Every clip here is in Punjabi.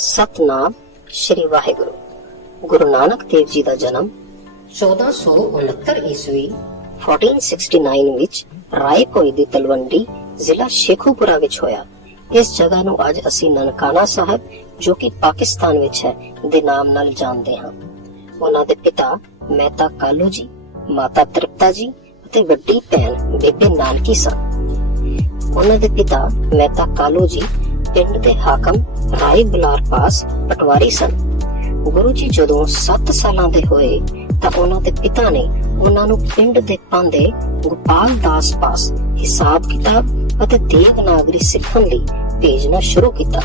ਸਤਨਾਮ ਸ਼੍ਰੀ ਵਾਹਿਗੁਰੂ। ਗੁਰੂ ਨਾਨਕ ਦੇਵ ਜੀ ਦਾ ਜਨਮ 1469 ਈਸਵੀ 1469 ਵਿੱਚ ਰਾਏਭੋਇ ਦੀ ਤਲਵੰਡੀ ਜ਼ਿਲ੍ਹਾ ਸ਼ੇਖੂਪੁਰਾ ਵਿੱਚ ਹੋਇਆ। ਇਸ ਜਗ੍ਹਾ ਨੂੰ ਅੱਜ ਅਸੀਂ ਨਨਕਾਣਾ ਸਾਹਿਬ, ਜੋ ਕਿ ਪਾਕਿਸਤਾਨ ਵਿੱਚ ਹੈ, ਦੇ ਨਾਮ ਨਾਲ ਜਾਣਦੇ ਹਾਂ। ਉਹਨਾਂ ਦੇ ਪਿਤਾ ਮਹਿਤਾ ਕਾਲੂ ਜੀ, ਮਾਤਾ ਤ੍ਰਿਪਤਾ ਜੀ ਅਤੇ ਵੱਡੀ ਭੈਣ ਬੇਬੇ ਨਾਨਕੀ ਸਨ। ਉਹਨਾਂ ਦੇ ਪਿਤਾ ਮਹਿਤਾ ਕਾਲੂ ਜੀ ਪਿੰਡ ਦੇ ਹਾਕਮ ਰਾਏ ਬੁਲਾਰ ਪਾਸ ਪਟਵਾਰੀ ਸਨ। ਗੁਰੂ ਜੀ ਜਦੋਂ 7 ਸਾਲਾਂ ਦੇ ਹੋਏ ਤਾਂ ਉਹਨਾਂ ਦੇ ਪਿਤਾ ਨੇ ਉਹਨਾਂ ਨੂੰ ਪਿੰਡ ਦੇ ਪਾਂਦੇ ਗੋਪਾਲ ਦਾਸ ਪਾਸ ਹਿਸਾਬ ਕਿਤਾਬ ਅਤੇ ਦੇਵਨਾਗਰੀ ਸਿੱਖਣ ਲਈ ਭੇਜਣਾ ਸ਼ੁਰੂ ਕੀਤਾ।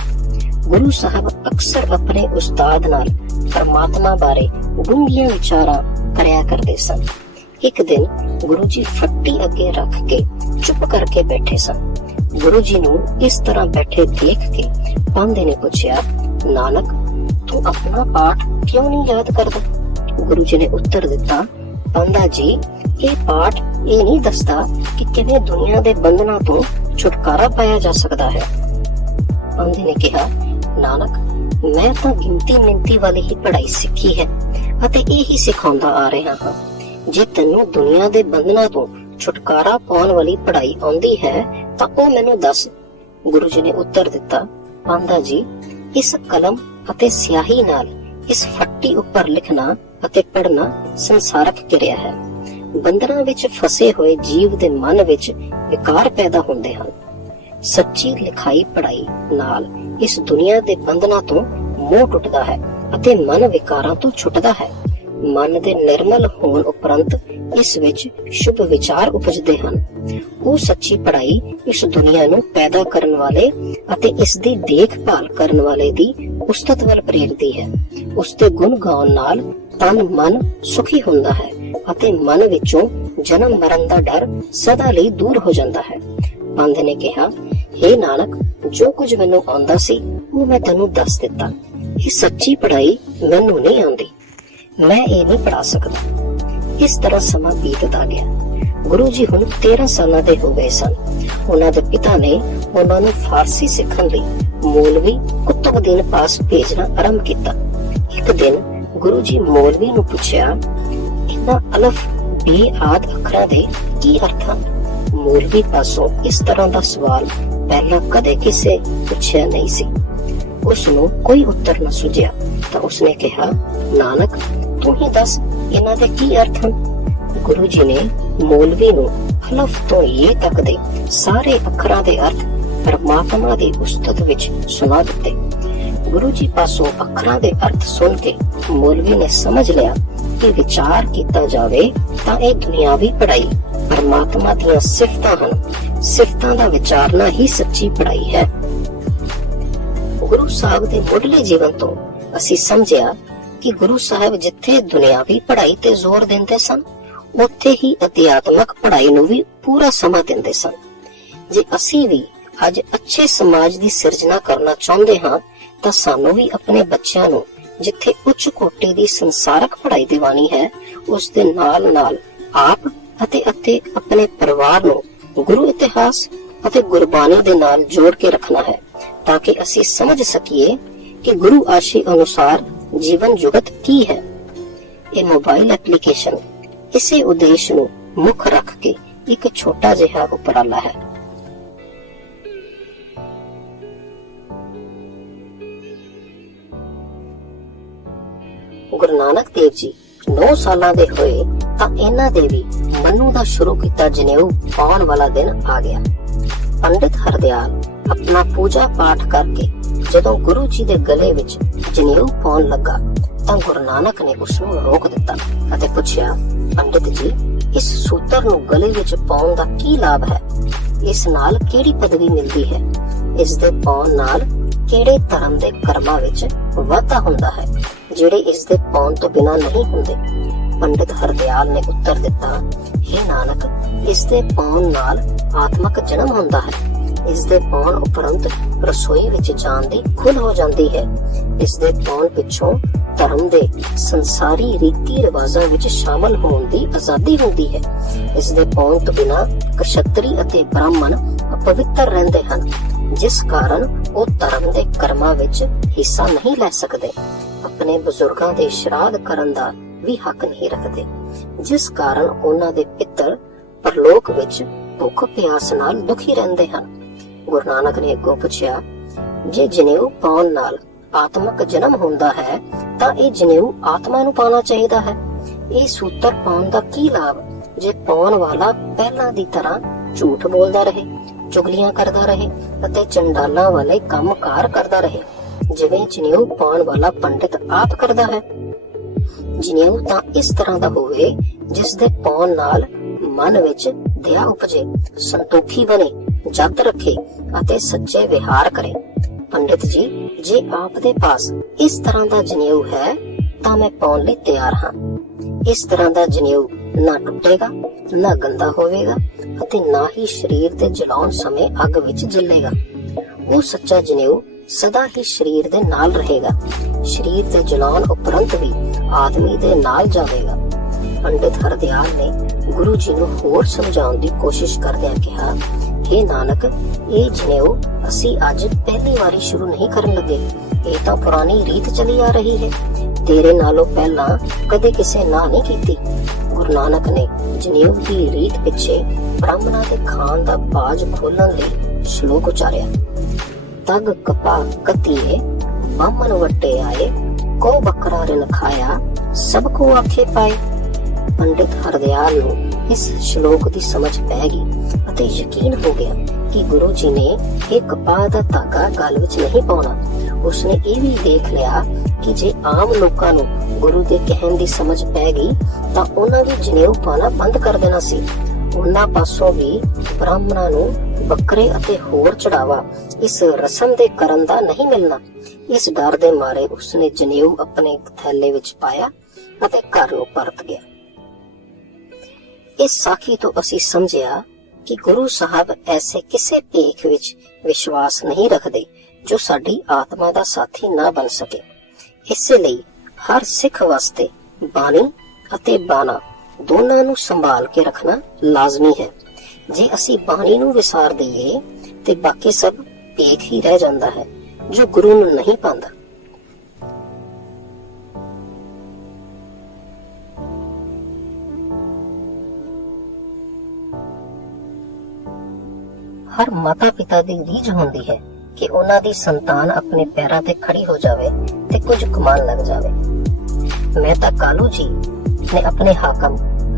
ਗੁਰੂ ਸਾਹਿਬ ਅਕਸਰ ਆਪਣੇ ਉਸਤਾਦ ਨਾਲ ਪਰਮਾਤਮਾ ਬਾਰੇ ਡੂੰਘੀਆਂ ਵਿਚਾਰਾਂ ਕਰਿਆ ਕਰਦੇ ਸਨ। ਇੱਕ ਦਿਨ ਗੁਰੂ ਜੀ ਫੱਟੀ ਅੱਗੇ ਰੱਖ ਕੇ ਚੁੱਪ ਕਰਕੇ ਬੈਠੇ ਸਨ। ਗੁਰੂ ਜੀ ਨੂੰ ਇਸ ਤਰ੍ਹਾਂ ਬੈਠੇ ਦੇਖ ਕੇ ਪਾਂਦੇ ਨੇ ਪੁੱਛਿਆ, ਨਾਨਕ, ਤੂੰ ਆਪਣਾ ਪਾਠ ਕਿਉਂ ਨਹੀਂ ਯਾਦ ਕਰਦਾ? ਗੁਰੂ ਜੀ ਨੇ ਉੱਤਰ ਦਿੱਤਾ, ਪਾਂਦਾ ਜੀ, ਇਹ ਪਾਠ ਇਹ ਨਹੀਂ ਦੱਸਦਾ ਕਿ ਕਿਵੇਂ ਦੁਨੀਆ ਦੇ ਬੰਧਨਾਂ ਤੋਂ ਛੁਟਕਾਰਾ ਪਾਇਆ ਜਾ ਸਕਦਾ ਹੈ। ਪਾਂਦੇ ਨੇ ਕਿਹਾ, ਨਾਨਕ, ਮੈਂ ਤਾਂ ਗਿਣਤੀ ਮਿੰਤੀ ਵਾਲੀ ਹੀ ਪੜ੍ਹਾਈ ਸਿੱਖੀ ਹੈ ਅਤੇ ਇਹ ਹੀ ਸਿਖਾਉਂਦਾ ਆ ਰਿਹਾ ਹਾਂ। ਜੇ ਤੈਨੂੰ ਦੁਨੀਆ ਦੇ ਬੰਧਨਾਂ ਤੋਂ ਛੁਟਕਾਰਾ ਪਾਉਣ ਵਾਲੀ ਪੜ੍ਹਾਈ ਆਉਂਦੀ ਹੈ ਤਾਂ ਉਹ ਮੈਨੂੰ ਦੱਸ। ਗੁਰੂ ਜੀ ਨੇ ਉੱਤਰ ਦਿੱਤਾ, ਪਾਂਦਾ ਜੀ, ਇਸ ਕਲਮ ਅਤੇ ਸਿਆਹੀ ਨਾਲ ਇਸ ਫੱਟੀ ਉੱਪਰ ਲਿਖਣਾ ਅਤੇ ਪੜ੍ਹਨਾ ਸੰਸਾਰਕ ਕਿਰਿਆ ਹੈ। ਬੰਧਨਾਂ ਵਿੱਚ ਫਸੇ ਹੋਏ ਜੀਵ ਦੇ ਮਨ ਵਿੱਚ ਵਿਕਾਰ ਪੈਦਾ ਹੁੰਦੇ ਹਨ। ਸੱਚੀ ਲਿਖਾਈ ਪੜ੍ਹਾਈ ਨਾਲ ਇਸ ਦੁਨੀਆ ਦੇ ਬੰਧਨਾਂ ਤੋਂ ਮੋਹ ਟੁੱਟਦਾ ਹੈ ਅਤੇ ਮਨ ਵਿਕਾਰਾਂ ਤੋਂ ਛੁੱਟਦਾ ਹੈ। ਮਨ ਦੇ ਨਿਰਮਲ ਹੋਣ ਉਪਰੰਤ ਇਸ ਵਿੱਚ ਸ਼ੁਭ ਵਿਚਾਰ ਉਪਜਦੇ ਹਨ। ਉਹ ਸੱਚੀ ਪੜ੍ਹਾਈ ਇਸ ਦੁਨੀਆ ਨੂੰ ਪੈਦਾ ਕਰਨ ਵਾਲੇ ਅਤੇ ਇਸ ਦੀ ਦੇਖਭਾਲ ਕਰਨ ਵਾਲੇ ਦੀ ਉਸਤਤ ਵੱਲ ਪ੍ਰੇਰਦੀ ਹੈ। ਉਸ ਦੇ ਗੁਣ ਗਾਉਣ ਨਾਲ ਤਨ ਮਨ ਸੁਖੀ ਹੁੰਦਾ ਹੈ ਅਤੇ ਮਨ ਵਿੱਚੋਂ ਜਨਮ ਮਰਨ ਦਾ ਡਰ ਸਦਾ ਲਈ ਦੂਰ ਹੋ ਜਾਂਦਾ ਹੈ। ਪਾਂਦੇ ਨੇ ਕਿਹਾ, ਹੇ ਨਾਨਕ, ਜੋ ਕੁਝ ਮੈਨੂੰ ਆਉਂਦਾ ਸੀ ਉਹ ਮੈਂ ਤੈਨੂੰ ਦੱਸ ਦਿੱਤਾ। ਇਹ ਸੱਚੀ ਪੜ੍ਹਾਈ ਮੈਨੂੰ ਨਹੀਂ ਆਉਂਦੀ, ਮੈਂ ਇਹ ਨਹੀਂ ਪੜ੍ਹਾ ਸਕਦਾ। ਇਸ ਤਰ੍ਹਾਂ ਸਮਾਂ ਬੀਤਦਾ ਗਿਆ। ਗੁਰੂ ਜੀ ਹੁਣ 13 ਸਾਲਾਂ ਦੇ ਹੋ ਗਏ ਸਨ। ਉਹਨਾਂ ਦੇ ਪਿਤਾ ਨੇ ਉਹਨਾਂ ਨੂੰ ਫਾਰਸੀ ਸਿੱਖਣ ਲਈ ਮੌਲਵੀ ਕੁਤਬਦੀਨ ਪਾਸ ਭੇਜਣਾ ਆਰੰਭ ਕੀਤਾ। ਇੱਕ ਦਿਨ ਗੁਰੂ ਜੀ ਮੌਲਵੀ ਨੂੰ ਪੁੱਛਿਆ, ਇਹਨਾਂ ਅਲਫ ਬੇ ਆਦਿ ਅੱਖਰਾਂ ਦੇ ਕੀ ਅਰਥ ਹਨ? ਮੌਲਵੀ ਪਾਸੋਂ ਇਸ ਤਰ੍ਹਾਂ ਦਾ ਸਵਾਲ ਪਹਿਲਾਂ ਕਦੇ ਕਿਸੇ ਪੁੱਛਿਆ ਨਹੀਂ ਸੀ। ਉਸ ਨੂੰ ਕੋਈ ਉੱਤਰ ਨਾ ਸੁਝਿਆ ਤਾਂ ਉਸਨੇ ਕਿਹਾ, ਨਾਨਕ, ਤੂੰ ਹੀ ਦੱਸ ਇਹਨਾਂ ਦੇ ਕੀ ਅਰਥ ਹਨ। ਗੁਰੂ ਜੀ ਨੇ ਮੌਲਵੀ ਨੂੰ ਹਲਫ ਤੋਂ ਇਹ ਤੱਕ ਦੇ ਸਾਰੇ ਅੱਖਰਾਂ ਦੇ ਅਰਥ ਪਰਮਾਤਮਾ ਦੀ ਉਸਤਤ ਵਿੱਚ ਸੁਣਾ ਦਿੱਤੇ। ਗੁਰੂ ਜੀ ਪਾਸੋਂ ਅੱਖਰਾਂ ਦੇ ਅਰਥ ਸੁਣ ਕੇ ਮੌਲਵੀ ਨੇ ਸਮਝ ਲਿਆ ਕਿ ਵਿਚਾਰ ਕੀਤਾ ਜਾਵੇ ਤਾਂ ਇਹ ਦੁਨਿਆਵੀ ਪੜ੍ਹਾਈ ਪਰਮਾਤਮਾ ਦੀਆਂ ਸਿਫਤਾਂ ਹਨ। ਸਿਫਤਾਂ ਦਾ ਵਿਚਾਰਨਾ ਹੀ ਸੱਚੀ ਪੜ੍ਹਾਈ ਹੈ। ਗੁਰੂ ਸਾਹਿਬ ਦੇ ਮੁੱਢਲੇ ਜੀਵਨ ਤੋਂ ਅਸੀਂ ਸਮਝਿਆ ਕਿ ਗੁਰੂ ਸਾਹਿਬ ਜਿੱਥੇ ਦੁਨਿਆਵੀ ਪੜ੍ਹਾਈ ਤੇ ਜ਼ੋਰ ਦਿੰਦੇ ਸਨ, ਉੱਥੇ ਹੀ ਅਧਿਆਤਮਕ ਪੜ੍ਹਾਈ ਨੂੰ ਵੀ ਪੂਰਾ ਸਮਾਂ ਦਿੰਦੇ ਸਨ। ਜੇ ਅਸੀਂ ਵੀ ਅੱਜ ਅੱਛੇ ਸਮਾਜ ਦੀ ਸਿਰਜਣਾ ਕਰਨਾ ਚਾਹੁੰਦੇ ਹਾਂ ਤਾਂ ਸਾਨੂੰ ਵੀ ਆਪਣੇ ਬੱਚਿਆਂ ਨੂੰ ਜਿੱਥੇ ਉੱਚ ਕੋਟੀ ਦੀ ਸੰਸਾਰਕ ਪੜ੍ਹਾਈ ਦਿਵਾਣੀ ਹੈ, ਉਸ ਦੇ ਨਾਲ ਨਾਲ ਆਪ ਅਤੇ ਆਪਣੇ ਪਰਿਵਾਰ ਨੂੰ ਗੁਰੂ ਇਤਿਹਾਸ ਅਤੇ ਗੁਰਬਾਣੀ ਦੇ ਨਾਲ ਜੋੜ ਕੇ ਰੱਖਣਾ ਹੈ, ਤਾਂ ਕਿ ਅਸੀਂ ਸਮਝ ਸਕੀਏ ਕਿ ਗੁਰੂ ਆਸ਼ੀ ਅਨੁਸਾਰ ਜੀਵਨ ਜੁਗਤ ਕੀ ਹੈ। ਇਹ ਮੋਬਾਈਲ ਐਪਲੀਕੇਸ਼ਨ ਇਸੇ ਉਦੇਸ਼ ਨੂੰ ਮੁੱਖ ਰੱਖ ਕੇ ਇੱਕ ਛੋਟਾ ਜਿਹਾ ਉਪਰਾਲਾ ਹੈ। ਗੁਰੂ ਨਾਨਕ ਦੇਵ ਜੀ 9 ਸਾਲਾਂ ਦੇ ਹੋਏ ਤਾਂ ਇਹਨਾਂ ਦੇ ਵੀ ਮਨੂ ਦਾ ਸ਼ੁਰੂ ਕੀਤਾ ਜਨੇਊ ਪਾਉਣ ਵਾਲਾ ਦਿਨ ਆ ਗਿਆ। ਪੰਡਿਤ ਹਰਦਿਆਲ ਆਪਣਾ ਪੂਜਾ ਪਾਠ ਕਰਕੇ ਜਦੋਂ ਗੁਰੂ ਜੀ ਦੇ ਗਲੇ ਵਿੱਚ ਜਨੇਊ ਪਾਉਣ ਲੱਗਾ ਤਾਂ ਗੁਰੂ ਨਾਨਕ ਨੇ ਉਸ ਨੂੰ ਰੋਕ ਦਿੱਤਾ ਅਤੇ ਪੁੱਛਿਆ, ਪੰਡਿਤ ਜੀ, ਇਸ ਸੂਤਰ ਨੂੰ ਗਲੇ ਵਿੱਚ ਪਾਉਣ ਦਾ ਕੀ ਲਾਭ ਹੈ? ਇਸ ਨਾਲ ਕਿਹੜੀ ਪਦਵੀ ਮਿਲਦੀ ਹੈ? ਇਸ ਦੇ ਪਾਉਣ ਨਾਲ ਕਿਹੜੇ ਧਰਮ ਦੇ ਕਰਮਾਂ ਵਿੱਚ ਵਾਧਾ ਹੁੰਦਾ ਹੈ ਜਿਹੜੇ ਇਸ ਦੇ ਪਾਉਣ ਤੋਂ ਬਿਨਾਂ ਨਹੀਂ ਹੁੰਦੇ? ਪੰਡਿਤ ਹਰਦਿਆਲ ਨੇ ਉੱਤਰ ਦਿੱਤਾ, ਹੇ ਨਾਨਕ, ਇਸ ਦੇ ਪਾਉਣ ਨਾਲ ਆਤਮਕ ਜਨਮ ਹੁੰਦਾ ਹੈ। ਇਸ ਦੇ ਪਾਉਣ ਉਪਰੰਤ ਰਸੋਈ ਵਿੱਚ ਜਾਣ ਦੀ ਖੁੱਲ੍ਹ ਹੋ ਜਾਂਦੀ ਹੈ। ਇਸ ਦੇ ਪਾਉਣ ਪਿੱਛੋਂ ਧਰਮ ਦੇ ਸੰਸਾਰੀ ਰੀਤੀ ਰਿਵਾਜਾਂ ਵਿੱਚ ਸ਼ਾਮਲ ਹੋਣ ਦੀ ਆਜ਼ਾਦੀ ਹੁੰਦੀ ਹੈ। ਇਸ ਦੇ ਪਾਉਣ ਤੋਂ ਬਿਨਾਂ ਕਸ਼ਤਰੀ ਅਤੇ ਬ੍ਰਾਹਮਣ ਅਪਵਿੱਤਰ ਰਹਿੰਦੇ ਹਨ। ਜਿਸ ਕਾਰਨ ਉਹ ਧਰਮ ਦੇ ਕਰਮਾਂ ਵਿੱਚ ਹਿੱਸਾ ਨਹੀਂ ਲੈ ਸਕਦੇ। ਆਪਣੇ ਬਜ਼ੁਰਗਾਂ ਦੇ ਸ਼ਰਾਧ ਕਰਨ ਦਾ ਵੀ ਹੱਕ ਨਹੀਂ ਰੱਖਦੇ, ਜਿਸ ਕਾਰਨ ਉਹਨਾਂ ਦੇ ਪਿੱਤਰ ਪਰਲੋਕ ਵਿੱਚ ਭੁੱਖ ਪਿਆਸ ਨਾਲ ਦੁਖੀ ਰਹਿੰਦੇ ਹਨ। ਗੁਰੂ ਨਾਨਕ ਨੇ ਅੱਗੋਂ ਪੁੱਛਿਆ, ਜੇ ਜਨੇਊ ਪਾਉਣ ਨਾਲ ਆਤਮਕ ਜਨਮ ਹੁੰਦਾ ਹੈ ਤਾਂ ਇਹ ਜਨੇਊ ਆਤਮਾ ਨੂੰ ਪਾਉਣਾ ਚਾਹੀਦਾ ਹੈ। ਇਹ ਸੂਤਰ ਪਾਉਣ ਦਾ ਕੀ ਲਾਭ ਜੇ ਪਾਉਣ ਵਾਲਾ ਪਹਿਲਾਂ ਦੀ ਤਰ੍ਹਾਂ ਝੂਠ ਬੋਲਦਾ ਰਹੇ, ਚੁਗਲੀਆਂ ਕਰਦਾ ਰਹੇ ਅਤੇ ਚੰਡਾਲਾਂ ਵਾਲੇ ਕੰਮਕਾਰ ਕਰਦਾ ਰਹੇ, ਜਿਵੇਂ ਜਨੇਊ ਪਾਉਣ ਵਾਲਾ ਪੰਡਿਤ ਆਪ ਕਰਦਾ ਹੈ। ਜਨੇਊ ਤਾਂ ਇਸ ਤਰ੍ਹਾਂ ਦਾ ਹੋਵੇ ਜਿਸ ਦੇ ਪਾਉਣ ਨਾਲ ਮਨ ਵਿੱਚ ਦਇਆ ਉਪਜੇ, ਸੰਤੋਖੀ ਬਣੇ, ਜਤ ਰੱਖੇ ਅਤੇ ਸੱਚੇ ਵਿਹਾਰ ਕਰੇ। ਪੰਡਿਤ ਜੀ, ਜੇ ਆਪ ਦੇ ਪਾਸ ਇਸ ਤਰ੍ਹਾਂ ਦਾ ਜਨੇਊ ਹੈ ਤਾਂ ਮੈਂ ਪਾਉਣ ਲਈ ਤਿਆਰ ਹਾਂ। ਇਸ ਤਰ੍ਹਾਂ ਦਾ ਜਨੇਊ ਨਾ ਟੁੱਟੇਗਾ, ਨਾ ਗੰਦਾ ਹੋਵੇਗਾ ਅਤੇ ਨਾ ਹੀ ਸਰੀਰ ਦੇ ਜਲਾਉਣ ਸਮੇਂ ਅੱਗ ਵਿੱਚ ਜਲੇਗਾ। ਉਹ ਸੱਚਾ ਜਨੇਊ ਸਦਾ ਹੀ ਸਰੀਰ ਦੇ ਨਾਲ ਰਹੇਗਾ, ਸਰੀਰ ਦੇ ਜਲਾਉਣ ਉਪਰੰਤ ਵੀ ਆਦਮੀ ਦੇ ਨਾਲ ਜਾਵੇਗਾ। ਪੰਡਿਤ ਹਰਦਿਆਲ ਨੇ ਗੁਰੂ ਜੀ ਨੂੰ ਹੋਰ ਸਮਝਾਉਣ ਦੀ ਕੋਸ਼ਿਸ਼ ਕਰਦਿਆਂ ਕਿਹਾ, हे ਨਾਨਕ, ਇਹ ਜਨੇਊ ਅਸੀਂ ਅੱਜ ਪਹਿਲੀ ਵਾਰੀ ਸ਼ੁਰੂ ਨਹੀਂ ਕਰਨ ਲੱਗੇ, ਇਹ ਤਾਂ ਪੁਰਾਣੀ ਰੀਤ ਚਲੀ ਆ ਰਹੀ ਹੈ। ਤੇਰੇ ਨਾਲੋਂ ਪਹਿਲਾਂ ਕਦੇ ਕਿਸੇ ਨਾ ਨਹੀਂ ਕੀਤੀ। ਗੁਰੂ ਨਾਨਕ ਨੇ ਜਨੇਊ ਦੀ ਰੀਤ ਪਿੱਛੇ ਬ੍ਰਾਹਮਣਾਂ ਦੇ ਖਾਨ ਦਾ ਬਾਜ ਖੋਲਣ ਲਈ ਸ਼ਲੋਕ ਉਚਾਰਿਆ। ਤਗ ਕਪਾ ਕਤੀਏ ਬਾਮਨ ਵੱਟੇ ਆਏ, ਕੋ ਬੱਕਰਾ ਰਿਨ ਖਾਇਆ, ਸਭ ਕੋ ਆਖੇ ਪਾਏ। ਪੰਡਿਤ ਹਰਦਿਆਲ ਨੂੰ ਇਸ ਸ਼ਲੋਕ ਦੀ ਸਮਝ ਪੈ ਗਈ ਅਤੇ ਯਕੀਨ ਹੋ ਗਿਆ ਕਿ ਗੁਰੂ ਜੀ ਨੇ ਇਹ ਕਪਾਹ ਦਾ ਧਾਗਾ ਗਲ ਵਿੱਚ ਨਹੀਂ ਪਾਉਣਾ। ਉਸਨੇ ਇਹ ਵੀ ਦੇਖ ਲਿਆ ਕਿ ਜੇ ਆਮ ਲੋਕਾਂ ਨੂੰ ਗੁਰੂ ਦੇ ਕਹਿਣ ਦੀ ਸਮਝ ਪੈ ਗਈ ਤਾਂ ਉਹਨਾਂ ਵੀ ਜਨੇਊ ਪਾਉਣਾ ਬੰਦ ਕਰ ਦੇਣਾ ਸੀ। ਉਹਨਾਂ ਪਾਸੋਂ ਵੀ ਬ੍ਰਾਹਮਣਾਂ ਨੂੰ ਬੱਕਰੇ ਅਤੇ ਹੋਰ ਚੜਾਵਾ ਇਸ ਰਸਮ ਦੇ ਕਰਨ ਦਾ ਨਹੀਂ ਮਿਲਣਾ। ਇਸ ਡਰ ਦੇ ਮਾਰੇ ਉਸਨੇ ਜਨੇਊ ਆਪਣੇ ਥੈਲੇ ਵਿੱਚ ਪਾਇਆ ਅਤੇ ਘਰ ਨੂੰ ਪਰਤ ਗਿਆ। ਇਸ ਸਾਖੀ ਤੋਂ ਅਸੀਂ ਸਮਝਿਆ ਕਿ ਗੁਰੂ ਸਾਹਿਬ ਐਸੇ ਕਿਸੇ ਭੇਖ ਵਿੱਚ ਵਿਸ਼ਵਾਸ ਨਹੀਂ ਰੱਖਦੇ ਜੋ ਸਾਡੀ ਆਤਮਾ ਦਾ ਸਾਥੀ ਨਾ ਬਣ ਸਕੇ। ਇਸੇ ਲਈ ਹਰ ਸਿੱਖ ਵਾਸਤੇ ਬਾਣੀ ਅਤੇ ਬਾਣਾ ਦੋਨਾਂ ਨੂੰ ਸੰਭਾਲ ਕੇ ਰੱਖਣਾ ਲਾਜ਼ਮੀ ਹੈ। ਜੇ ਅਸੀਂ ਬਾਣੀ ਨੂੰ ਵਿਸਾਰ ਦਈਏ ਤੇ ਬਾਕੀ ਸਭ ਭੇਖ ਹੀ ਰਹਿ ਜਾਂਦਾ ਹੈ ਜੋ ਗੁਰੂ ਨੂੰ ਨਹੀਂ ਪਾਉਂਦਾ। ਹਰ ਮਾਤਾ ਪਿਤਾ ਦੀ ਰੀਝ ਹੁੰਦੀ ਹੈ ਕਿ ਉਹਨਾਂ ਦੀ ਸੰਤਾਨ ਆਪਣੇ ਪੈਰਾਂ ਤੇ ਖੜੀ ਹੋ ਜਾਵੇ ਤੇ ਕੁਝ ਕਮਾਉਣ ਲੱਗ ਜਾਵੇ। ਮਹਿਤਾ ਕਾਲੂ ਜੀ ਨੇ ਆਪਣੇ ਹਾਕਮ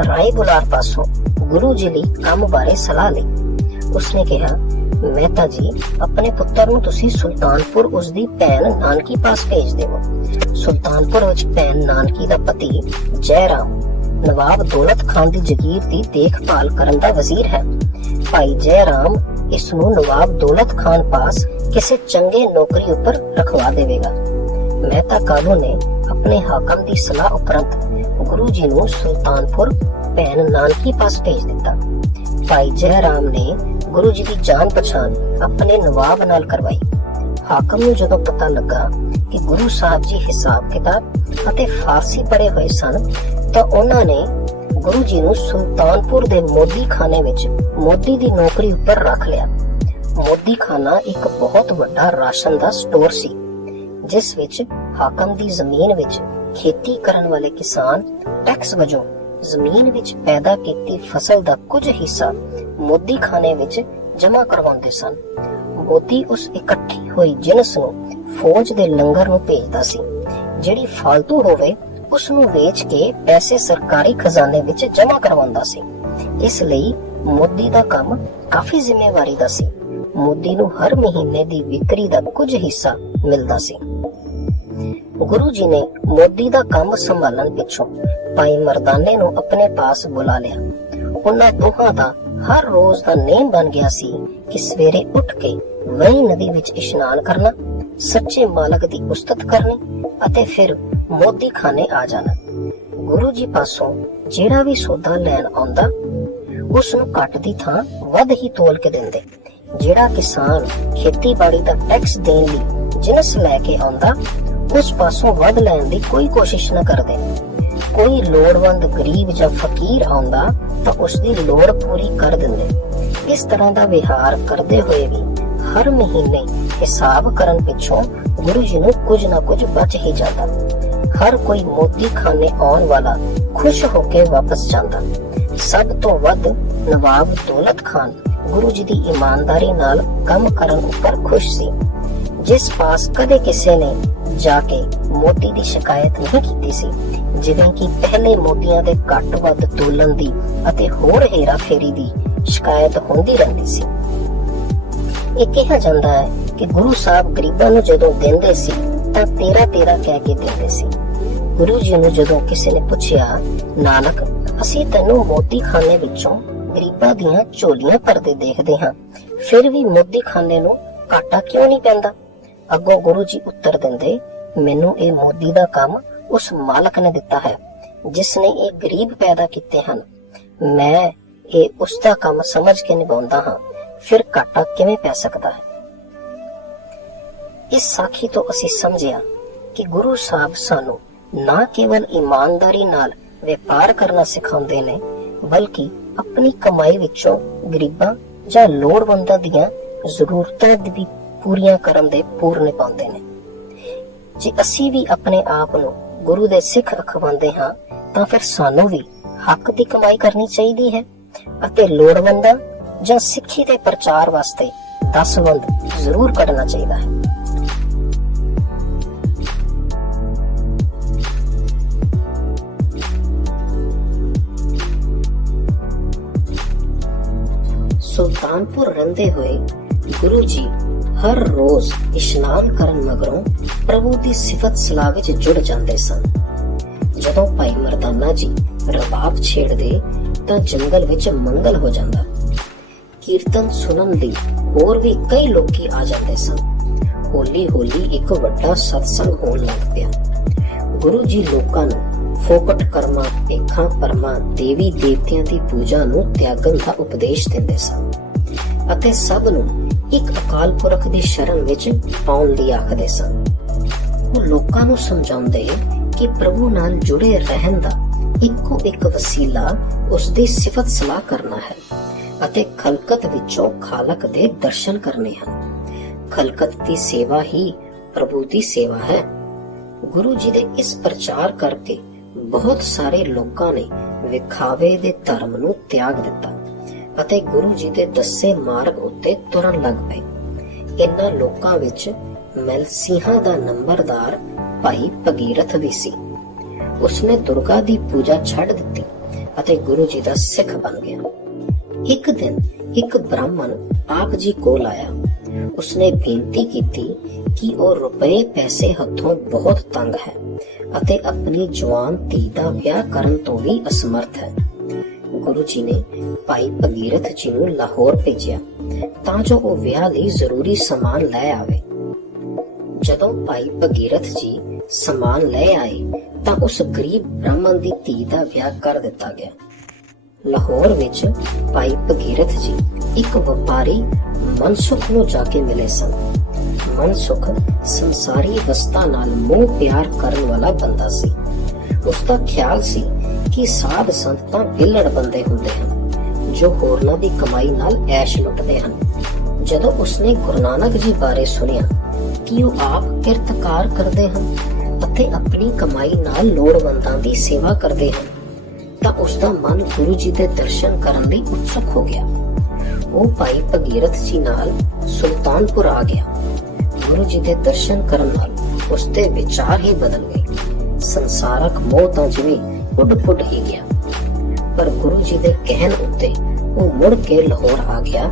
ਰਾਏ ਬੁਲਾਰ ਪਾਸੋਂ ਗੁਰੂ ਜੀ ਲਈ ਕੰਮ ਬਾਰੇ ਸਲਾਹ ਲਈ। ਉਸਨੇ ਕਿਹਾ, ਮਹਿਤਾ ਜੀ, ਆਪਣੇ ਪੁੱਤਰ ਨੂੰ ਤੁਸੀਂ ਸੁਲਤਾਨਪੁਰ ਉਸਦੀ ਭੈਣ ਨਾਨਕੀ ਪਾਸ ਭੇਜ ਦੇਵੋ। ਸੁਲਤਾਨਪੁਰ ਵਿੱਚ ਭੈਣ ਨਾਨਕੀ ਦਾ ਪਤੀ ਜੈ ਰਾਮ ਨਵਾਬ ਦੌਲਤ ਖਾਨ ਦੀ ਜਗੀਰ ਦੀ ਦੇਖਭਾਲ ਕਰਨ ਦਾ ਵਜ਼ੀਰ ਹੈ। ਭਾਈ ਜੈ ਰਾਮ ਇਸ ਨੂੰ ਨਵਾਬ ਦੌਲਤ ਖਾਨ ਪਾਸ ਕਿਸੇ ਚੰਗੇ ਨੌਕਰੀ ਉੱਪਰ ਰਖਵਾ ਦੇਵੇਗਾ। ਮਹਿਤਾ ਕਾਲੂ ਨੇ ਆਪਣੇ ਹਾਕਮ ਦੀ ਸਲਾਹ ਉਪਰੰਤ ਗੁਰੂ ਜੀ ਨੂੰ ਸੁਲਤਾਨਪੁਰ ਭੈਣ ਨਾਨਕੀ ਪਾਸ ਭੇਜ ਦਿੱਤਾ। ਭਾਈ ਜੈ ਰਾਮ ਨੇ ਗੁਰੂ ਜੀ ਦੀ ਜਾਣ ਪਛਾਣ ਆਪਣੇ ਨਵਾਬ ਨਾਲ ਕਰਵਾਈ। ਹਾਕਮ ਨੂੰ ਜਦੋਂ ਪਤਾ ਲੱਗਾ ਕਿ ਗੁਰੂ ਸਾਹਿਬ ਜੀ ਹਿਸਾਬ ਕਿਤਾਬ ਅਤੇ ਫਾਰਸੀ ਪੜ੍ਹੇ ਹੋਏ ਸਨ ਤਾਂ ਉਹਨਾਂ ਨੇ ਗੁਰੂ ਜੀ ਨੂੰ ਸੁਲਤਾਨਪੁਰ ਦੇ ਮੋਦੀ ਖਾਨੇ ਵਿੱਚ ਮੋਦੀ ਦੀ ਨੌਕਰੀ ਉੱਪਰ ਰੱਖ ਲਿਆ। ਮੋਦੀ ਖਾਨਾ ਇੱਕ ਬਹੁਤ ਵੱਡਾ ਰਾਸ਼ਨ ਦਾ ਸਟੋਰ ਸੀ, ਜਿਸ ਵਿੱਚ ਹਾਕਮ ਦੀ ਜ਼ਮੀਨ ਵਿੱਚ ਖੇਤੀ ਕਰਨ ਵਾਲੇ ਕਿਸਾਨ ਟੈਕਸ ਵਜੋਂ ਜ਼ਮੀਨ ਵਿੱਚ ਪੈਦਾ ਕੀਤੀ ਫਸਲ ਦਾ ਕੁਝ ਹਿੱਸਾ ਮੋਦੀ ਖਾਨੇ ਵਿੱਚ ਜਮ੍ਹਾਂ ਕਰਵਾਉਂਦੇ ਸਨ। ਮੋਦੀ ਉਸ ਇਕੱਠੀ ਹੋਈ ਜਿਨਸ ਨੂੰ ਫੌਜ ਦੇ ਲੰਗਰ ਨੂੰ ਭੇਜਦਾ ਸੀ। ਜਿਹੜੀ ਫਾਲਤੂ ਹੋਵੇ ਉਸ ਨੂੰ ਵੇਚ ਕੇ ਪੈਸੇ ਸਰਕਾਰੀ ਖਜ਼ਾਨੇ ਵਿੱਚ ਜਮ੍ਹਾਂ ਕਰਵਾਉਂਦਾ ਸੀ। ਇਸ ਲਈ ਮੋਦੀ ਦਾ ਕੰਮ ਕਾਫੀ ਜ਼ਿੰਮੇਵਾਰੀ ਦਾ ਸੀ। ਮੋਦੀ ਨੂੰ ਹਰ ਮਹੀਨੇ ਦੀ ਵਿਕਰੀ ਦਾ ਕੁਝ ਹਿੱਸਾ ਮਿਲਦਾ ਸੀ। ਗੁਰੂ ਜੀ ਨੇ ਮੋਦੀ ਦਾ ਕੰਮ ਸੰਭਾਲਣ ਪਿੱਛੋਂ ਭਾਈ ਮਰਦਾਨੇ ਨੂੰ ਆਪਣੇ ਪਾਸ ਬੁਲਾ ਲਿਆ। ਉਹਨਾਂ ਦੋਹਾਂ ਦਾ ਹਰ ਰੋਜ਼ ਦਾ ਨੇਮ ਬਣ ਗਿਆ ਸੀ ਕਿ ਸਵੇਰੇ ਉੱਠ ਕੇ ਵਹੀ ਨਦੀ ਵਿੱਚ ਇਸ਼ਨਾਨ ਕਰਨਾ, ਸੱਚੇ ਮਾਲਕ ਦੀ ਉਸਤਤ ਕਰਨੀ ਅਤੇ ਫਿਰ ਮੋਦੀ ਖਾਨੇ ਆ ਜਾਣਾ। ਗੁਰੂ ਜੀ ਪਾਸੋਂ ਜਿਹੜਾ ਵੀ ਸੌਦਾ ਲੈਣ ਆਉਂਦਾ ਉਸ ਨੂੰ ਘੱਟ ਦੀ ਥਾਂ ਵੱਧ ਹੀ ਤੋਲ ਕੇ ਦਿੰਦੇ। ਜਿਹੜਾ ਕਿਸਾਨ ਖੇਤੀਬਾੜੀ ਦਾ ਟੈਕਸ ਦੇਣ ਲਈ ਜਿਨਸ ਲੈ ਕੇ ਆਉਂਦਾ ਉਸ ਪਾਸੋਂ ਵੱਧ ਲੈਣ ਦੀ ਕੋਈ ਕੋਸ਼ਿਸ਼ ਨਾ ਕਰਦੇ। ਕੋਈ ਲੋੜਵੰਦ ਗਰੀਬ ਜਾਂ ਫਕੀਰ ਆਉਂਦਾ ਤਾਂ ਉਸ ਦੀ ਲੋੜ ਪੂਰੀ ਕਰ ਦਿੰਦੇ। ਇਸ ਤਰ੍ਹਾਂ ਦਾ ਵਿਹਾਰ ਕਰਦੇ ਹੋਏ ਵੀ ਹਰ ਮਹੀਨੇ ਹਿਸਾਬ ਕਰਨ ਪਿੱਛੋਂ ਗੁਰੂ ਜੀ ਨੂੰ ਕੁਝ ਨਾ ਕੁਝ ਬਚ ਹੀ ਜਾਂਦਾ। ਹਰ ਕੋਈ ਮੋਦੀ ਖਾਨੇ ਆਉਣ ਵਾਲਾ ਖੁਸ਼ ਹੋ ਕੇ ਵਾਪਸ ਜਾਂਦਾ। ਸਭ ਤੋਂ ਵੱਧ ਨਵਾਬ ਦੌਲਤ ਖਾਨ ਗੁਰੂ ਜੀ ਦੀ ਇਮਾਨਦਾਰੀ ਨਾਲ ਕੰਮ ਕਰਨ ਉੱਪਰ ਖੁਸ਼ ਸੀ। ਜਿਸ ਪਾਸ ਕਦੇ ਕਿਸੇ ਨੇ ਜਾ ਕੇ ਮੋਦੀ ਦੀ ਸ਼ਿਕਾਇਤ ਨਹੀਂ ਕੀਤੀ ਸੀ, ਜਿਵੇਂ ਕਿ ਪਹਿਲੇ ਮੋਦੀਆਂ ਦੇ ਘੱਟ ਵੱਧ ਤੋਲਣ ਦੀ ਅਤੇ ਹੋਰ ਹੇਰਾ ਫੇਰੀ ਦੀ ਸ਼ਿਕਾਇਤ ਹੁੰਦੀ ਰਹਿੰਦੀ ਸੀ। ਇਹ ਕਿਹਾ ਜਾਂਦਾ ਹੈ ਕਿ ਗੁਰੂ ਸਾਹਿਬ ਗਰੀਬਾਂ ਨੂੰ ਜਦੋਂ ਦਿੰਦੇ ਸੀ ਤਾਂ 13 ਕਹਿ ਕੇ ਦਿੰਦੇ ਸੀ। ਗੁਰੂ ਜੀ ਨੂੰ ਜਦੋਂ ਕਿਸੇ ਨੇ ਪੁੱਛਿਆ, ਨਾਨਕ ਅਸੀਂ ਤੈਨੂੰ ਮੋਦੀ ਖਾਨੇ ਵਿੱਚੋਂ ਗਰੀਬਾਂ ਦੀਆਂ ਝੋਲੀਆਂ ਭਰਦੇ ਦੇਖਦੇ ਹਾਂ, ਫਿਰ ਵੀ ਮੋਦੀ ਖਾਨੇ ਨੂੰ ਘਾਟਾ ਕਿਉਂ ਨਹੀਂ ਪੈਂਦਾ? ਅੱਗੋਂ ਗੁਰੂ ਜੀ ਉੱਤਰ ਦਿੰਦੇ, ਮੈਨੂੰ ਇਹ ਮੋਦੀ ਦਾ ਕੰਮ ਉਸ ਮਾਲਕ ਨੇ ਦਿੱਤਾ ਹੈ ਜਿਸ ਨੇ ਇਹ ਗਰੀਬ ਪੈਦਾ ਕੀਤੇ ਹਨ। ਮੈਂ ਇਹ ਉਸ ਦਾ ਕੰਮ ਸਮਝ ਕੇ ਨਿਭਾਉਂਦਾ ਹਾਂ, ਫਿਰ ਘਾਟਾ ਕਿਵੇਂ ਪੈ ਸਕਦਾ ਹੈ? ਇਸ ਸਾਖੀ ਤੋਂ ਅਸੀਂ ਸਮਝਿਆ ਕਿ ਗੁਰੂ ਸਾਹਿਬ ਸਾਨੂੰ ਨਾ ਕੇਵਲ ਇਮਾਨਦਾਰੀ ਨਾਲ ਵਪਾਰ ਕਰਨਾ ਸਿਖਾਉਂਦੇ ਨੇ, ਬਲਕਿ ਆਪਣੀ ਕਮਾਈ ਵਿੱਚੋਂ ਗਰੀਬਾਂ ਜਾਂ ਲੋੜਵੰਦਾਂ ਦੀਆਂ ਜ਼ਰੂਰਤਾਂ ਵੀ ਪੂਰੀਆਂ ਕਰਨ ਦੇ ਪੂਰਨ ਪਾਉਂਦੇ ਨੇ। ਜੇ ਅਸੀਂ ਵੀ ਆਪਣੇ ਆਪ ਨੂੰ ਗੁਰੂ ਦੇ ਸਿੱਖ ਅਖਵਾਉਂਦੇ ਹਾਂ ਤਾਂ ਫਿਰ ਸਾਨੂੰ ਵੀ ਹੱਕ ਦੀ ਕਮਾਈ ਕਰਨੀ ਚਾਹੀਦੀ ਹੈ ਅਤੇ ਲੋੜਵੰਦਾਂ ਜਾਂ ਸਿੱਖੀ ਦੇ ਪ੍ਰਚਾਰ ਵਾਸਤੇ ਦਸਵੰਧ ਜ਼ਰੂਰ ਕੱਢਣਾ ਚਾਹੀਦਾ ਹੈ। ਸੁਲਤਾਨਪੁਰ ਰਹਿੰਦੇ ਹੋਏ ਗੁਰੂ ਜੀ ਹਰ ਰੋਜ਼ ਇਸ਼ਨਾਨ ਕਰਨ ਮਗਰੋਂ ਪ੍ਰਭੂ ਦੀ ਸਿਫਤ ਸਲਾਹ ਵਿੱਚ ਜੁੜ ਜਾਂਦੇ ਸਨ। ਜਦੋਂ ਭਾਈ ਮਰਦਾਨਾ ਜੀ ਰਬਾਬ ਛੇੜਦੇ ਤਾਂ ਜੰਗਲ ਵਿੱਚ ਮੰਗਲ ਹੋ ਜਾਂਦਾ। ਕੀਰਤਨ ਸੁਣਨ ਲਈ ਹੋਰ ਵੀ ਕਈ ਲੋਕੀ ਆ ਜਾਂਦੇ ਸਨ। ਹੌਲੀ ਹੌਲੀ ਇੱਕ ਵੱਡਾ ਸਤਸੰਗ ਹੋਣ ਲੱਗ ਪਿਆ। ਗੁਰੂ ਜੀ ਲੋਕਾਂ ਨੂੰ ਫੋਕਟ ਕਰਮਾਂ, ਭੇਖਾਂ ਪਰਮਾਂ, ਦੇਵੀ ਦੇਵਤਿਆਂ ਦੀ ਪੂਜਾ ਨੂੰ ਤਿਆਗਣ ਦਾ ਉਪਦੇਸ਼ ਦਿੰਦੇ ਸਨ ਅਤੇ ਸਭ ਨੂੰ ਇੱਕ ਅਕਾਲ ਪੁਰਖ ਦੀ ਸ਼ਰਨ ਵਿੱਚ ਆਉਣ ਲਈ ਆਖਦੇ ਸਨ। ਉਹ ਲੋਕਾਂ ਨੂੰ ਸਮਝਾਉਂਦੇ ਕਿ ਪ੍ਰਭੂ ਨਾਲ ਜੁੜੇ ਰਹਿਣ ਦਾ ਇੱਕੋ ਇੱਕ ਵਸੀਲਾ ਉਸ ਦੀ ਸਿਫਤ ਸਲਾਹ ਕਰਨਾ ਹੈ ਅਤੇ ਖਲਕਤ ਵਿੱਚੋਂ ਖਾਲਕ ਦੇ ਦਰਸ਼ਨ ਕਰਨੇ ਹਨ। ਖਲਕਤ ਦੀ ਸੇਵਾ ਹੀ ਪ੍ਰਭੂ ਦੀ ਸੇਵਾ ਹੈ। ਗੁਰੂ ਜੀ ਦੇ ਇਸ ਪ੍ਰਚਾਰ ਕਰਕੇ ਬਹੁਤ ਸਾਰੇ ਲੋਕਾਂ ਨੇ ਵਿਖਾਵੇ ਦੇ ਧਰਮ ਨੂੰ ਤਿਆਗ ਦਿੱਤਾ ਅਤੇ ਗੁਰੂ ਜੀ ਦੇ ਦੱਸੇ ਮਾਰਗ ਉੱਤੇ ਤੁਰਨ ਲੱਗ ਪਏ। ਇਨ੍ਹਾਂ ਲੋਕਾਂ ਵਿੱਚ ਮਲਸੀਹਾਂ ਦਾ ਨੰਬਰਦਾਰ ਭਾਈ ਭਗੀਰਥ ਵੀ ਸੀ। ਉਸਨੇ ਦੁਰਗਾ ਦੀ ਪੂਜਾ ਛੱਡ ਦਿੱਤੀ ਅਤੇ ਗੁਰੂ ਜੀ ਦਾ ਸਿੱਖ ਬਣ ਗਿਆ। ਇੱਕ ਦਿਨ ਇੱਕ ਬ੍ਰਾਹਮਣ ਆਪ ਜੀ ਕੋਲ ਆਇਆ। ਉਸਨੇ ਬੇਨਤੀ ਕੀਤੀ ਕਿ ਉਹ ਰੁਪਏ ਪੈਸੇ ਹੱਥੋਂ ਬਹੁਤ ਤੰਗ ਹੈ ਅਤੇ ਆਪਣੀ ਜਵਾਨ ਧੀ ਦਾ ਵਿਆਹ ਕਰਨ ਤੋਂ ਵੀ ਅਸਮਰਥ ਹੈ। ਗੁਰੂ ਜੀ ਨੇ ਭਾਈ ਭਗੀਰਥ ਜੀ ਨੂੰ ਲਾਹੌਰ ਭੇਜਿਆ ਤਾਂ ਜੋ ਉਹ ਵਿਆਹ ਲਈ ਜ਼ਰੂਰੀ ਸਮਾਨ ਲੈ ਆਵੇ। ਜਦੋਂ ਭਾਈ ਭਗੀਰਥ ਜੀ ਸਮਾਨ ਲੈ ਆਏ ਤਾਂ ਉਸ ਗਰੀਬ ਬ੍ਰਾਹਮਣ ਦੀ ਧੀ ਦਾ ਵਿਆਹ ਕਰ ਦਿੱਤਾ ਗਿਆ। ਲਾਹੌਰ ਵਿੱਚ ਭਾਈ ਭਗੀਰਥ ਜੀ ਇੱਕ ਵਪਾਰੀ ਮਨਸੁਖ ਨੂੰ ਜਾ ਕੇ ਮਿਲੇ ਸਨ। ਮਨਸੁਖ ਸੰਸਾਰੀ ਵਸਤਾਂ ਨਾਲ ਮੋਹ ਪਿਆਰ ਕਰਨ ਵਾਲਾ ਬੰਦਾ ਸੀ। ਉਸ ਦਾ ਖਿਆਲ ਸੀ ਕਿ ਸਾਧ ਸੰਤ ਤਾਂ ਵਿਲੜ ਬੰਦੇ ਹੁੰਦੇ ਹਨ ਜੋ ਹੋਰਨਾਂ ਦੀ ਕਮਾਈ ਨਾਲ ਐਸ਼ ਲੁੱਟਦੇ ਹਨ। ਜਦੋਂ ਉਸਨੇ ਗੁਰੂ ਨਾਨਕ ਜੀ ਬਾਰੇ ਸੁਣਿਆ ਕਿ ਉਹ ਆਪ ਕਿਰਤਕਾਰ ਕਰਦੇ ਹਨ ਅਤੇ ਆਪਣੀ ਕਮਾਈ ਨਾਲ ਲੋੜਵੰਦਾਂ ਦੀ ਸੇਵਾ ਕਰਦੇ ਹਨ ਤਾਂ ਉਸਦਾ ਮਨ ਗੁਰੂ ਜੀ ਦੇ ਦਰਸ਼ਨ ਕਰਨ ਲਈ ਉਤਸੁਕ ਹੋ ਗਿਆ। ਉਹ ਭਾਈ ਭਗੀਰਥ ਜੀ ਨਾਲ ਸੁਲਤਾਨਪੁਰ ਆ ਗਿਆ। ਗੁਰੂ ਜੀ ਦੇ ਦਰਸ਼ਨ ਕਰਨ ਨਾਲ ਉਸਦੇ ਵਿਚਾਰ ਹੀ ਬਦਲ ਗਏ। ਸੰਸਾਰਕ ਮੋਹ ਤਾਂ ਜਿਵੇਂ ਉੱਡ ਹੀ ਗਿਆ। ਪਰ ਗੁਰੂ ਜੀ ਦੇ ਕਹਿਣ ਉੱਤੇ ਉਹ ਮੁੜ ਕੇ ਲਾਹੌਰ ਆ ਗਿਆ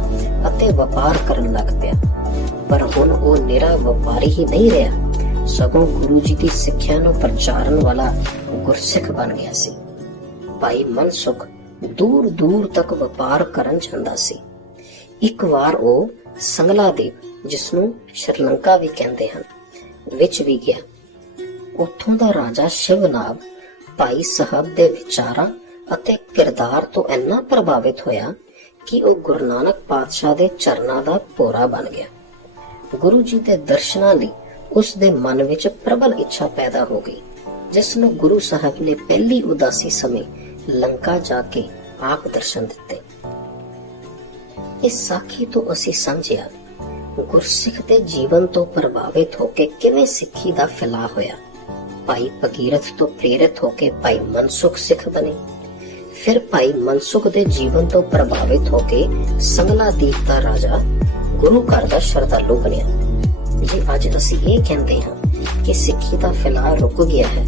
ਅਤੇ ਵਪਾਰ ਕਰਨ ਲੱਗ ਪਿਆ। ਪਰ ਹੁਣ ਉਹ ਨਿਰਾ ਵਪਾਰੀ ਹੀ ਨਹੀਂ ਰਿਹਾ, ਸਗੋਂ ਗੁਰੂ ਜੀ ਦੀ ਸਿੱਖਿਆ ਨੂੰ ਪ੍ਰਚਾਰਨ ਵਾਲਾ ਗੁਰਸਿੱਖ ਬਣ ਗਿਆ ਸੀ। ਭਾਈ ਮਨਸੁਖ ਦੂਰ ਦੂਰ ਤੱਕ ਵਪਾਰ ਕਰਨ ਜਾਂਦਾ ਸੀ। ਇੱਕ ਵਾਰ ਉਹ ਸੰਗਲਾ ਦੇਵ, ਜਿਸ ਨੂੰ ਸ਼੍ਰੀਲੰਕਾ ਵੀ ਕਹਿੰਦੇ ਹਨ, ਵਿੱਚ ਵੀ ਗਿਆ। ਉੱਥੋਂ ਦਾ ਰਾਜਾ ਸ਼ਿਵਨਾਗ ਭਾਈ ਸਾਹਿਬ ਦੇ ਵਿਚਾਰਾਂ ਅਤੇ ਕਿਰਦਾਰ ਤੋਂ ਇੰਨਾ ਪ੍ਰਭਾਵਿਤ ਹੋਇਆ ਕਿ ਉਹ ਗੁਰੂ ਨਾਨਕ ਪਾਤਸ਼ਾਹ ਦੇ ਚਰਨਾਂ ਦਾ ਭੋਰਾ ਬਣ ਗਿਆ। ਗੁਰੂ ਜੀ ਦੇ ਦਰਸ਼ਨਾਂ ਲਈ ਉਸ ਦੇ ਮਨ ਵਿੱਚ ਪ੍ਰਬਲ ਇੱਛਾ ਪੈਦਾ ਹੋ ਗਈ, ਜਿਸ ਨੂੰ ਗੁਰੂ ਸਾਹਿਬ ਨੇ ਪਹਿਲੀ ਉਦਾਸੀ ਸਮੇਂ ਲੰਕਾ ਜਾ ਕੇ ਆਪ ਦਰਸ਼ਨ ਦਿੱਤੇ। ਇਸ ਸਾਖੀ ਤੋਂ ਅਸੀਂ ਸਮਝਿਆ ਗੁਰਸਿੱਖ ਦੇ ਜੀਵਨ ਤੋਂ ਪ੍ਰਭਾਵਿਤ ਹੋ ਕੇ ਕਿਵੇਂ ਸਿੱਖੀ ਦਾ ਫੈਲਾਅ ਹੋਇਆ। ਭਾਈ ਭਗੀਰਥ ਤੋਂ ਪ੍ਰੇਰਿਤ ਹੋ ਕੇ ਭਾਈ ਮਨਸੁਖ ਸਿੱਖ ਬਣੇ। ਫਿਰ ਭਾਈ ਮਨਸੁਖ ਦੇ ਜੀਵਨ ਤੋਂ ਪ੍ਰਭਾਵਿਤ ਹੋ ਕੇ ਸੰਗਲਾਦੀਪ ਦਾ ਰਾਜਾ ਗੁਰੂ ਘਰ ਦਾ ਸ਼ਰਧਾਲੂ ਬਣਿਆ। ਜੇ ਅੱਜ ਅਸੀਂ ਇਹ ਕਹਿੰਦੇ ਹਾਂ ਕਿ ਸਿੱਖੀ ਦਾ ਫੈਲਾਅ ਰੁਕ ਗਿਆ ਹੈ,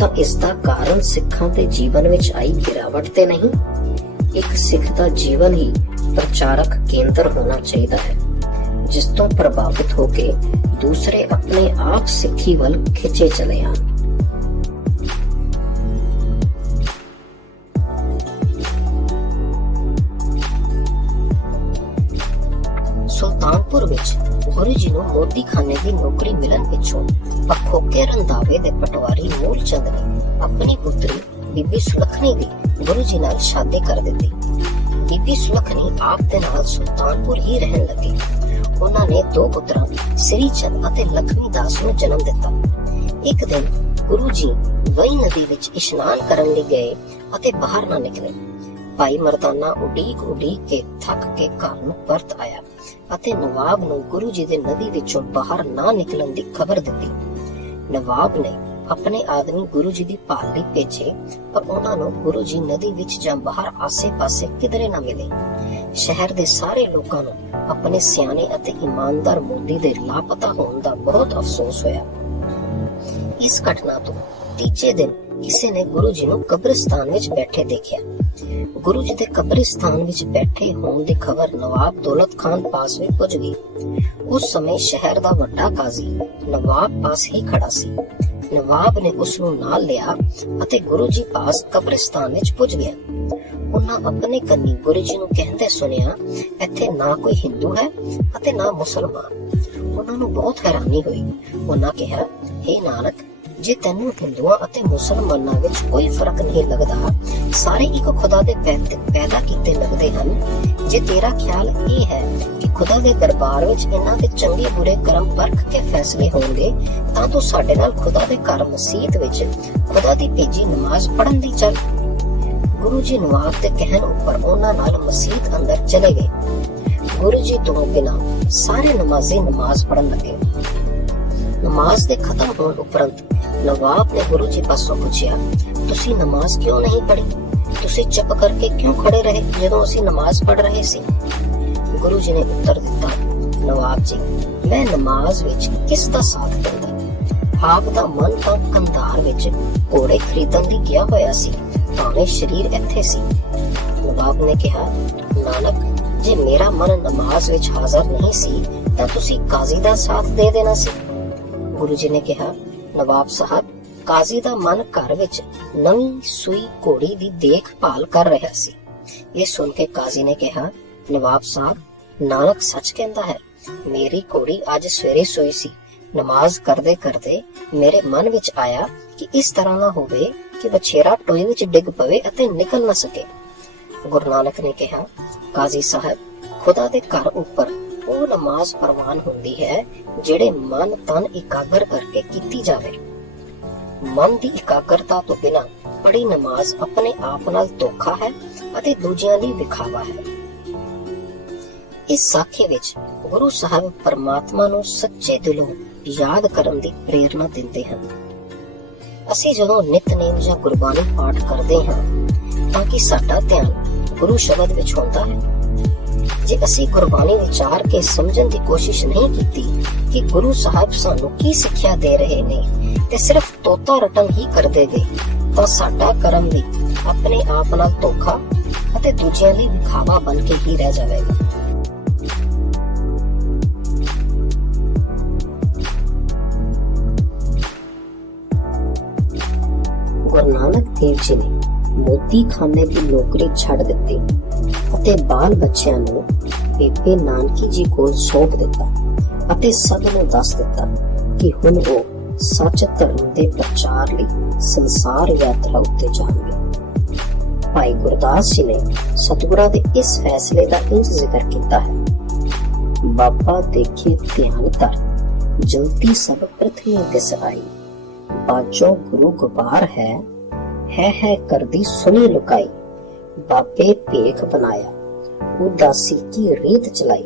ਤਾਂ ਇਸ ਦਾ ਕਾਰਨ ਸਿੱਖਾਂ ਦੇ ਜੀਵਨ ਵਿੱਚ ਆਈ ਗਿਰਾਵਟ ਤੇ ਨਹੀਂ। ਇੱਕ ਸਿੱਖ ਦਾ ਜੀਵਨ ਹੀ ਪ੍ਰਚਾਰਕ ਕੇਂਦਰ ਹੋਣਾ ਚਾਹੀਦਾ ਹੈ, ਜਿਸ ਤੋਂ ਪ੍ਰਭਾਵਿਤ ਹੋ ਕੇ ਦੂਸਰੇ ਆਪਣੇ ਆਪ ਸਿੱਖੀ ਵੱਲ ਖਿੱਚੇ ਚਲੇ ਆਣ। ਸੁਲਤਾਨਪੁਰ ਵਿੱਚ ਗੁਰੂ ਜੀ ਨੂੰ ਮੋਦੀ ਖਾਨੇ ਦੀ ਨੌਕਰੀ ਮਿਲਣ ਪਿੱਛੋਂ ਪਖੋਕੇ ਰੰਧਾਵੇ ਦੇ ਪਟਵਾਰੀ ਮੂਲ ਚੰਦ ਨੇ ਆਪਣੀ ਪੁੱਤਰੀ ਬੀਬੀ ਸੁਲੱਖਣੀ ਦੀ ਗੁਰੂ ਜੀ ਨਾਲ ਸ਼ਾਦੀ ਕਰ ਦਿੱਤੀ। ਬੀਬੀ ਸੁਲੱਖਣੀ ਆਪ ਦੇ ਨਾਲ ਸੁਲਤਾਨਪੁਰ ਹੀ ਰਹਿਣ ਲੱਗੀ। ਉਹਨਾਂ ਨੇ 2 ਪੁੱਤਰਾਂ ਸ੍ਰੀ ਚੰਦ ਅਤੇ ਲਖਮੀ ਦਾਸ ਨੂੰ ਜਨਮ ਦਿੱਤਾ। ਇੱਕ ਦਿਨ ਗੁਰੂ ਜੀ ਵਈ ਨਦੀ ਵਿੱਚ ਇਸ਼ਨਾਨ ਕਰਨ ਲਈ ਗਏ ਅਤੇ ਬਾਹਰ ਨਾ ਨਿਕਲੇ। ਭਾਈ ਮਰਦਾਨਾ ਉਡੀਕ ਕੇ ਥੱਕ ਕੇ ਘਰ ਨੂੰ ਪਰਤ ਆਇਆ ਅਤੇ ਨਵਾਬ ਨੂੰ ਗੁਰੂ ਜੀ ਦੇ ਨਦੀ ਵਿੱਚੋਂ ਬਾਹਰ ਨਾ ਨਿਕਲਣ ਦੀ ਖਬਰ ਦਿੱਤੀ। ਨਵਾਬ ਨੇ ਆਪਣੇ ਆਦਮੀ ਗੁਰੂ ਜੀ ਦੀ ਭਾਲ ਲਈ ਭੇਜੇ, ਪਰ ਉਹਨਾਂ ਨੂੰ ਗੁਰੂ ਜੀ ਨਦੀ ਵਿੱਚ ਜਾਂ ਬਾਹਰ ਆਸੇ-ਪਾਸੇ ਕਿਧਰੇ ਨਾ ਮਿਲੇ। ਸ਼ਹਿਰ ਦੇ ਸਾਰੇ ਲੋਕਾਂ ਨੂੰ ਆਪਣੇ ਸਿਆਣੇ ਅਤੇ ਇਮਾਨਦਾਰ ਮੋਦੀ ਦੇ ਲਾਪਤਾ ਹੋਣ ਦਾ ਬਹੁਤ ਅਫਸੋਸ ਹੋਇਆ। ਇਸ ਘਟਨਾ ਤੋਂ ਤੀਜੇ ਦਿਨ ਕਿਸੇ ਨੇ ਗੁਰੂ ਜੀ ਨੂੰ ਕਬਰਿਸਤਾਨ ਵਿੱਚ ਬੈਠੇ ਦੇਖਿਆ। ਗੁਰੂ ਜੀ ਦੇ ਕਬਰਿਸਤਾਨ ਵਿੱਚ ਬੈਠੇ ਹੋਣ ਦੀ ਖਬਰ ਨਵਾਬ ਦੌਲਤ ਖਾਨ ਪਾਸ ਵੀ ਪੁੱਜ ਗਈ। ਉਸ ਸਮੇਂ ਸ਼ਹਿਰ ਦਾ ਵੱਡਾ ਕਾਜ਼ੀ ਨਵਾਬ ਪਾਸ ਹੀ ਖੜਾ ਸੀ। ਨਵਾਬ ਨੇ ਉਸ ਨੂੰ ਨਾਲ ਲਿਆ ਅਤੇ ਗੁਰੂ ਜੀ ਪਾਸ ਕਬਰਿਸਤਾਨ ਵਿੱਚ ਪੁੱਜ ਗਿਆ। ਉਹਨਾਂ ਆਪਣੇ ਕੰਨੀ ਗੁਰੂ ਜੀ ਨੂੰ ਕਹਿੰਦੇ ਸੁਣਿਆ, ਇੱਥੇ ਨਾ ਕੋਈ ਹਿੰਦੂ ਹੈ ਅਤੇ ਨਾ ਮੁਸਲਮਾਨ। ਉਹਨਾਂ ਨੂੰ ਬਹੁਤ ਹੈਰਾਨੀ ਹੋਈ। ਉਹਨਾਂ ਕਿਹਾ, ਹੇ ਨਾਨਕ, ਜੇ ਤੈਨੂੰ ਹਿੰਦੂਆਂ ਅਤੇ ਮੁਸਲਮਾਨਾਂ ਵਿੱਚ ਕੋਈ ਫਰਕ ਨਹੀਂ ਲੱਗਦਾ, ਸਾਰੇ ਇੱਕ ਖੁਦਾ ਦੇ ਪੈਦਾ ਕੀਤੇ ਲੱਗਦੇ ਹਨ, ਜੇ ਤੇਰਾ ਖਿਆਲ ਇਹ ਹੈ ਕਿ ਖੁਦਾ ਦੇ ਦਰਬਾਰ ਵਿੱਚ ਇਹਨਾਂ ਦੇ ਚੰਗੇ ਬੁਰੇ ਕਰਮ ਪਰਖ ਕੇ ਫੈਸਲੇ ਹੋਣਗੇ, ਤਾਂ ਤੂੰ ਸਾਡੇ ਨਾਲ ਖੁਦਾ ਦੇ ਘਰ ਮਸੀਤ ਵਿੱਚ ਖੁਦਾ ਦੀ ਭੇਜੀ ਨਮਾਜ਼ ਪੜ੍ਹਨ ਦੀ ਚੱਲ। ਗੁਰੂ ਜੀ ਨਵਾਬ ਦੇ ਕਹਿਣ ਉੱਪਰ ਉਹਨਾਂ ਨਾਲ ਮਸੀਤ ਅੰਦਰ ਚਲੇ ਗਏ। ਗੁਰੂ ਜੀ ਤੋਂ ਬਿਨਾਂ ਸਾਰੇ ਨਮਾਜ਼ੀ ਨਮਾਜ਼ ਪੜ੍ਹਨ ਲੱਗੇ। ਨਮਾਜ਼ ਦੇ ਖਤਮ ਹੋਣ ਉਪਰੰਤ ਨਵਾਬ ਨੇ ਗੁਰੂ ਜੀ ਪਾਸੋਂ ਪੁੱਛਿਆ, ਤੁਸੀਂ ਨਮਾਜ਼ ਕਿਉਂ ਨਹੀਂ ਪੜ੍ਹੀ? ਤੁਸੀਂ ਚੁੱਪ ਕਰਕੇ ਕਿਉਂ ਖੜੇ ਰਹੇ ਜਦੋਂ ਅਸੀਂ ਨਮਾਜ਼ ਪੜ੍ਹ ਰਹੇ ਸੀ? ਗੁਰੂ ਜੀ ਨੇ ਉੱਤਰ ਦਿੱਤਾ, ਨਵਾਬ ਜੀ, ਮੈਂ ਨਮਾਜ਼ ਵਿੱਚ ਕਿਸ ਦਾ ਸਾਥ ਦਿੰਦਾ? ਆਪ ਦਾ ਮਨ ਤਾਂ ਕੰਧਾਰ ਵਿੱਚ ਘੋੜੇ ਖਰੀਦਣ ਲਈ ਗਿਆ ਹੋਇਆ ਸੀ, ਭਾਵੇਂ ਸਰੀਰ ਇੱਥੇ ਸੀ। ਨਵਾਬ ਨੇ ਕਿਹਾ, ਨਾਨਕ, ਜੇ ਮੇਰਾ ਮਨ ਨਮਾਜ਼ ਵਿੱਚ ਹਾਜ਼ਰ ਨਹੀਂ ਸੀ ਤਾਂ ਤੁਸੀਂ ਕਾਜ਼ੀ ਦਾ ਸਾਥ ਦੇ ਦੇਣਾ ਸੀ। ਗੁਰੂ ਜੀ ਨੇ ਕਿਹਾ, ਨਵਾਬ ਸਾਹਿਬ, ਕਾਜ਼ੀ ਦਾ ਮਨ ਘਰ ਵਿੱਚ ਨਵੀਂ ਸੂਈ ਘੋੜੀ ਦੀ ਦੇਖਭਾਲ ਕਰ ਰਿਹਾ ਸੀ। ਇਹ ਸੁਣ ਕੇ ਕਾਜ਼ੀ ਨੇ ਕਿਹਾ, ਨਵਾਬ ਸਾਹਿਬ, ਨਾਨਕ ਸੱਚ ਕਹਿੰਦਾ ਹੈ, ਮੇਰੀ ਘੋੜੀ ਅੱਜ ਸਵੇਰੇ ਸੂਈ ਸੀ। ਨਮਾਜ਼ ਕਰਦੇ ਕਰਦੇ ਮੇਰੇ ਮਨ ਵਿੱਚ ਆਇਆ ਕਿ ਇਸ ਤਰ੍ਹਾਂ ਨਾ ਹੋਵੇ ਕਿ ਬਛੇਰਾ ਟੋਏ ਵਿੱਚ ਡਿੱਗ ਪਵੇ ਅਤੇ ਨਿਕਲ ਨਾ ਸਕੇ। ਗੁਰੂ ਨਾਨਕ ਨੇ ਕਿਹਾ, ਕਾਜ਼ੀ ਸਾਹਿਬ, ਖੁਦਾ ਦੇ ਘਰ ਉੱਪਰ ਉਹ ਨਮਾਜ਼ ਪ੍ਰਵਾਨ ਹੁੰਦੀ ਹੈ ਜਿਹੜੇ ਮਨ ਤਨ ਇਕਾਗਰ ਕਰਕੇ ਕੀਤੀ ਜਾਵੇ। ਮਨ ਦੀ ਇਕਾਗਰਤਾ ਤੋਂ ਬਿਨਾਂ ਪੜੀ ਨਮਾਜ਼ ਆਪਣੇ ਆਪ ਨਾਲ ਧੋਖਾ ਹੈ ਅਤੇ ਦੂਜਿਆਂ ਲਈ ਵਿਖਾਵਾ ਹੈ। ਇਸ ਸਾਖੀ ਵਿੱਚ ਗੁਰੂ ਸਾਹਿਬ ਪਰਮਾਤਮਾ ਨੂੰ ਸੱਚੇ ਦਿਲੋਂ ਯਾਦ ਕਰਨ ਦੀ ਪ੍ਰੇਰਨਾ ਦਿੰਦੇ ਹਨ। ਅਸੀਂ ਜਦੋਂ ਨਿਤਨੇਮ ਜਾਂ ਗੁਰਬਾਣੀ ਪਾਠ ਕਰਦੇ ਹਾਂ ਤਾਂ ਕਿ ਸਾਡਾ ਧਿਆਨ ਗੁਰੂ ਸ਼ਬਦ ਵਿੱਚ ਹੁੰਦਾ ਹੈ। ਜੇ ਅਸੀਂ ਗੁਰਬਾਣੀ ਵਿਚਾਰ ਕੇ ਸਮਝਣ ਦੀ ਕੋਸ਼ਿਸ਼ ਨਹੀਂ ਕੀਤੀ ਕਿ ਗੁਰੂ ਸਾਹਿਬ ਸਾਨੂੰ ਕੀ ਸਿੱਖਿਆ ਦੇ ਰਹੇ ਨੇ ਤੇ ਸਿਰਫ ਤੋਤਾ ਰਟਨ ਹੀ ਕਰਦੇ ਗਏ, ਤਾਂ ਸਾਡਾ ਕਰਮ ਵੀ ਆਪਣੇ ਆਪ ਨਾਲ ਧੋਖਾ ਅਤੇ ਦੂਜਿਆਂ ਲਈ ਵਿਖਾਵਾ ਬਣ ਕੇ ਹੀ ਰਹਿ ਜਾਵੇਗਾ। ਗੁਰੂ ਨਾਨਕ ਦੇਵ ਜੀ ਨੇ ਮੋਦੀ ਖਾਨੇ ਦੀ ਨੌਕਰੀ ਛੱਡ ਦਿੱਤੀ ਅਤੇ ਬਾਲ ਬੱਚਿਆਂ ਨੂੰ ਬੇਬੇ ਨਾਨਕੀ ਜੀ ਕੋਲ ਸੌਂਪ ਦਿੱਤਾ ਅਤੇ ਸਭ ਨੂੰ ਦੱਸ ਦਿੱਤਾ ਕਿ ਹੁਣ ਉਹ ਸੱਚ ਧਰਮ ਦੇ ਪ੍ਰਚਾਰ ਲਈ ਸੰਸਾਰ ਯਾਤਰਾ ਉੱਤੇ ਜਾਣਗੇ। ਭਾਈ ਗੁਰਦਾਸ ਜੀ ਨੇ ਸਤਿਗੁਰਾਂ ਦੇ ਇਸ ਫੈਸਲੇ ਦਾ ਇੰਜ ਜ਼ਿਕਰ ਕੀਤਾ ਹੈ, ਬਾਬਾ ਦੇਖੇ ਧਿਆਨ ਧਰ, ਜਲਤੀ ਸਭ ਪ੍ਰਥਮੀ ਦਿਸ ਆਈ, ਬਾਜੋ ਗੁਰੂ ਗੁਬਾਰ ਹੈ ਕਰਦੀ ਸੁਣੀ ਲੁਕਾਈ, ਬਾਬੇ ਭੇਖ ਬਣਾਇਆ, ਉਦਾਸੀ ਕੀ ਰੀਤ ਚਲਾਈ,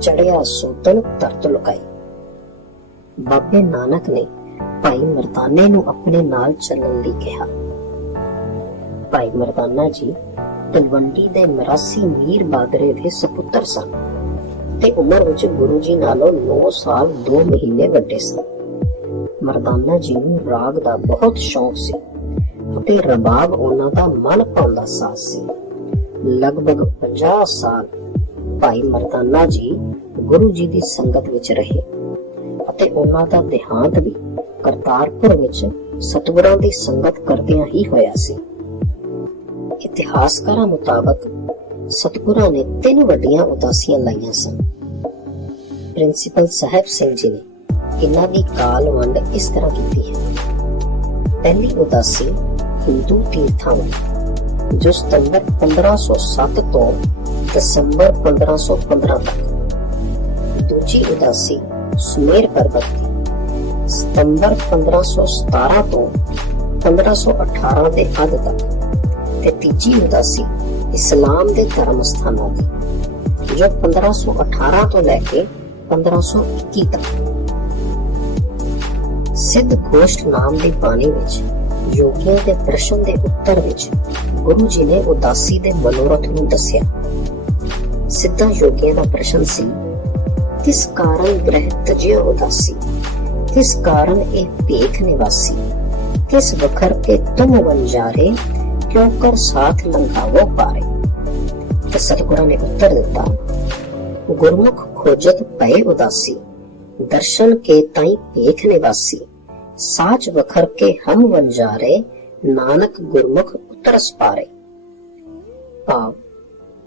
ਚੜਿਆ ਸੋਤਨ ਧਰਤ ਲੁਕਾਈ। ਬਾਬੇ ਨਾਨਕ ਨੇ ਭਾਈ ਮਰਦਾਨੇ ਨੂੰ ਆਪਣੇ ਨਾਲ ਚੱਲਣ ਲਈ ਕਿਹਾ। ਭਾਈ ਮਰਦਾਨਾ ਜੀ ਤਲਵੰਡੀ ਦੇ ਮਰਾਸੀ ਮੀਰ ਬਾਦਰੇ ਦੇ ਸਪੁੱਤਰ ਸਨ ਤੇ ਉਮਰ ਵਿੱਚ ਗੁਰੂ ਜੀ ਨਾਲੋਂ 9 ਸਾਲ 2 ਮਹੀਨੇ ਵੱਡੇ ਸਨ। ਮਰਦਾਨਾ ਜੀ ਨੂੰ ਰਾਗ ਦਾ ਬਹੁਤ ਸ਼ੌਕ ਸੀ ਅਤੇ ਰਬਾਬ ਉਹਨਾਂ ਦਾ ਮਨ ਭਾਉਂਦਾ ਸਾਜ਼ ਸੀ। ਲਗਭਗ 50 ਸਾਲ ਭਾਈ ਮਰਦਾਨਾ ਜੀ ਗੁਰੂ ਜੀ ਦੀ ਸੰਗਤ ਵਿੱਚ ਰਹੇ ਅਤੇ ਉਹਨਾਂ ਦਾ ਦੇਹਾਂਤ ਵੀ ਕਰਤਾਰਪੁਰ ਵਿੱਚ ਸਤਿਗੁਰਾਂ ਦੀ ਸੰਗਤ ਕਰਦਿਆਂ ਹੀ ਹੋਇਆ ਸੀ। ਇਤਿਹਾਸਕਾਰਾਂ ਮੁਤਾਬਕ ਸਤਿਗੁਰਾਂ ਨੇ 3 ਵੱਡੀਆਂ ਉਦਾਸੀਆਂ ਲਾਈਆਂ ਸਨ। ਪ੍ਰਿੰਸੀਪਲ ਸਾਹਿਬ ਸਿੰਘ ਜੀ ਨੇ ਇਹਨਾਂ ਦੀ ਕਾਲ ਵੰਡ ਇਸ ਤਰ੍ਹਾਂ ਕੀਤੀ ਹੈ। ਪਹਿਲੀ ਉਦਾਸੀ ਹਿੰਦੂ ਤੀਰਥਾਂ ਵਾਲੀ, ਜੋ ਸਤੰਬਰ 1507 ਤੋਂ ਦਸੰਬਰ 1515 ਤੱਕ। ਦੂਜੀ ਉਦਾਸੀ ਸੁਮੇਰ ਪਰਬਤ ਦੀ, ਸਤੰਬਰ 1517 ਤੋਂ 1518 ਦੇ ਅੱਧ ਤੱਕ। ਤੇ ਤੀਜੀ ਉਦਾਸੀ ਇਸਲਾਮ ਦੇ ਧਰਮ ਸਥਾਨਾਂ ਦੀ, ਜੋ 1518 ਤੋਂ ਲੈ ਕੇ 1521 ਤੱਕ। ਸਿੱਧ ਗੋਸ਼ਟ ਨਾਮ ਦੀ ਬਾਣੀ ਵਿੱਚ ਯੋਗੀਆਂ ਦੇ ਪ੍ਰਸ਼ਨ ਦੇ ਉੱਤਰ ਵਿੱਚ ਗੁਰੂ ਜੀ ਨੇ ਉਦਾਸੀ ਦੇ ਮਨੋਰਥ ਨੂੰ ਦੱਸਿਆ। ਸਿੱਧਾ ਯੋਗੀਆਂ ਦਾ ਪ੍ਰਸ਼ਨ ਸੀ, ਕਿਸ ਕਾਰਨ ਗ੍ਰਹਿ ਤਜਿਓ ਉਦਾਸੀ, ਕਿਸ ਕਾਰਨ ਇਹ ਭੇਖ ਨਿਵਾਸੀ, ਕਿਸ ਵਖਰ ਕੇ ਤੁਮ ਵੰਜਾਰੇ, ਕਿਉਂ ਕਰ ਸਾਥ ਲੰਘਾਵੋ ਪਾਰੇ। ਤੇ ਸਤਿਗੁਰਾਂ ਨੇ ਉੱਤਰ ਦਿੱਤਾ, ਗੁਰਮੁਖ ਖੋਜਤ ਪਏ ਉਦਾਸੀ, ਦਰਸ਼ਨ ਕੇ ਤਾਈ ਭੇਖ ਨਿਵਾਸੀ, ਸਾਚ ਵਖਰ ਕੇ ਹਮ ਵੰਜਾਰੇ, ਨਾਨਕ ਗੁਰਮੁਖ ਉਤਰਸ ਪਾਰੇ। ਭਾਵ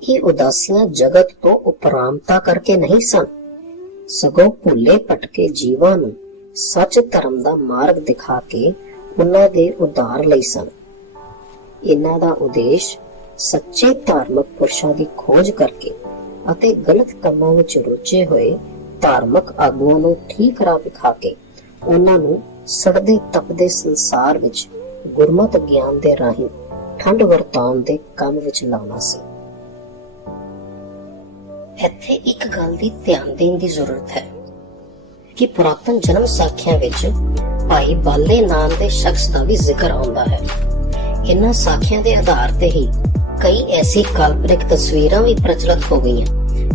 ਇਹ ਉਦਾਸੀਆਂ ਜਗਤ ਤੋਂ ਉਪਰਾਮਤਾ ਕਰਕੇ ਨਹੀਂ ਸਨ, ਸਗੋਂ ਭੁੱਲੇ ਭਟਕੇ ਜੀਵਾਂ ਨੂੰ ਸੱਚ ਧਰਮ ਦਾ ਮਾਰਗ ਦਿਖਾ ਕੇ ਉਹਨਾਂ ਦੇ ਉਧਾਰ ਲਈ ਸਨ। ਇਹਨਾਂ ਦਾ ਉਦੇਸ਼ ਸੱਚੇ ਧਾਰਮਿਕ ਪੁਰਸ਼ਾਂ ਦੀ ਖੋਜ ਕਰਕੇ ਅਤੇ ਗਲਤ ਕੰਮਾਂ ਵਿੱਚ ਰੁੱਝੇ ਹੋਏ ਧਾਰਮਿਕ ਆਗੂਆਂ ਨੂੰ ਠੀਕ ਰਾਹ ਵਿਖਾ ਕੇ ਉਹਨਾਂ ਨੂੰ ਸੜਦੇ ਤਪਦੇ ਸੰਸਾਰ ਵਿੱਚ ਗੁਰਮਤਿ ਗਿਆਨ ਦੇ ਰਾਹੀਂ ਠੰਡ ਵਰਤਾਉਣ ਦੇ ਕੰਮ ਵਿੱਚ ਲਾਉਣਾ ਸੀ। ਇੱਥੇ ਇੱਕ ਗੱਲ ਦੀ ਧਿਆਨ ਦੇਣ ਦੀ ਜ਼ਰੂਰਤ ਹੈ ਕਿ ਪੁਰਾਤਨ ਜਨਮ ਸਾਖੀਆਂ ਵਿੱਚ ਭਾਈ ਬਾਲੇ ਨਾਮ ਦੇ ਸ਼ਖਸ ਦਾ ਵੀ ਜ਼ਿਕਰ ਆਉਂਦਾ ਹੈ। ਇਹਨਾਂ ਸਾਖੀਆਂ ਦੇ ਆਧਾਰ ਤੇ ਹੀ ਕਈ ਐਸੀ ਕਾਲਪਨਿਕ ਤਸਵੀਰਾਂ ਵੀ ਪ੍ਰਚਲਿਤ ਹੋ ਗਈਆਂ,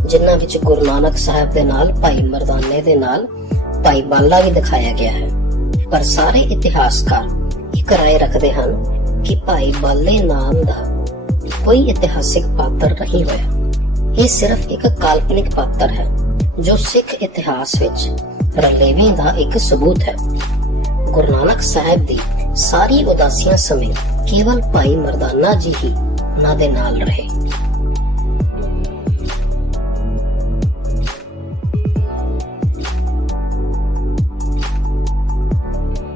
ਜਿਨ੍ਹਾਂ ਵਿੱਚ ਗੁਰੂ ਨਾਨਕ ਸਾਹਿਬ ਦੇ ਨਾਲ ਭਾਈ ਮਰਦਾਨੇ ਦੇ ਨਾਲ ਭਾਈ ਬਾਲਾ ਵੀ ਦਿਖਾਇਆ ਗਿਆ ਹੈ। ਪਰ ਸਾਰੇ ਇਤਿਹਾਸਕਾਰ ਇੱਕ ਰਾਏ ਰੱਖਦੇ ਹਨ ਕਿ ਭਾਈ ਬਾਲੇ ਨਾਮ ਦਾ ਕੋਈ ਇਤਿਹਾਸਿਕ ਪਾਤਰ ਨਹੀਂ ਹੋਇਆ। ਇਹ ਸਿਰਫ ਇੱਕ ਕਾਲਪਨਿਕ ਪਾਤਰ ਹੈ ਜੋ ਸਿੱਖ ਇਤਿਹਾਸ ਵਿੱਚ ਰਲੇਵੇਂ ਦਾ ਇੱਕ ਸਬੂਤ ਹੈ। ਗੁਰੂ ਨਾਨਕ ਸਾਹਿਬ ਦੀ ਸਾਰੀ ਉਦਾਸੀਆਂ ਸਮੇਂ ਕੇਵਲ ਭਾਈ ਮਰਦਾਨਾ ਜੀ ਹੀ ਉਹਨਾਂ ਦੇ ਨਾਲ ਰਹੇ।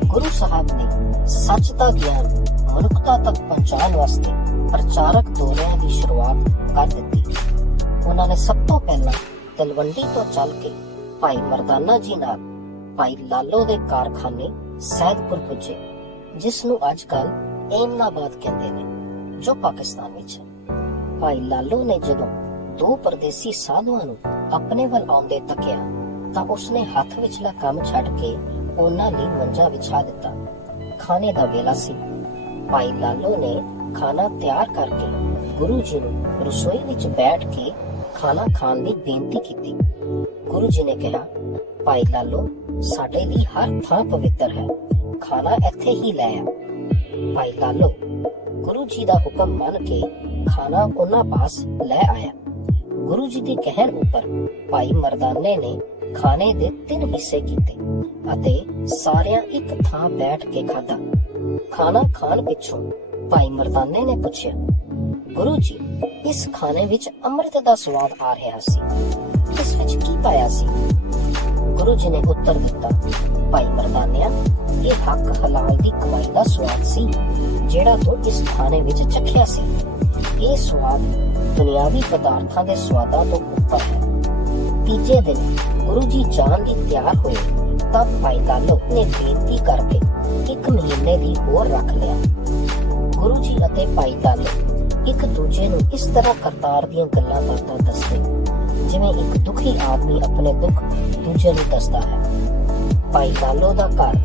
ਗੁਰੂ ਸਾਹਿਬ ਨੇ ਸੱਚ ਦਾ ਗਿਆਨ ਮਨੁੱਖਤਾ ਤੱਕ ਪਹੁੰਚਾਉਣ ਵਾਸਤੇ ਪ੍ਰਚਾਰਕ ਦੌਰਿਆਂ ਦੀ ਸ਼ੁਰੂਆਤ ਕਰ ਦਿੱਤੀ। ਉਹਨਾਂ ਨੇ ਸਭ ਤੋਂ ਪਹਿਲਾਂ ਤਲਵੰਡੀ ਤੋਂ ਚੱਲ ਕੇ ਭਾਈ ਮਰਦਾਨਾ ਜੀ ਨਾਲ ਭਾਈ ਲਾਲੋ ਦੇ ਕਾਰਖਾਨੇ ਸੈਦਪੁਰ ਪੁੱਜੇ, ਜਿਸ ਨੂੰ ਅੱਜ ਕੱਲ੍ਹ ਏਮਨਾਬਾਦ ਕਹਿੰਦੇ ਨੇ, ਜੋ ਪਾਕਿਸਤਾਨ ਵਿੱਚ ਹੈ। ਭਾਈ ਲਾਲੋ ਨੇ ਜਦੋਂ 2 ਪਰਦੇਸੀ ਸਾਧੂਆਂ ਨੂੰ ਆਪਣੇ ਵੱਲ ਆਉਂਦੇ ਤੱਕਿਆ ਤਾਂ ਉਸਨੇ ਹੱਥ ਵਿਚਲਾ ਕੰਮ ਛੱਡ ਕੇ ਉਹਨਾਂ ਲਈ ਮੰਜਾ ਵਿਛਾ ਦਿੱਤਾ। ਖਾਣੇ ਦਾ ਵੇਲਾ ਸੀ। ਭਾਈ ਲਾਲੋ ਨੇ ਖਾਣਾ ਤਿਆਰ ਕਰਕੇ ਗੁਰੂ ਜੀ ਨੂੰ ਰਸੋਈ ਵਿੱਚ ਬੈਠ ਕੇ ਖਾਣਾ ਖਾਣ ਲਈ ਬੇਨਤੀ ਕੀਤੀ। ਗੁਰੂ ਜੀ ਨੇ ਕਿਹਾ, ਭਾਈ ਲਾਲੋ, ਸਾਡੇ ਲਈ ਹਰ ਥਾਂ ਪਵਿੱਤਰ ਹੈ, ਖਾਣਾ ਇੱਥੇ ਹੀ ਲੈ ਆ। ਭਾਈ ਲਾਲੋ ਗੁਰੂ ਜੀ ਦਾ ਹੁਕਮ ਮੰਨ ਕੇ ਖਾਣਾ ਉਹਨਾਂ ਪਾਸ ਲੈ ਆਇਆ। ਗੁਰੂ ਜੀ ਦੇ ਕਹਿਣ ਉੱਪਰ ਭਾਈ ਮਰਦਾਨੇ ਨੇ ਖਾਣੇ ਦੇ 3 ਹਿੱਸੇ ਕੀਤੇ ਅਤੇ ਸਾਰਿਆਂ ਇੱਕ ਥਾਂ ਬੈਠ ਕੇ ਖਾਧਾ। ਖਾਣਾ ਖਾਣ ਪਿੱਛੋਂ ਭਾਈ ਮਰਦਾਨੇ ਨੇ ਪੁੱਛਿਆ, ਗੁਰੂ ਜੀ, ਇਸ ਖਾਣੇ ਵਿੱਚ ਅੰਮ੍ਰਿਤ ਦਾ ਸਵਾਦ ਆ ਰਿਹਾ ਸੀ, ਇਸ ਵਿੱਚ ਕੀ ਪਾਇਆ ਸੀ? ਗੁਰੂ ਜੀ ਨੇ ਉੱਤਰ ਦਿੱਤਾ, ਭਾਈ ਮਰਦਾਨਿਆ, ਇਹ ਹੱਕ ਹਲਾਲ ਦੀ ਕਮਾਈ ਦਾ ਸਵਾਦ ਸੀ, ਜਿਹੜਾ ਤੂੰ ਇਸ ਖਾਣੇ ਵਿੱਚ ਚਖਿਆ ਸੀ। ਇਹ ਸਵਾਦ ਦੁਨਿਆਵੀ ਪਦਾਰਥਾਂ ਦੇ ਸਵਾਦਾਂ ਤੋਂ ਉੱਪਰ ਹੈ। ਤੀਜੇ ਦਿਨ ਗੁਰੂ ਜੀ ਜਾਣ ਲਈ ਤਿਆਰ ਹੋਏ ਤਾਂ ਭਾਈ ਲਾਲੋ ਨੇ ਬੇਨਤੀ ਕਰਕੇ 1 ਮਹੀਨੇ ਲਈ ਹੋਰ ਰੱਖ ਲਿਆ। ਗੁਰੂ ਜੀ ਅਤੇ ਭਾਈ ਲਾਲੋ ਇੱਕ ਦੂਜੇ ਨੂੰ ਇਸ ਤਰ੍ਹਾਂ ਕਰਤਾਰ ਦੀਆਂ ਗੱਲਾਂ ਬਾਤਾਂ ਦੱਸਦੇ ਜਿਵੇਂ ਇੱਕ ਦੁਖੀ ਆਦਮੀ ਆਪਣੇ ਦੁੱਖ ਦੂਜੇ ਨੂੰ ਦੱਸਦਾ ਹੈ। ਭਾਈ ਲਾਲੋ ਦਾ ਘਰ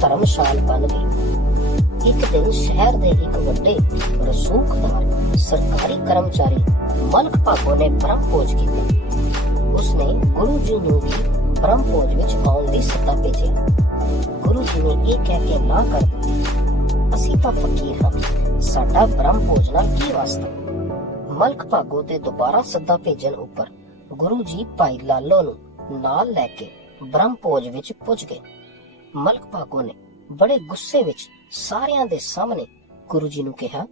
ਧਰਮਸ਼ਾਲ ਬਣ ਗਈ। ਇੱਕ ਦਿਨ ਸ਼ਹਿਰ ਦੇ ਇੱਕ ਵੱਡੇ ਰਸੂਖਦਾਰ ਸਰਕਾਰੀ ਕਰਮਚਾਰੀ ਮਲਕ ਭਾਗੋ ਨੇ ਬ੍ਰਹਮ ਭੋਜ ਕੀਤਾ। ਉਸਨੇ ਗੁਰੂ ਜੀ ਨੂੰ ਵੀ ਬ੍ਰਹਮ ਭੋਜ ਵਿੱਚ ਆਉਣ ਦੀ ਸੱਦਾ ਭੇਜਿਆ। ਗੁਰੂ ਜੀ ਨੇ ਇਹ ਕਹਿ ਕੇ ਨਾ ਕਰ ਦਿੱਤੀ, ਅਸੀਂ ਤਾਂ ਫਕੀਰ ਹਾਂ, ਸਾਡਾ ਬ੍ਰਹਮ ਭੋਜ ਨਾਲ ਕੀ ਵਾਸਤਾ। ਮਲਕ ਭਾਗੋ ਤੇ ਦੁਬਾਰਾ ਸੱਦਾ ਭੇਜਣ ਉੱਪਰ ਗੁਰੂ ਜੀ ਭਾਈ ਲਾਲੋ ਨੂੰ ਨਾਲ ਲੈ ਕੇ ਬ੍ਰਹਮ ਭੋਜ ਵਿੱਚ ਪੁੱਜ ਗਏ। ਮਲਕ ਭਾਗੋ ਨੇ ਬੜੇ ਗੁੱਸੇ ਵਿੱਚ ਸਾਰਿਆਂ ਦੇ ਸਾਹਮਣੇ ਗੁਰੂ ਜੀ ਨੂੰ ਕਿਹਾ,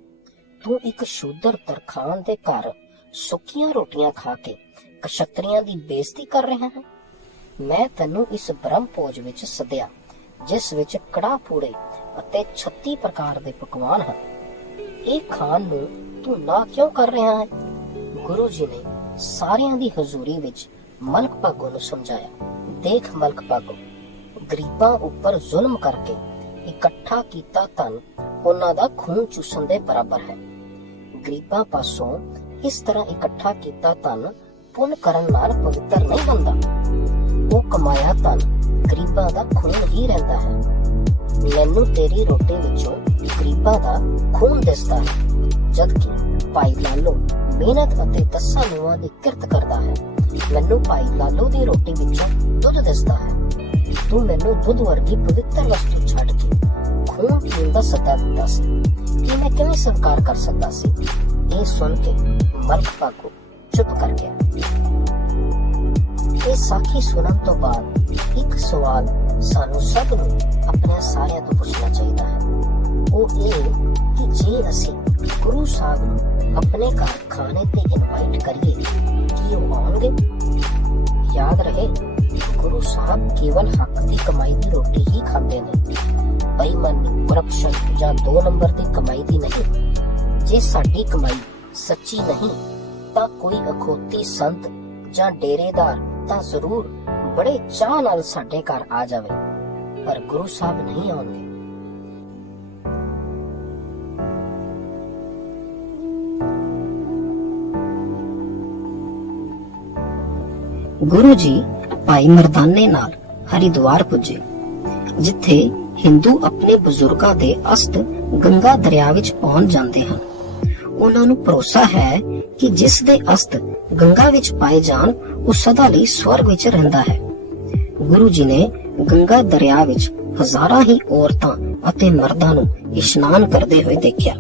ਤੂੰ ਇੱਕ ਸ਼ੂਦਰ ਤਰਖਾਨ ਦੇ ਘਰ ਸੁੱਕੀਆਂ ਰੋਟੀਆਂ ਖਾ ਕੇ ਕਸ਼ਤਰੀਆਂ ਦੀ ਬੇਇੱਜ਼ਤੀ ਕਰ ਰਿਹਾ ਹੈ। ਮੈਂ ਤੈਨੂੰ ਇਸ ਬ੍ਰਹਮ ਭੋਜ ਵਿੱਚ ਸੱਦਿਆ, ਜਿਸ ਵਿੱਚ ਕੜਾਹ ਪੂੜੇ ਅਤੇ 36 ਪ੍ਰਕਾਰ ਦੇ ਪਕਵਾਨ ਹਨ। ਇਹ ਖਾਣ ਨੂੰ ਤੂੰ ਨਾ ਕਿਉਂ ਕਰ ਰਿਹਾ ਹੈ? ਗੁਰੂ ਜੀ ਨੇ ਸਾਰਿਆਂ ਦੀ ਹਜ਼ੂਰੀ ਵਿੱਚ ਮਲਕ ਭਾਗੋ ਨੂੰ ਸਮਝਾਇਆ, ਦੇਖ ਮਲਕ ਭਾਗੋ, ਗਰੀਬਾਂ ਉੱਪਰ ਜ਼ੁਲਮ ਕਰਕੇ ਇਕੱਠਾ ਕੀਤਾ ਧਨ ਉਹਨਾਂ ਦਾ ਖੂਨ ਚੂਸਣ ਦੇ ਬਰਾਬਰ ਹੈ। ਗਰੀਬਾਂ ਪਾਸੋਂ ਇਸ ਤਰ੍ਹਾਂ ਇਕੱਠਾ ਕੀਤਾ ਧਨ ਪੁੰਨ ਕਰਨ ਨਾਲ ਪਵਿੱਤਰ ਨਹੀਂ ਬਣਦਾ। ਉਹ ਕਮਾਇਆ ਧਨ ਗਰੀਬਾਂ ਦਾ ਖੂਨ ਹੀ ਰਹਿੰਦਾ ਹੈ। ਮੈਨੂੰ ਤੇਰੀ ਰੋਟੀ ਵਿੱਚੋਂ ਗਰੀਬਾਂ ਦਾ ਖੂਨ ਦਿਸਦਾ ਹੈ, ਜਦਕਿ ਭਾਈ ਲਾਲੋ ਮਿਹਨਤ ਅਤੇ ਦਸਾਂ ਨੂੰਹਾਂ ਦੀ ਕਿਰਤ ਕਰਦਾ ਹੈ। ਮੈਨੂੰ ਭਾਈ ਲਾਲੋ ਦੀ ਰੋਟੀ ਵਿੱਚੋਂ ਦੁੱਧ ਦਿਸਦਾ ਹੈ। ਤੂੰ ਮੈਨੂੰ ਦੁੱਧ ਵਰਗੀ ਪਵਿੱਤਰ ਵਸਤੂ ਛੱਡ ਕੇ ਖੂਨ ਪੀਣ ਦਾ ਸੱਦਾ ਦਿੱਤਾ ਸੀ, ਕਿ ਮੈਂ ਕਿਵੇਂ ਸਵੀਕਾਰ ਕਰ ਸਕਦਾ ਸੀ। ਇਹ ਸੁਣ ਕੇ ਮਲਕ ਭਾਗੋ ਚੁੱਪ ਕਰ ਗਿਆ। ਇਹ ਸਾਖੀ ਸੁਣਨ ਤੋਂ ਬਾਅਦ ਇੱਕ ਸਵਾਲ ਸਾਨੂੰ ਸਭ ਨੂੰ ਆਪਣੇ ਸਾਰਿਆਂ ਤੋਂ ਪੁੱਛਣਾ ਚਾਹੀਦਾ ਹੈ। ਉਹ ਇਹ ਕਿ ਜੇ ਅਸੀਂ ਗੁਰੂ ਸਾਹਿਬ ਨੂੰ ਆਪਣੇ ਘਰ ਖਾਣੇ ਤੇ ਇਨਵਾਈਟ ਕਰੀਏ, ਕੀ ਉਹ ਆਉਣਗੇ? ਯਾਦ ਰਹੇ, ਗੁਰੂ ਸਾਹਿਬ ਕੇਵਲ ਹੱਕ ਦੀ ਕਮਾਈ ਦੀ ਰੋਟੀ ਹੀ ਖਾਂਦੇ ਨੇ, ਬੇਈਮਾਨੀ, ਕਰਪਸ਼ਨ ਜਾਂ 2 ਨੰਬਰ ਦੀ ਕਮਾਈ ਦੀ ਨਹੀਂ। ਜੇ ਸਾਡੀ ਕਮਾਈ ਸੱਚੀ ਨਹੀਂ ਤਾਂ ਕੋਈ ਅਖੌਤੀ ਸੰਤ ਜਾਂ ਡੇਰੇਦਾਰ ਤਾਂ ਜ਼ਰੂਰ ਬੜੇ ਚਾਅ ਨਾਲ ਸਾਡੇ ਘਰ ਆ ਜਾਵੇ, ਪਰ ਗੁਰੂ ਸਾਹਿਬ ਨਹੀਂ ਆਉਣਗੇ। ਗੁਰੂ ਜੀ ਭਾਈ ਮਰਦਾਨੇ ਨਾਲ ਹਰਿਦੁਆਰ ਪੁੱਜੇ, ਜਿੱਥੇ ਹਿੰਦੂ ਆਪਣੇ ਬਜ਼ੁਰਗਾਂ ਦੇ ਅਸਥ ਗੰਗਾ ਦਰਿਆ ਵਿੱਚ ਪਹੁੰਚ ਜਾਂਦੇ ਹਨ। ਉਹਨਾਂ ਨੂੰ ਭਰੋਸਾ ਹੈ ਕਿ ਜਿਸ ਦੇ ਅਸਥ ਗੰਗਾ ਵਿੱਚ ਪਾਏ ਜਾਣ, ਉਹ ਸਦਾ ਲਈ ਸਵਰਗ ਵਿੱਚ ਰਹਿੰਦਾ ਹੈ। ਗੁਰੂ ਜੀ ਨੇ ਗੰਗਾ ਦਰਿਆ ਵਿੱਚ ਹਜ਼ਾਰਾਂ ਹੀ ਔਰਤਾਂ ਅਤੇ ਮਰਦਾਂ ਨੂੰ ਇਸ਼ਨਾਨ ਕਰਦੇ ਹੋਏ ਦੇਖਿਆ।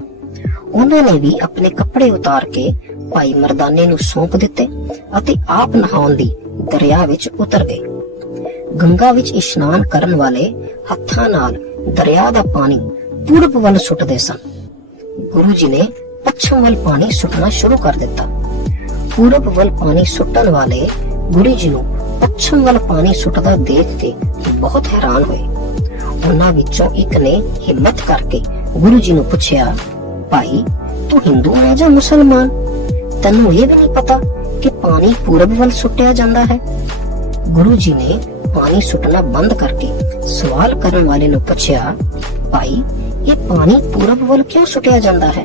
ਉਹਨਾਂ ਨੇ ਵੀ ਆਪਣੇ ਕੱਪੜੇ ਉਤਾਰ ਕੇ ਭਾਈ ਮਰਦਾਨੇ ਨੂੰ ਸੌਂਪ ਦਿੱਤੇ ਅਤੇ ਆਪ ਨਹਾਉਣ ਲਈ ਦਰਿਆ ਵਿੱਚ ਉਤਰ ਗਏ। ਗੰਗਾ ਵਿੱਚ ਇਸ਼ਨਾਨ ਕਰਨ ਵਾਲੇ ਹੱਥਾਂ ਨਾਲ ਦਰਿਆ ਦਾ ਪਾਣੀ ਪੂਰਬ ਵੱਲ ਸੁੱਟਦੇ ਸਨ। ਗੁਰੂ ਜੀ ਨੇ ਪੱਛਮ ਵੱਲ ਪਾਣੀ ਸੁੱਟਣਾ ਸ਼ੁਰੂ ਕਰ ਦਿੱਤਾ। ਪੂਰਬ ਵੱਲ ਪਾਣੀ ਸੁੱਟਣ ਵਾਲੇ ਗੁਰੂ ਜੀ ਨੂੰ ਪੱਛਮ ਵੱਲ ਪਾਣੀ ਸੁੱਟਦਾ ਦੇਖ ਕੇ ਬਹੁਤ ਹੈਰਾਨ ਹੋਏ। ਉਹਨਾਂ ਵਿੱਚੋਂ ਇੱਕ ਨੇ ਹਿੰਮਤ ਕਰਕੇ ਗੁਰੂ ਜੀ ਨੂੰ ਪੁੱਛਿਆ, ਭਾਈ ਤੂੰ ਹਿੰਦੂ ਹੈ ਜਾਂ ਮੁਸਲਮਾਨ? ਤੈਨੂੰ ਇਹ ਵੀ ਨਹੀਂ ਪਤਾ ਕਿ ਪਾਣੀ ਪੂਰਬ ਵੱਲ ਸੁੱਟਿਆ ਜਾਂਦਾ ਹੈ? ਗੁਰੂ ਜੀ ਨੇ ਪਾਣੀ ਸੁੱਟਣਾ ਬੰਦ ਕਰਕੇ ਸਵਾਲ ਕਰਨ ਵਾਲੇ ਨੂੰ ਪੁੱਛਿਆ, ਭਾਈ ਇਹ ਪਾਣੀ ਪੂਰਬ ਵੱਲ ਕਿਉਂ ਸੁੱਟਿਆ ਜਾਂਦਾ ਹੈ?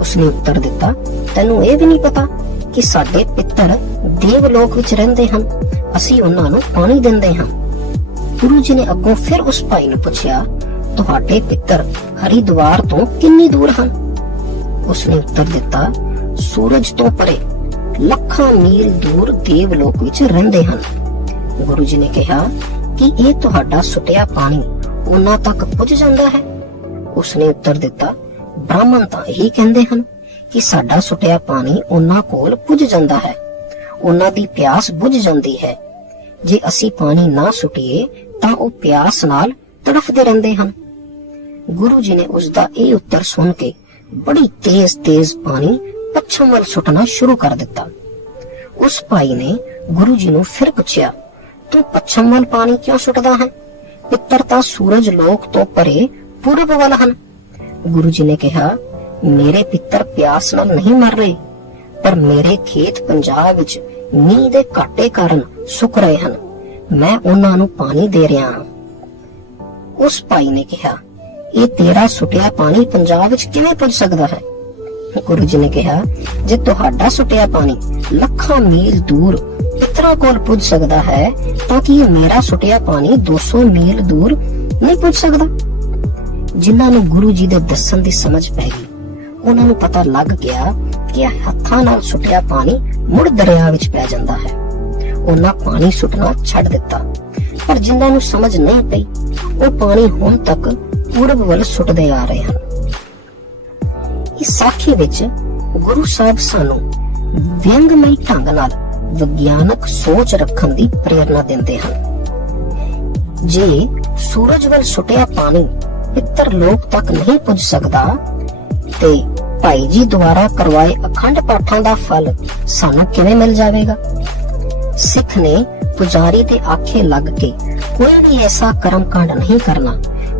ਉਸਨੇ ਉੱਤਰ ਦਿੱਤਾ, ਤੈਨੂੰ ਇਹ ਵੀ ਨਹੀਂ ਪਤਾ ਕਿ ਸਾਡੇ ਪਿੱਤਰ ਦੇਵਲੋਕ ਵਿੱਚ ਰਹਿੰਦੇ ਹਨ, ਅਸੀਂ ਉਹਨਾਂ ਨੂੰ ਪਾਣੀ ਦਿੰਦੇ ਹਾਂ। ਗੁਰੂ ਜੀ ਨੇ ਅੱਗੋਂ ਫਿਰ ਉਸ ਭਾਈ ਨੂੰ ਪੁੱਛਿਆ, ਤੁਹਾਡੇ ਪਿੱਤਰ ਹਰਿਦੁਆਰ ਤੋਂ ਕਿੰਨੀ ਦੂਰ ਹਨ? ਉਸਨੇ ਉੱਤਰ ਦਿੱਤਾ, ਸੂਰਜ ਤੋਂ ਪਰੇ ਲੱਖਾਂ ਮੀਲ ਦੂਰ ਦੇਵਲੋਕ ਵਿੱਚ ਰਹਿੰਦੇ ਹਨ। ਗੁਰੂ ਜੀ ਨੇ ਕਿਹਾ ਕਿ ਇਹ ਤੁਹਾਡਾ ਸੁੱਟਿਆ ਪਾਣੀ ਉਹਨਾਂ ਤੱਕ ਪੁੱਜ ਜਾਂਦਾ ਹੈ? ਉਸਨੇ ਉੱਤਰ ਦਿੱਤਾ, ਬ੍ਰਾਹਮਣ ਤਾਂ ਇਹੀ ਕਹਿੰਦੇ ਹਨ ਕਿ ਸਾਡਾ ਸੁੱਟਿਆ ਪਾਣੀ ਉਹਨਾਂ ਕੋਲ ਪੁੱਜ ਜਾਂਦਾ ਹੈ, ਉਹਨਾਂ ਦੀ ਪਿਆਸ ਬੁੱਝ ਜਾਂਦੀ ਹੈ। ਜੇ ਅਸੀਂ ਪਾਣੀ ਨਾ ਸੁੱਟੀਏ ਤਾਂ ਉਹ ਪਿਆਸ ਨਾਲ ਤੜਫਦੇ ਰਹਿੰਦੇ ਹਨ। ਗੁਰੂ ਜੀ ਨੇ ਉਸ ਦਾ ਇਹ ਉੱਤਰ ਸੁਣ ਕੇ ਬੜੀ ਤੇਜ਼ ਪਾਣੀ ਪੱਛਮ ਵੱਲ ਸੁੱਟਣਾ ਸ਼ੁਰੂ ਕਰ ਦਿੱਤਾ। ਉਸ ਭਾਈ ਨੇ ਗੁਰੂ ਜੀ ਨੂੰ ਫਿਰ ਪੁੱਛਿਆ, ਤੂੰ ਪੱਛਮ ਵੱਲ ਪਾਣੀ ਕਿਉਂ ਸੁੱਟਦਾ ਹੈ? ਪਿੱਤਰ ਤਾਂ ਸੂਰਜ ਲੋਕ ਤੋਂ ਪਰੇ ਪੂਰਬ ਵੱਲ ਹਨ। ਗੁਰੂ ਜੀ ਨੇ ਕਿਹਾ, ਮੇਰੇ ਪਿੱਤਰ ਪਿਆਸ ਨਾਲ ਨਹੀਂ ਮਰ ਰਹੇ, ਪਰ ਮੇਰੇ ਖੇਤ ਪੰਜਾਬ ਵਿੱਚ ਮੀਂਹ ਦੇ ਘਾਟੇ ਕਾਰਨ ਸੁੱਕ ਰਹੇ ਹਨ, ਮੈਂ ਉਹਨਾਂ ਨੂੰ ਪਾਣੀ ਦੇ ਰਿਹਾ ਹਾਂ। ਉਸ ਭਾਈ ਨੇ ਕਿਹਾ, ਇਹ ਤੇਰਾ ਸੁੱਟਿਆ ਪਾਣੀ ਪੰਜਾਬ ਵਿੱਚ ਕਿਵੇਂ ਪੁੱਜ ਸਕਦਾ ਹੈ? ਗੁਰੂ ਜੀ ਨੇ ਕਿਹਾ, ਜੇ ਤੁਹਾਡਾ ਸੁੱਟਿਆ ਪਾਣੀ ਲੱਖਾਂ ਮੀਲ ਦੂਰ ਪਿਤਰਾਂ ਕੋਲ ਪੁੱਜ ਸਕਦਾ ਹੈ ਤਾਂ ਕੀ ਮੇਰਾ ਸੁੱਟਿਆ ਪਾਣੀ 200 ਮੀਲ ਦੂਰ ਨਹੀਂ ਪੁੱਜ ਸਕਦਾ। ਜਿਨ੍ਹਾਂ ਨੂੰ ਗੁਰੂ ਜੀ ਦੇ ਦੱਸਣ ਦੀ ਸਮਝ ਪੈ ਗਈ, ਉਹਨਾਂ ਨੂੰ ਪਤਾ ਲੱਗ ਗਿਆ ਕਿ ਹੱਥਾਂ ਨਾਲ ਸੁੱਟਿਆ ਪਾਣੀ ਮੁੜ ਦਰਿਆ ਵਿੱਚ ਪੈ ਜਾਂਦਾ ਹੈ। ਉਹਨਾਂ ਪਾਣੀ ਸੁੱਟਣਾ ਛੱਡ ਦਿੱਤਾ। ਪਰ ਜਿਨ੍ਹਾਂ ਨੂੰ ਸਮਝ ਨਹੀਂ ਪਈ, ਉਹ ਪਾਣੀ ਹੁਣ ਤੱਕ ਪੂਰਬ ਵੱਲ ਸੁੱਟਦੇ ਆ ਰਹੇ ਹਨ। ਇਸ ਸਾਖੀ ਵਿੱਚ ਗੁਰੂ ਸਾਹਿਬ ਸਾਨੂੰ ਵਿਅੰਗਮਈ ਢੰਗ ਨਾਲ ਵਿਗਿਆਨਕ ਸੋਚ ਰੱਖਣ ਦੀ ਪ੍ਰੇਰਨਾ ਦਿੰਦੇ ਹਨ। ਜੇ ਸੂਰਜ ਵੱਲ ਸੁੱਟਿਆ ਪਾਣੀ ਪਿੱਤਰ ਲੋਕ ਤੱਕ ਨਹੀਂ ਪੁੱਜ ਸਕਦਾ, ਤੇ ਭਾਈ ਜੀ ਦੁਆਰਾ ਕਰਵਾਏ ਅਖੰਡ ਪਾਠਾਂ ਦਾ ਫਲ ਸਾਨੂੰ ਕਿਵੇਂ ਮਿਲ ਜਾਵੇਗਾ। ਸਿੱਖ ਨੇ ਪੁਜਾਰੀ ਦੇ ਆਖੇ ਲੱਗ ਕੇ ਕੋਈ ਵੀ ਐਸਾ ਕਰਮ ਕਾਂਡ ਨਹੀਂ ਕਰਨਾ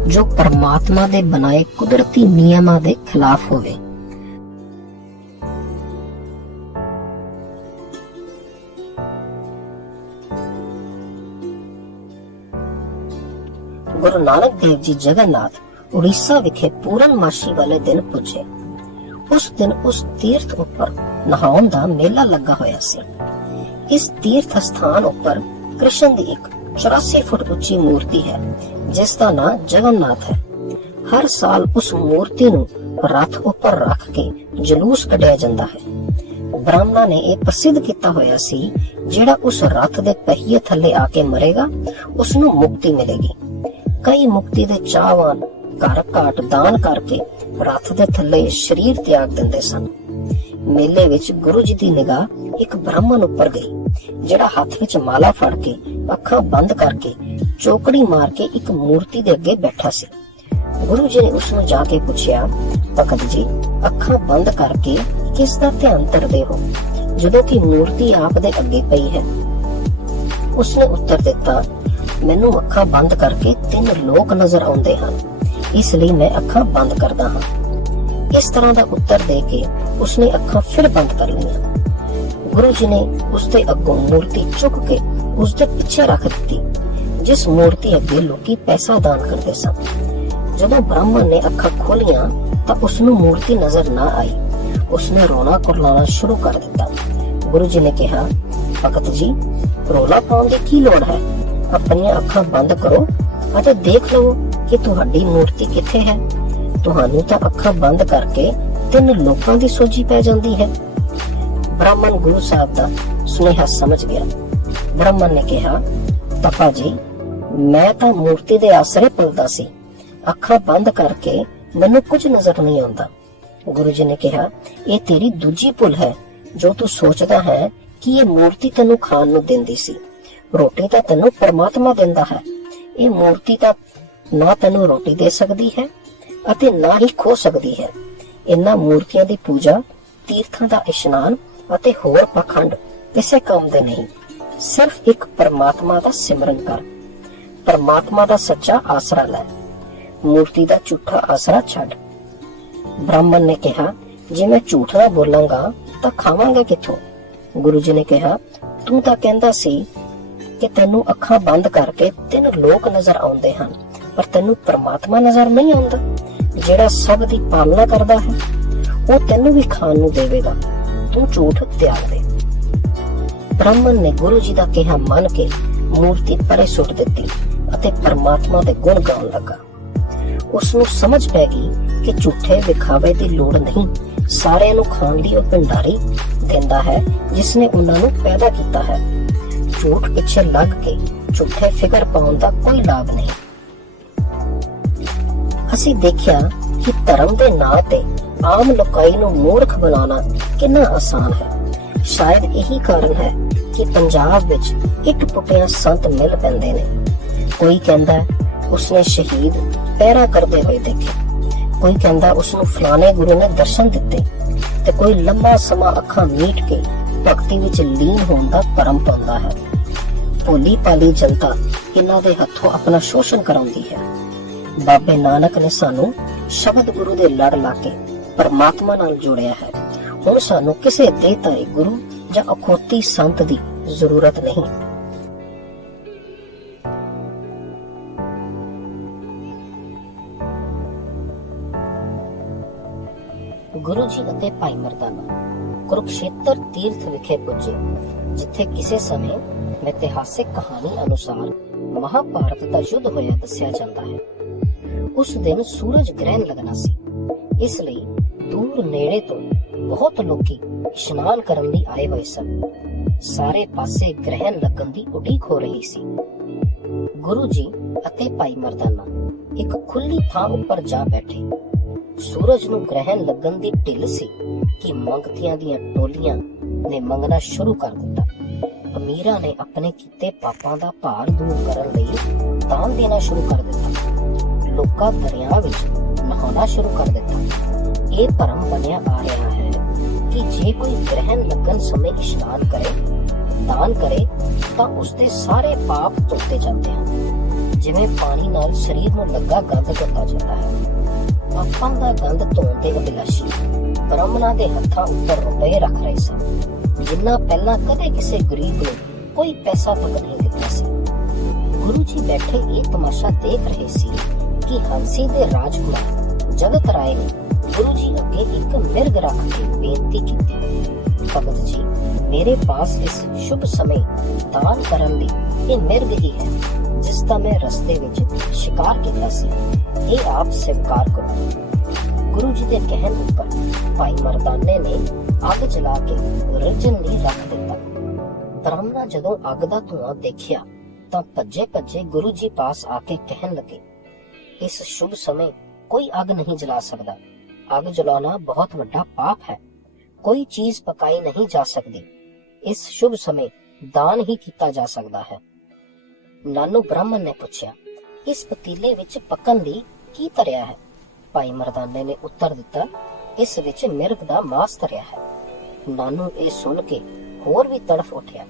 ਜੋ ਪਰਮਾਤਮਾ ਦੇ ਬਣਾਏ ਕੁਦਰਤੀ ਨਿਯਮਾਂ ਦੇ ਖਿਲਾਫ ਹੋਵੇ। ਗੁਰੂ ਨਾਨਕ ਦੇਵ ਜੀ ਜਗਨਨਾਥ ਉੜੀਸਾ ਵਿਖੇ ਪੂਰਨਮਾਸ਼ੀ ਵਾਲੇ ਦਿਨ ਪੁੱਜੇ। ਉਸ ਦਿਨ ਉਸ ਤੀਰਥ ਉੱਪਰ ਨਹਾਉਣ ਦਾ ਮੇਲਾ ਲੱਗਾ ਹੋਇਆ ਸੀ। ਇਸ ਤੀਰਥ ਸਥਾਨ ਉੱਪਰ ਕ੍ਰਿਸ਼ਨ ਦੀ ਇੱਕ 84 ਫੁੱਟ ਉੱਚੀ ਮੂਰਤੀ ਹੈ, ਜਿਸ ਦਾ ਨਾਂ ਜਗਨਨਾਥ ਹੈ। ਹਰ ਸਾਲ ਉਸ ਮੂਰਤੀ ਨੂੰ ਰੱਥ ਉੱਪਰ ਰੱਖ ਕੇ ਜਲੂਸ ਕੱਢਿਆ ਜਾਂਦਾ ਹੈ। ਬ੍ਰਾਹਮਣਾਂ ਨੇ ਇਹ ਪ੍ਰਸਿੱਧ ਕੀਤਾ ਹੋਇਆ ਸੀ, ਜਿਹੜਾ ਉਸ ਰੱਥ ਦੇ ਪਹੀਏ ਥੱਲੇ ਆ ਕੇ ਮਰੇਗਾ, ਉਸ ਨੂੰ ਮੁਕਤੀ ਮਿਲੇਗੀ। ਕਈ ਮੁਕਤੀ ਦੇ ਚਾਹਵਾਨ ਘਰ ਘਾਟ ਦਾਨ ਕਰਕੇ ਰੱਥ ਦੇ ਥੱਲੇ ਸਰੀਰ ਤਿਆਗ ਦਿੰਦੇ ਸਨ। ਮੇਲੇ ਵਿੱਚ ਗੁਰੂ ਜੀ ਦੀ ਨਿਗਾਹ ਇੱਕ ਬ੍ਰਾਹਮਣ ਉੱਪਰ ਗਈ, ਜਿਹੜਾ ਹੱਥ ਵਿੱਚ ਮਾਲਾ ਫੜ ਕੇ ਅੱਖਾਂ ਬੰਦ ਕਰਕੇ ਚੌਕੜੀ ਮਾਰ ਕੇ ਇੱਕ ਮੂਰਤੀ ਦੇ ਅੱਗੇ ਬੈਠਾ ਸੀ। ਗੁਰੂ ਜੀ ਨੇ ਉਸ ਨੂੰ ਜਾ ਕੇ ਪੁੱਛਿਆ, ਭਗਤ ਜੀ, ਅੱਖਾਂ ਬੰਦ ਕਰਕੇ ਕਿਸ ਦਾ ਧਿਆਨ ਧਰਦੇ ਹੋ, ਜਦੋਂ ਕਿ ਮੂਰਤੀ ਆਪ ਦੇ ਅੱਗੇ ਪਈ ਹੈ। ਉਸਨੇ ਉੱਤਰ ਦਿੱਤਾ, ਮੈਨੂੰ ਅੱਖਾਂ ਬੰਦ ਕਰਕੇ 3 ਲੋਕ ਨਜ਼ਰ ਆਉਂਦੇ ਹਨ, ਇਸ ਲਈ ਮੈਂ ਅੱਖਾਂ ਬੰਦ ਕਰਦਾ ਹਾਂ। ਇਸ ਤਰ੍ਹਾਂ ਦਾ ਉੱਤਰ ਦੇ ਕੇ ਉਸਨੇ ਅੱਖਾਂ ਫਿਰ ਬੰਦ ਕਰ ਲਈਆਂ। ਗੁਰੂ ਜੀ ਨੇ ਉਸਦੇ ਅੱਗੋਂ ਮੂਰਤੀ ਚੁੱਕ ਕੇ ਉਸਦੇ ਪਿੱਛੇ ਰੱਖ ਦਿੱਤੀ, ਜਿਸ ਮੂਰਤੀ ਅੱਗੇ ਲੋਕੀ ਪੈਸਾ ਦਾਨ ਕਰਦੇ ਸਨ। ਜਦੋਂ ਬ੍ਰਾਹਮਣ ਨੇ ਅੱਖਾਂ ਖੋਲੀਆਂ ਤਾਂ ਉਸਨੂੰ ਮੂਰਤੀ ਨਜ਼ਰ ਨਾ ਆਈ। ਉਸਨੇ ਰੋਣਾ ਕੁਰਲਾਣਾ ਸ਼ੁਰੂ ਕਰ ਦਿੱਤਾ। ਗੁਰੂ ਜੀ ਨੇ ਕਿਹਾ, ਭਗਤ ਜੀ, ਰੋਲਾ ਪਾਉਣ ਦੀ ਕੀ ਲੋੜ ਹੈ? ਆਪਣੀਆਂ ਅੱਖਾਂ ਬੰਦ ਕਰੋ ਅਤੇ ਦੇਖ ਲਵੋ ਕਿ ਤੁਹਾਡੀ ਮੂਰਤੀ ਕਿੱਥੇ ਹੈ। ਤੁਹਾਨੂੰ ਤਾਂ ਅੱਖਾਂ ਬੰਦ ਕਰਕੇ 3 ਲੋਕਾਂ ਦੀ ਸੋਝੀ ਪੈ ਜਾਂਦੀ ਹੈ। ਬ੍ਰਾਹਮਣ ਗੁਰੂ ਸਾਹਿਬ ਦਾ ਸੁਨੇਹਾ ਸਮਝ ਗਿਆ। ਬ੍ਰਾਹਮਣ ਨੇ ਕਿਹਾ, ਤਪਾ ਜੀ, ਮੈਂ ਤਾਂ ਮੂਰਤੀ ਦੇ ਆਸਰੇ ਪਲਦਾ ਸੀ, ਅੱਖਾਂ ਬੰਦ ਕਰਕੇ ਮੈਨੂੰ ਕੁਝ ਨਜ਼ਰ ਨਹੀਂ ਆਉਂਦਾ। ਗੁਰੂ ਜੀ ਨੇ ਕਿਹਾ, ਇਹ ਤੇਰੀ ਦੂਜੀ ਭੁੱਲ ਹੈ, ਜੋ ਤੂੰ ਸੋਚਦਾ ਹੈ ਕਿ ਇਹ ਮੂਰਤੀ ਤੈਨੂੰ ਖਾਣ ਨੂੰ ਦਿੰਦੀ ਸੀ। ਰੋਟੀ ਤਾਂ ਤੈਨੂੰ ਪਰਮਾਤਮਾ ਦਿੰਦਾ ਹੈ। ਇਹ ਮੂਰਤੀ ਤਾਂ ਨਾ ਤੈਨੂੰ ਰੋਟੀ ਦੇ ਸਕਦੀ ਹੈ ਅਤੇ ਨਾ ਹੀ ਖੋ ਸਕਦੀ ਹੈ। ਇਹਨਾਂ ਮੂਰਤੀਆਂ ਦੀ ਪੂਜਾ, ਤੀਰਥਾਂ ਦਾ ਇਸ਼ਨਾਨ ਅਤੇ ਹੋਰ ਪਖੰਡ ਕਿਸੇ ਕੰਮ ਦੇ ਨਹੀਂ। ਸਿਰਫ ਇੱਕ ਪਰਮਾਤਮਾ ਦਾ ਸਿਮਰਨ ਕਰ, ਪਰਮਾਤਮਾ ਦਾ ਸੱਚਾ ਆਸਰਾ ਲੈ, ਮੂਰਤੀ ਦਾ ਝੂਠਾ ਆਸਰਾ ਛੱਡ। ਬ੍ਰਾਹਮਣ ਨੇ ਕਿਹਾ, ਜੇ ਮੈਂ ਝੂਠ ਨਾ ਬੋਲਾਂਗਾ ਤਾਂ ਖਾਵਾਂਗਾ ਕਿੱਥੋਂ? ਗੁਰੂ ਜੀ ਨੇ ਕਿਹਾ, ਤੂੰ ਤਾਂ ਕਹਿੰਦਾ ਸੀ ਕਿ ਤੈਨੂੰ ਅੱਖਾਂ ਬੰਦ ਕਰਕੇ 3 ਲੋਕ ਨਜ਼ਰ ਆਉਂਦੇ ਹਨ, ਪਰ ਤੈਨੂੰ ਪਰਮਾਤਮਾ ਨਜ਼ਰ ਨਹੀਂ ਆਉਂਦਾ, ਜਿਹੜਾ ਸਭ ਦੀ ਪਾਲਣਾ ਕਰਦਾ ਹੈ। ਉਹ ਤੈਨੂੰ ਵੀ ਖਾਣ ਨੂੰ ਦੇਵੇਗਾ, ਤੂੰ ਝੂਠ ਤਿਆਗ ਦੇ। ਬ੍ਰਾਹਮਣ ਨੇ ਗੁਰੂ ਜੀ ਦਾ ਕਿਹਾ ਮੰਨ ਕੇ ਮੂਰਤੀ ਪਰੇ ਸੁੱਟ ਦਿੱਤੀ ਅਤੇ ਪਰਮਾਤਮਾ ਦੇ ਗੁਣ ਗਾਉਣ ਲੱਗਾ। ਉਸ ਨੂੰ ਸਮਝ ਪੈ ਗਈ ਕਿ ਝੂਠੇ ਵਿਖਾਵੇ ਦੀ ਲੋੜ ਨਹੀਂ, ਸਾਰਿਆਂ ਨੂੰ ਖਾਣ ਦੀ ਉਹ ਭੰਡਾਰੀ ਦਿੰਦਾ ਹੈ ਜਿਸ ਨੇ ਉਹਨਾਂ ਨੂੰ ਪੈਦਾ ਕੀਤਾ ਹੈ। ਝੂਠ ਪਿੱਛੇ ਲੱਗ ਕੇ ਝੂਠੇ ਫਿਕਰ ਪਾਉਣ ਦਾ ਕੋਈ ਲਾਭ ਨਹੀਂ। ਅਸੀਂ ਦੇਖਿਆ ਕਿ ਧਰਮ ਦੇ ਨਾਂ ਤੇ ਆਮ ਲੋਕਾਂ ਨੂੰ ਮੂਰਖ ਬਣਾਉਣਾ ਕਿੰਨਾ ਆਸਾਨ ਹੈ। ਸ਼ਾਇਦ ਇਹੀ ਕਾਰਨ ਹੈ ਕਿ ਪੰਜਾਬ ਵਿੱਚ ਇੱਟ ਪੁੱਟਿਆਂ ਸੰਤ ਮਿਲ ਪੈਂਦੇ ਨੇ। ਕੋਈ ਕਹਿੰਦਾ ਉਸਨੇ ਸ਼ਹੀਦ ਪਹਿਰਾ ਕਰਦੇ ਹੋਏ ਦੇਖੇ, ਕੋਈ ਕਹਿੰਦਾ ਉਸਨੂੰ ਫਲਾਣੇ ਗੁਰੂ ਨੇ ਦਰਸ਼ਨ ਦਿੱਤੇ, ਤੇ ਕੋਈ ਲੰਮਾ ਸਮਾਂ ਅੱਖਾਂ ਮੀਟ ਕੇ ਭਗਤੀ ਵਿੱਚ ਲੀਨ ਹੋਣ ਦਾ ਭਰਮ ਪਾਉਂਦਾ ਹੈ। ਭੋਲੀ ਭਾਲੀ ਜਨਤਾ ਇਹਨਾਂ ਦੇ ਹੱਥੋਂ ਆਪਣਾ ਸ਼ੋਸ਼ਣ ਕਰਾਉਂਦੀ ਹੈ। ਬਾਬੇ ਨਾਨਕ ਨੇ ਸਾਨੂੰ ਸ਼ਬਦ ਗੁਰੂ ਦੇ ਲੜ ਲਾ ਕੇ ਪਰਮਾਤਮਾ ਨਾਲ ਜੋੜਿਆ ਹੈ। ਹੁਣ ਸਾਨੂੰ ਕਿਸੇ ਦੇਹਧਾਰੀ ਗੁਰੂ ਜਾਂ ਅਖੌਤੀ ਸੰਤ ਦੀ ਜ਼ਰੂਰਤ ਨਹੀਂ। ਗੁਰੂ ਜੀ ਅਤੇ ਭਾਈ ਮਰਦਾਨਾ ਕੁਰੂਕਸ਼ੇਤਰ ਤੀਰਥ ਵਿਖੇ ਪੁੱਜੇ, ਜਿੱਥੇ ਕਿਸੇ ਸਮੇਂ ਮਿਥਿਹਾਸਿਕ ਕਹਾਣੀ ਅਨੁਸਾਰ ਮਹਾਭਾਰਤ ਦਾ ਯੁੱਧ ਹੋਇਆ ਦੱਸਿਆ ਜਾਂਦਾ ਹੈ। ਉਸ ਦਿਨ ਸੂਰਜ ਗ੍ਰਹਿਣ ਲੱਗਣਾ ਸੀ, ਇਸ ਲਈ ਦੂਰ ਨੇੜੇ ਤੋਂ ਬਹੁਤ ਲੋਕੀ ਇਸ਼ਨਾਨ ਕਰਨ ਲਈ ਆਏ ਹੋਏ ਸਨ। ਸਾਰੇ ਪਾਸੇ ਗ੍ਰਹਿਣ ਲੱਗਣ ਦੀ ਉਡੀਕ ਹੋ ਰਹੀ ਸੀ। ਗੁਰੂ ਜੀ ਅਤੇ ਭਾਈ ਮਰਦਾਨਾ ਇੱਕ ਖੁੱਲੀ ਥਾਂ ਉੱਪਰ ਜਾ ਬੈਠੇ। ਸੂਰਜ ਨੂੰ ਗ੍ਰਹਿਣ ਲੱਗਣ ਦੀ ਢਿੱਲ ਸੀ ਕਿ ਮੰਗਤਿਆਂ ਦੀਆਂ ਟੋਲੀਆਂ ਨੇ ਮੰਗਣਾ ਸ਼ੁਰੂ ਕਰ ਦਿੱਤਾ। ਅਮੀਰਾਂ ਨੇ ਆਪਣੇ ਕੀਤੇ ਪਾਪਾਂ ਦਾ ਭਾਰ ਦੂਰ ਕਰਨ ਲਈ ਦਾਨ ਦੇਣਾ ਸ਼ੁਰੂ ਕਰ ਦਿੱਤਾ। ਲੋਕਾਂ ਦਰਿਆ ਵਿੱਚ ਨਹਾਉਣਾ ਸ਼ੁਰੂ ਕਰ ਦਿੱਤਾ। ਇਹ ਭਰਮ ਬਣਿਆ ਆ ਰਿਹਾ ਹੈ ਕਿ ਜੇ ਕੋਈ ਗ੍ਰਹਿਣ ਲੱਗਣ ਸਮੇਂ ਇਸ਼ਨਾਨ ਕਰੇ, ਦਾਨ ਕਰੇ, ਤਾਂ ਉਸਦੇ ਸਾਰੇ ਪਾਪ ਧੋਤੇ ਜਾਂਦੇ ਹਨ। ਜਿਵੇਂ ਪਾਣੀ ਨਾਲ ਸਰੀਰ ਨੂੰ ਲੱਗਾ ਗੰਦ ਧੋਤਾ ਜਾਂਦਾ ਹੈ। ਪਾਪਾਂ ਦਾ ਗੰਦ ਧੋਣ ਦੇ ਅਭਿਲਾਸ਼ੀ ਬ੍ਰਾਹਮਣਾਂ ਦੇ ਹੱਥਾਂ ਉੱਪਰ ਰੁਪਏ ਰੱਖ ਰਹੇ ਸਨ, ਜਿਨ੍ਹਾਂ ਪਹਿਲਾਂ ਕਦੇ ਕਿਸੇ ਗਰੀਬ ਨੂੰ ਕੋਈ ਪੈਸਾ ਤੱਕ ਨਹੀਂ ਦਿੱਤਾ ਸੀ। ਗੁਰੂ ਜੀ ਬੈਠੇ ਇਹ ਤਮਾਸ਼ਾ ਦੇਖ ਰਹੇ ਸੀ ਕਿ ਹੰਸੀ ਦੇ ਰਾਜਕੁਮਾਰ ਜਗਤ ਰਾਏ ਨੇ ਗੁਰੂ ਜੀ ਅੱਗੇ ਇੱਕ ਮਿਰਗ ਰੱਖ ਕੇ ਬੇਨਤੀ ਕੀਤੀ, ਭਗਤ ਜੀ, ਮੇਰੇ ਪਾਸ ਇਸ ਸ਼ੁਭ ਸਮੇਂ ਦਾਨ ਕਰਨ ਲਈ ਇਹ ਮਿਰਗ ਹੀ ਹੈ, ਜਿਸ ਦਾ ਮੈਂ ਰਸਤੇ ਵਿੱਚ ਸ਼ਿਕਾਰ ਕੀਤਾ ਸੀ। ਇਹ ਆਪ ਸਵੀਕਾਰ ਕਰੋ। ਗੁਰੂ ਜੀ ਦੇ ਕਹਿਣ ਉੱਪਰ ਭਾਈ ਮਰਦਾਨੇ ਨੇ ਅੱਗ ਜਲਾ ਕੇ ਰਜਨ ਲਈ ਰੱਖ ਦਿੱਤਾ। ਬ੍ਰਾਹਮਣਾਂ ਜਦੋਂ ਅੱਗ ਦਾ ਧੂੰਆਂ ਦੇਖਿਆ ਤਾਂ ਭੱਜੇ ਭੱਜੇ ਗੁਰੂ ਜੀ ਪਾਸ ਆ ਕੇ ਕਹਿਣ ਲੱਗੇ, ਇਸ ਸ਼ੁਭ ਸਮੇਂ ਕੋਈ ਅੱਗ ਨਹੀਂ ਜਲਾ ਸਕਦਾ। ਅੱਗ ਜਲਾਉਣਾ ਬਹੁਤ ਵੱਡਾ ਪਾਪ ਹੈ। ਕੋਈ ਚੀਜ਼ ਪਕਾਈ ਨਹੀਂ ਜਾ ਸਕਦੀ। ਇਸ ਸ਼ੁਭ ਸਮੇਂ ਦਾਨ ਹੀ ਕੀਤਾ ਜਾ ਸਕਦਾ ਹੈ। ਨਾਨੂ ਬ੍ਰਾਹਮਣ ਨੇ ਪੁੱਛਿਆ, ਇਸ ਪਤੀਲੇ ਵਿੱਚ ਪੱਕਣ ਲਈ ਕੀ ਧਰਿਆ ਹੈ? ਭਾਈ ਮਰਦਾਨੇ ਨੇ ਉੱਤਰ ਦਿੱਤਾ, ਇਸ ਵਿੱਚ ਮਿਰਗ ਦਾ ਮਾਸ ਧਰਿਆ ਹੈ। ਨਾਨੂ ਇਹ ਸੁਣ ਕੇ ਹੋਰ ਵੀ ਤੜਫ ਉੱਠਿਆ।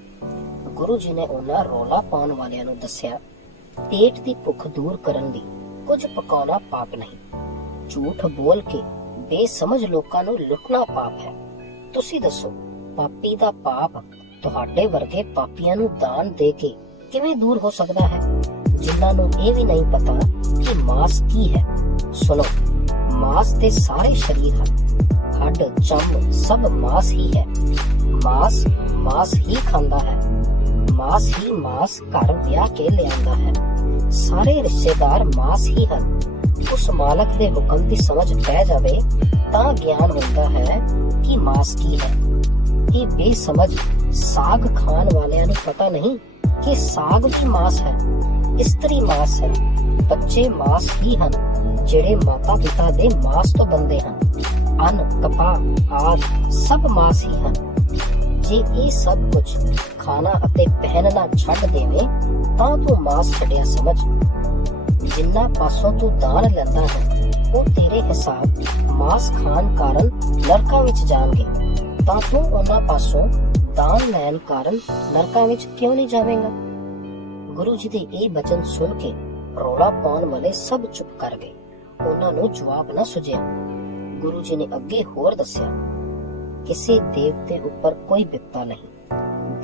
ਗੁਰੂ ਜੀ ਨੇ ਉਹਨਾਂ ਰੌਲਾ ਪਾਉਣ ਵਾਲਿਆਂ ਨੂੰ ਦੱਸਿਆ, ਪੇਟ ਦੀ ਭੁੱਖ ਦੂਰ ਕਰਨ ਲਈ ਕੁਝ ਪਕਾਉਣਾ ਪਾਪ ਨਹੀਂ। ਝੂਠ ਬੋਲ ਕੇ ਬੇਸਮਝ ਲੋਕਾਂ ਨੂੰ ਲੁੱਟਣਾ ਪਾਪ ਹੈ। ਤੁਸੀਂ ਦੱਸੋ, ਪਾਪੀ ਦਾ ਪਾਪ ਤੁਹਾਡੇ ਵਰਗੇ ਪਾਪੀਆਂ ਨੂੰ ਦਾਨ ਦੇ ਕੇ ਕਿਵੇਂ ਦੂਰ ਹੋ ਸਕਦਾ ਹੈ, ਜਿਨ੍ਹਾਂ ਨੂੰ ਇਹ ਵੀ ਨਹੀਂ ਪਤਾ ਕਿ ਮਾਸ ਕੀ ਹੈ। ਸੁਣੋ, ਮਾਸ ਦੇ ਸਾਰੇ ਸਰੀਰ ਹਨ। ਹੱਡ, ਚਮ ਸਭ ਮਾਸ ਹੀ ਹੈ। ਮਾਸ ਮਾਸ ਹੀ ਖਾਂਦਾ ਹੈ। ਮਾਸ ਹੀ ਮਾਸ ਘਰ ਵਿਆਹ ਕੇ ਲਿਆਂਦਾ ਹੈ। ਸਾਰੇ ਰਿਸ਼ਤੇਦਾਰ ਮਾਸ ਹੀ ਹਨ। ਉਸ ਮਾਲਕ ਦੇ ਹੁਕਮ ਦੀ ਸਮਝ ਪੈ ਜਾਵੇ ਤਾਂ ਗਿਆਨ ਹੁੰਦਾ ਹੈ ਕਿ ਮਾਸ ਕੀ ਹੈ। ਇਹ ਬੇਸਮਝ ਸਾਗ ਖਾਣ ਵਾਲਿਆਂ ਨੂੰ ਪਤਾ ਨਹੀਂ ਕਿ ਸਾਗ ਵੀ ਮਾਸ ਹੈ, ਇਸਤਰੀ ਮਾਸ ਹੈ। ਬੱਚੇ ਮਾਸ ਹੀ ਹਨ, ਜਿਹੜੇ ਮਾਤਾ ਪਿਤਾ ਦੇ ਮਾਸ ਤੋਂ ਬਣਦੇ ਹਨ। ਅੰਨ, ਕਪਾਹ ਆਦਿ ਸਭ ਮਾਸ ਹੀ ਹਨ। ਜੇ ਇਹ ਸਭ ਕੁਝ ਖਾਣਾ ਅਤੇ ਪਹਿਨਣਾ ਛੱਡ ਦੇਵੇਂ ਤਾਂ ਤੂੰ ਮਾਸ ਛੱਡਿਆ ਸਮਝ। ਜਿੰਨਾ ਪਾਸੋਂ ਤੂੰ ਦਾਨ ਲੈਂਦਾ ਹੈ, ਉਹ ਤੇਰੇ ਹਿਸਾਬ ਮਾਸ ਖਾਣ ਕਾਰਨ ਨਰਕਾਂ ਵਿੱਚ ਜਾਣਗੇ, ਤਾਂ ਤੂੰ ਉਹਨਾਂ ਪਾਸੋਂ ਦਾਨ ਲੈਣ ਕਾਰਨ ਨਰਕਾਂ ਵਿੱਚ ਕਿਉਂ ਨਹੀਂ ਜਾਵੇਂਗਾ? ਗੁਰੂ ਜੀ ਦੇ ਇਹ ਬਚਨ ਸੁਣ ਕੇ ਰੌਲਾ ਪਾਉਣ ਵਾਲੇ ਸਭ ਚੁੱਪ ਕਰ ਗਏ। ਉਹਨਾਂ ਨੂੰ ਜਵਾਬ ਨਾ ਸੁਝਿਆ। ਗੁਰੂ ਜੀ ਨੇ ਅੱਗੇ ਹੋਰ ਦੱਸਿਆ, ਕਿਸੇ ਦੇਵਤੇ ਉੱਪਰ ਕੋਈ ਬਿਪਤਾ ਨਹੀਂ।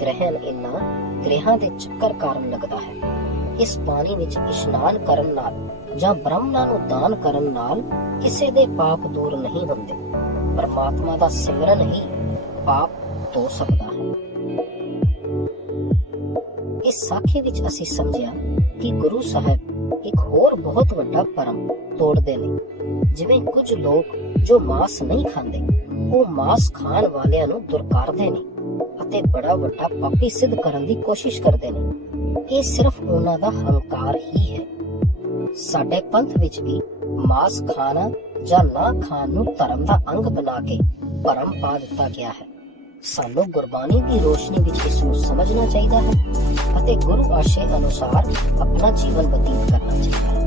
ਗ੍ਰਹਿਣ ਇਹਨਾਂ ਗ੍ਰਹਿਾਂ ਦੇ ਚੱਕਰ ਕਾਰਨ ਲੱਗਦਾ ਹੈ। ਇਸ ਪਾਣੀ ਵਿੱਚ ਇਸ਼ਨਾਨ ਕਰਨ ਨਾਲ ਜਾਂ ਬ੍ਰਾਹਮਣਾਂ ਨੂੰ ਦਾਨ ਕਰਨ ਨਾਲ ਕਿਸੇ ਦੇ ਪਾਪ ਦੂਰ ਨਹੀਂ ਹੁੰਦੇ। ਪਰਮਾਤਮਾ ਦਾ ਸਿਮਰਨ ਹੀ ਪਾਪ ਧੋ ਸਕਦਾ ਹੈ। ਇਸ ਸਾਖੀ ਵਿੱਚ ਅਸੀਂ ਸਮਝਿਆ ਕਿ ਗੁਰੂ ਸਾਹਿਬ ਇੱਕ ਹੋਰ ਬਹੁਤ ਵੱਡਾ ਭਰਮ ਤੋੜਦੇ ਨੇ। ਜਿਵੇਂ ਕੁਝ ਲੋਕ ਜੋ ਮਾਸ ਨਹੀਂ ਖਾਂਦੇ, ਉਹ ਮਾਸ ਖਾਣ ਵਾਲਿਆਂ ਨੂੰ ਦੁਰਕਾਰਦੇ ਨੇ ਅਤੇ ਬੜਾ ਵੱਡਾ ਪਾਪੀ ਸਿੱਧ ਕਰਨ ਦੀ ਕੋਸ਼ਿਸ਼ ਕਰਦੇ ਨੇ। ਇਹ ਸਿਰਫ ਉਹਨਾਂ ਦਾ ਹੰਕਾਰ ਹੀ ਹੈ। ਸਾਡੇ ਪੰਥ ਵਿੱਚ ਵੀ ਮਾਸ ਖਾਣਾ ਜਾਂ ਨਾ ਖਾਣ ਨੂੰ ਧਰਮ ਦਾ ਅੰਗ ਬਣਾ ਕੇ ਭਰਮ ਪਾ ਦਿੱਤਾ ਗਿਆ ਹੈ। ਸਾਨੂੰ ਗੁਰਬਾਣੀ ਦੀ ਰੋਸ਼ਨੀ ਵਿੱਚ ਇਸ ਨੂੰ ਸਮਝਣਾ ਚਾਹੀਦਾ ਹੈ ਅਤੇ ਗੁਰੂ ਆਸ਼ੇ ਅਨੁਸਾਰ ਆਪਣਾ ਜੀਵਨ ਬਤੀਤ ਕਰਨਾ ਚਾਹੀਦਾ ਹੈ।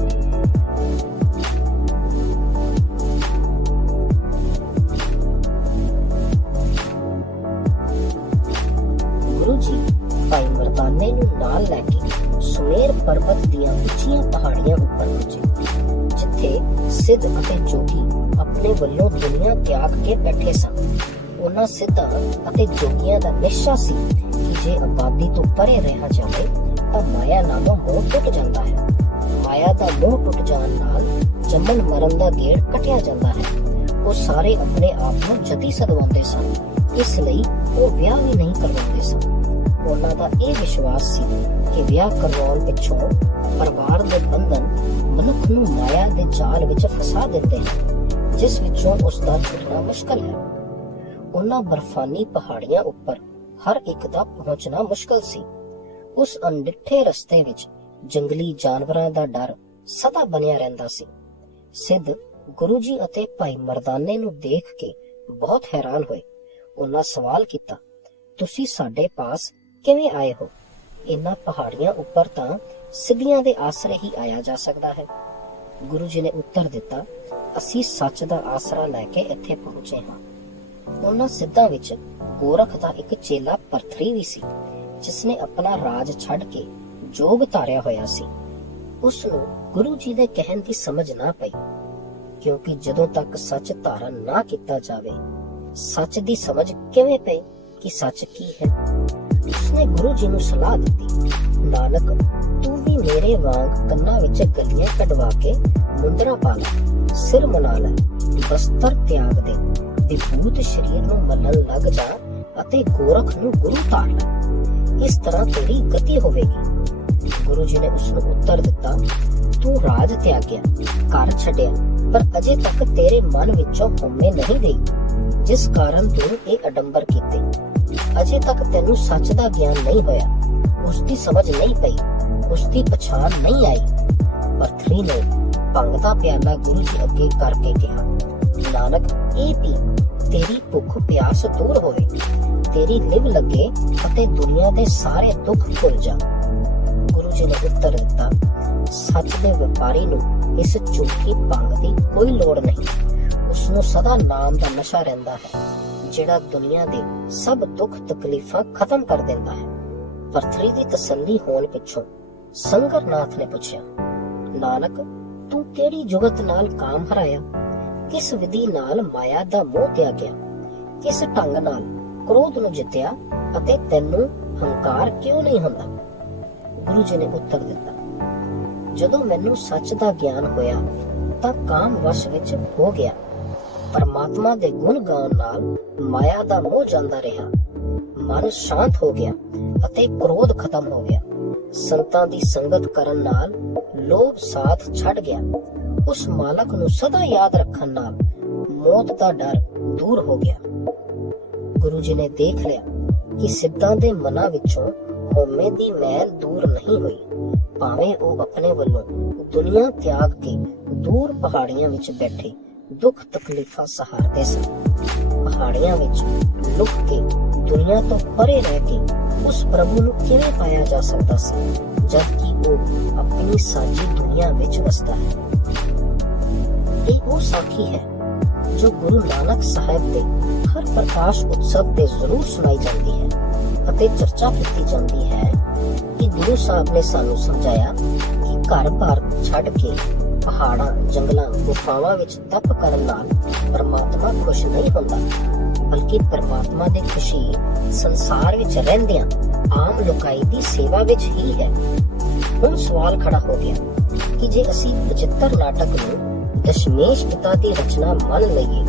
ਗੁਰੂ ਜੀ ਭਾਈ ਮਰਦਾਨੇ ਨੂੰ ਨਾਲ ਲੈ ਕੇ ਸੁਮੇਰ ਪਰਬਤ ਦੀਆਂ ਉੱਚੀਆਂ ਪਹਾੜੀਆਂ ਉੱਪਰ ਪੁੱਜੇ, ਜਿੱਥੇ ਸਿੱਧ ਅਤੇ ਜੋਗੀ ਆਪਣੇ ਵੱਲੋਂ ਦੁਨੀਆ ਤਿਆਗ ਕੇ ਬੈਠੇ ਸਨ। ਉਹਨਾਂ ਸਿੱਧਾਂ ਅਤੇ ਜੋਗੀਆਂ ਦਾ ਨਿਸ਼ਚਾ ਸੀ ਕਿ ਜੇ ਆਬਾਦੀ ਤੋਂ ਪਰੇ ਰਹਿਣਾ ਚਾਹੇ ਤਾਂ ਮਾਇਆ ਨਾਲੋਂ ਮੋਹ ਟੁੱਟ ਜਾਂਦਾ ਹੈ। ਮਾਇਆ ਦਾ ਮੋਹ ਟੁੱਟ ਜਾਣ ਨਾਲ ਜੰਮਣ ਮਰਨ ਦਾ ਗੇੜ ਕੱਟਿਆ ਜਾਂਦਾ ਹੈ। ਉਹ ਸਾਰੇ ਆਪਣੇ ਆਪ ਨੂੰ ਜਤੀ ਸਦਵਾਉਂਦੇ ਸਨ, ਇਸ ਲਈ ਉਹ ਵਿਆਹ ਵੀ ਨਹੀਂ ਕਰਵਾਉਂਦੇ ਸਨ। ਉਹਨਾਂ ਦਾ ਇਹ ਵਿਸ਼ਵਾਸ ਸੀ ਕਿ ਵਿਆਹ ਕਰਵਾਉਣ ਪਿੱਛੋਂ ਪਰਿਵਾਰ ਦੇ ਬੰਧਨ ਮਨੁੱਖ ਨੂੰ ਮਾਇਆ ਦੇ ਜਾਲ ਵਿੱਚ ਫਸਾ ਦਿੰਦੇ ਹਨ, ਜਿਸ ਵਿੱਚੋਂ ਉਸ ਦਾ ਛੁੱਟਣਾ ਮੁਸ਼ਕਲ ਹੈ। ਉਹਨਾਂ ਬਰਫਾਨੀ ਪਹਾੜੀਆਂ ਉੱਪਰ ਹਰ ਇੱਕ ਦਾ ਪਹੁੰਚਣਾ ਮੁਸ਼ਕਲ ਸੀ। ਉਸ ਅਣਡਿੱਠੇ ਰਸਤੇ ਵਿੱਚ ਜੰਗਲੀ ਜਾਨਵਰਾਂ ਦਾ ਡਰ ਸਦਾ ਬਣਿਆ ਰਹਿੰਦਾ ਸੀ। ਸਿੱਧ ਗੁਰੂ ਜੀ ਅਤੇ ਭਾਈ ਮਰਦਾਨੇ ਨੂੰ ਦੇਖ ਕੇ ਬਹੁਤ ਹੈਰਾਨ ਹੋਏ। ਉਹਨਾਂ ਸਵਾਲ ਕੀਤਾ, ਤੁਸੀਂ ਸਾਡੇ ਪਾਸ ਕਿਵੇਂ ਆਏ ਹੋ? ਇਹਨਾਂ ਪਹਾੜੀਆਂ ਉੱਪਰ ਤਾਂ ਸਿੱਧੀਆਂ ਦੇ ਆਸਰੇ ਹੀ ਆਇਆ ਜਾ ਸਕਦਾ ਹੈ। ਗੁਰੂ ਜੀ ਨੇ ਉੱਤਰ ਦਿੱਤਾ, ਅਸੀਂ ਸੱਚ ਦਾ ਆਸਰਾ ਲੈ ਕੇ ਇੱਥੇ ਪਹੁੰਚੇ ਹਾਂ। ਉਹਨਾਂ ਸਿੱਧਾਂ ਵਿੱਚ ਗੋਰਖ ਦਾ ਇੱਕ ਚੇਲਾ ਭਰਥਰੀ ਵੀ ਸੀ, ਜਿਸਨੇ ਆਪਣਾ ਰਾਜ ਛੱਡ ਕੇ ਜੋਗ ਧਾਰਿਆ ਹੋਇਆ ਸੀ। ਉਸ ਨੂੰ ਗੁਰੂ ਜੀ ਦੇ ਕਹਿਣ ਦੀ ਸਮਝ ਨਾ ਪਈ, ਕਿਉਂਕਿ ਜਦੋਂ ਤੱਕ ਸੱਚ ਧਾਰਨ ਨਾ ਕੀਤਾ ਜਾਵੇ, ਸੱਚ ਦੀ ਸਮਝ ਕਿਵੇਂ ਪਏ ਕਿ ਸੱਚ ਕੀ ਹੈ। ਉਸਨੇ ਗੁਰੂ ਜੀ ਨੂੰ ਸਲਾਹ ਦਿੱਤੀ, ਨਾਨਕ, ਤੂੰ ਵੀ ਮੇਰੇ ਵਾਂਗ ਕੰਨਾਂ ਵਿੱਚ ਗਲੀਆਂ ਕਢਵਾ ਕੇ ਮੁੰਦਰਾ ਪਾ ਲੈ, ਸਿਰ ਮਨਾ ਲੈ, ਬਸਤਰ ਤਿਆਗ ਦੇ, ਵਿਭੂਤ ਸਰੀਰ ਨੂੰ ਮਲਣ ਲੱਗ ਜਾ ਅਤੇ ਗੋਰਖ ਨੂੰ ਗੁਰੂ ਧਾਰ ਲੈ। ਇਸ ਤਰ੍ਹਾਂ ਤੇਰੀ ਗਤੀ ਹੋਵੇਗੀ। ਗੁਰੂ ਜੀ ਨੇ ਉਸ ਨੂੰ ਉੱਤਰ ਦਿੱਤਾ, ਤੂੰ ਰਾਜ ਤਿਆਗਿਆ, ਘਰ ਛੱਡਿਆ, ਪਰ ਅਜੇ ਤੱਕ ਤੇਰੇ ਮਨ ਵਿੱਚੋਂ ਹਉਮੈ ਨਹੀਂ ਗਈ, ਜਿਸ ਕਾਰਨ ਤੂੰ ਇਹ ਅਡੰਬਰ ਕੀਤੇ। ਅਜੇ ਤੱਕ ਤੈਨੂੰ ਸੱਚ ਦਾ ਗਿਆਨ ਨਹੀਂ ਹੋਇਆ, ਉਸ ਦੀ ਸਮਝ ਨਹੀਂ ਪਈ, ਉਸ ਦੀ ਪਛਾਣ ਨਹੀਂ ਆਈ। ਭਰਥਰੀ ਨੇ ਭੰਗ ਦਾ ਪਿਆਲਾ ਗੁਰੂ ਜੀ ਅੱਗੇ ਕਰਕੇ ਕਿਹਾ, ਨਾਨਕ, ਇਹ ਪੀ, ਤੇਰੀ ਭੁੱਖ ਪਿਆਸ ਦੂਰ ਹੋਵੇ, ਤੇਰੀ ਲਿਵ ਲੱਗੇ ਅਤੇ ਦੁਨੀਆ ਦੇ ਸਾਰੇ ਦੁੱਖ ਭੁੱਲ ਜਾ। ਗੁਰੂ ਜੀ ਨੇ ਉੱਤਰ ਦਿੱਤਾ, ਸੱਚ ਦੇ ਵਪਾਰੀ ਨੂੰ ਇਸ ਝੂਠੀ ਭੰਗ ਦੀ ਕੋਈ ਲੋੜ ਨਹੀਂ। ਉਸ ਨੂੰ ਸਦਾ ਨਾਮ ਦਾ ਨਸ਼ਾ ਰਹਿੰਦਾ ਹੈ, ਜਿਹੜਾ ਦੁਨੀਆ ਦੇ ਸਭ ਦੁੱਖ ਤਕਲੀਫਾਂ ਖਤਮ ਕਰ ਦਿੰਦਾ ਹੈ। ਭਰਥਰੀ ਦੀ ਤਸੱਲੀ ਹੋਣ ਪਿੱਛੋਂ ਸੰਗਰਨਾਥ ਨੇ ਪੁੱਛਿਆ, ਨਾਨਕ, ਤੂੰ ਕਿਹੜੀ ਜੁਗਤ ਨਾਲ ਕਾਮ ਹਰਾਇਆ? ਕਿਸ ਵਿਧੀ ਨਾਲ ਮਾਇਆ ਦਾ ਮੋਹ ਤਿਆਗਿਆ? ਕਿਸ ਢੰਗ ਨਾਲ ਕ੍ਰੋਧ ਨੂੰ ਜਿੱਤਿਆ ਅਤੇ ਤੈਨੂੰ ਹੰਕਾਰ ਕਿਉਂ ਨਹੀਂ ਹੁੰਦਾ? ਗੁਰੂ ਜੀ ਨੇ ਉੱਤਰ ਦਿੱਤਾ, ਜਦੋਂ ਮੈਨੂੰ ਸੱਚ ਦਾ ਗਿਆਨ ਹੋਇਆ ਤਾਂ ਕਾਮ ਵਸ਼ ਵਿੱਚ ਹੋ ਗਿਆ। ਪਰਮਾਤਮਾ ਦੇ ਗੁਣ ਗਾਉਣ ਨਾਲ ਮਾਇਆ ਦਾ ਮੋਹ ਜਾਂਦਾ ਰਿਹਾ, ਮਨ ਸ਼ਾਂਤ ਹੋ ਗਿਆ ਅਤੇ ਕ੍ਰੋਧ ਖਤਮ ਹੋ ਗਿਆ। ਸੰਤਾਂ ਦੀ ਸੰਗਤ ਕਰਨ ਨਾਲ ਲੋਭ ਸਾਥ ਛੱਡ ਗਿਆ। ਉਸ ਮਾਲਕ ਨੂੰ ਸਦਾ ਯਾਦ ਰੱਖਣ ਨਾਲ ਮੌਤ ਦਾ ਡਰ ਦੂਰ ਹੋ ਗਿਆ। ਗੁਰੂ ਜੀ ਨੇ ਦੇਖ ਲਿਆ ਕਿ ਸਿੱਧਾਂ ਦੇ ਮਨਾਂ ਵਿੱਚੋਂ ਹਉਮੈ ਦੀ ਮੈਲ ਦੂਰ ਨਹੀਂ ਹੋਈ, ਭਾਵੇਂ ਉਹ ਆਪਣੇ ਵੱਲੋਂ ਦੁਨੀਆ ਤਿਆਗ ਕੇ ਦੂਰ ਪਹਾੜੀਆਂ ਵਿੱਚ ਬੈਠੇ ਦੁੱਖ ਤਕਲੀਫਾਂ ਸਹਾਰਦੇ ਸਨ। ਪਹਾੜੀਆਂ ਵਿੱਚ ਲੁਕ ਕੇ ਦੁਨੀਆ ਤੋਂ ਪਰੇ ਰਹਿ ਕੇ ਉਸ ਪ੍ਰਭੂ ਨੂੰ ਕਿਵੇਂ ਪਾਇਆ ਜਾ ਸਕਦਾ ਸੀ, ਜਦ ਕਿ ਉਹ ਆਪਣੀ ਸਾਂਝੀ ਦੁਨੀਆ ਵਿੱਚ ਵਸਦਾ ਹੈ। ਇਹ ਉਹ ਸਾਖੀ ਹੈ ਜੋ ਗੁਰੂ ਨਾਨਕ ਸਾਹਿਬ ਦੇ ਹਰ ਪ੍ਰਕਾਸ਼ ਉਤਸਵ ਤੇ ਜ਼ਰੂਰ ਸੁਣਾਈ ਜਾਂਦੀ ਹੈ ਅਤੇ ਚਰਚਾ ਕੀਤੀ ਜਾਂਦੀ ਹੈ ਕਿ ਗੁਰੂ ਸਾਹਿਬ ਨੇ ਸਾਨੂੰ ਸਮਝਾਇਆ ਕਿ ਘਰ-ਬਾਰ ਛੱਡ ਕੇ ਪਹਾੜਾਂ, ਜੰਗਲਾਂ, ਗੁਫਾਵਾਂ ਵਿੱਚ ਤਪ ਕਰਨ ਨਾਲ ਪਰਮਾਤਮਾ ਖੁਸ਼ ਨਹੀਂ ਹੁੰਦਾ, ਬਲਕਿ ਪਰਮਾਤਮਾ ਦੀ ਖੁਸ਼ੀ ਸੰਸਾਰ ਵਿੱਚ ਰਹਿੰਦਿਆਂ ਆਮ ਲੋਕਾਈ ਦੀ ਸੇਵਾ ਵਿੱਚ ਹੀ ਹੈ। ਹੁਣ ਸਵਾਲ ਖੜਾ ਹੋ ਗਿਆ ਕਿ ਜੇ ਅਸੀਂ ਬਚਿੱਤਰ ਨਾਟਕ ਨੂੰ ਦਸ਼ਮੇਸ਼ ਪਿਤਾ ਦੀ ਰਚਨਾ ਮੰਨ ਲਈਏ,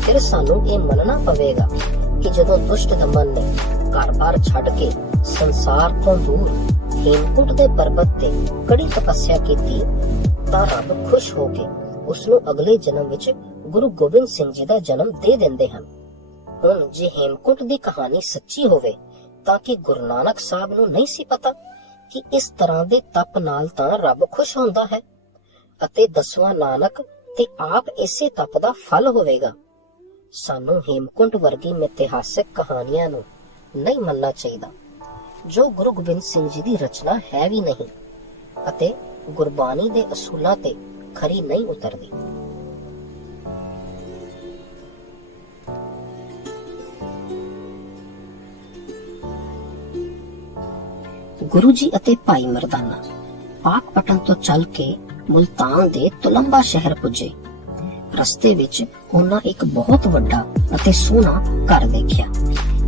ਫਿਰ ਸਾਨੂੰ ਇਹ ਮੰਨਣਾ ਪਵੇਗਾ ਕਿ ਜਦੋਂ ਦੁਸ਼ਟ ਦਮਨ ਨੇ ਘਰ-ਬਾਰ ਛੱਡ ਕੇ ਸੰਸਾਰ ਤੋਂ ਦੂਰ ਹੇਮਕੁੰਟ ਦੇ ਪਰਬਤ ਤੇ ਕੜੀ ਤਪੱਸਿਆ ਕੀਤੀ ਤਾਂ ਰੱਬ ਖੁਸ਼ ਹੋ ਕੇ ਉਸ ਨੂੰ ਅਗਲੇ ਜਨਮ ਵਿੱਚ ਗੁਰੂ ਗੋਬਿੰਦ ਸਿੰਘ ਜੀ ਦਾ ਜਨਮ ਦੇ ਦਿੰਦੇ ਹਨ। ਹੁਣ ਜੇ ਹੇਮਕੁੰਟ ਦੀ ਕਹਾਣੀ ਸੱਚੀ ਹੋਵੇ ਤਾਂ ਕਿ ਗੁਰੂ ਨਾਨਕ ਸਾਹਿਬ ਨੂੰ ਨਹੀਂ ਸੀ ਪਤਾ ਕਿ ਇਸ ਤਰ੍ਹਾਂ ਦੇ ਤਪ ਨਾਲ ਤਾਂ ਰੱਬ ਖੁਸ਼ ਹੁੰਦਾ ਹੈ ਅਤੇ 10ਵਾਂ ਨਾਨਕ ਤੇ ਆਪ ਇਸੇ ਤਪ ਦਾ ਫਲ ਹੋਵੇਗਾ। ਸਾਨੂੰ ਹੇਮਕੁੰਟ ਵਰਗੀ ਮਿਥਿਹਾਸਿਕ ਕਹਾਣੀਆਂ ਨੂੰ ਨਹੀਂ ਮੰਨਣਾ ਚਾਹੀਦਾ, ਜੋ ਗੁਰੂ ਗੋਬਿੰਦ ਸਿੰਘ ਜੀ ਦੀ ਰਚਨਾ ਹੈ ਵੀ ਨਹੀਂ ਅਤੇ ਗੁਰਬਾਣੀ ਦੇ ਅਸੂਲਾਂ ਤੇ ਖਰੀ ਨਹੀਂ ਉਤਰਦੀ। ਗੁਰੂ ਜੀ ਅਤੇ ਭਾਈ ਮਰਦਾਨਾ ਪਾਕਪਟਨ ਤੋਂ ਚੱਲ ਕੇ ਮੁਲਤਾਨ ਦੇ ਤੁਲੰਬਾ ਸ਼ਹਿਰ ਪੁੱਜੇ। ਰਸਤੇ ਵਿੱਚ ਉਹਨਾਂ ਇੱਕ ਬਹੁਤ ਵੱਡਾ ਅਤੇ ਸੋਹਣਾ ਘਰ ਦੇਖਿਆ।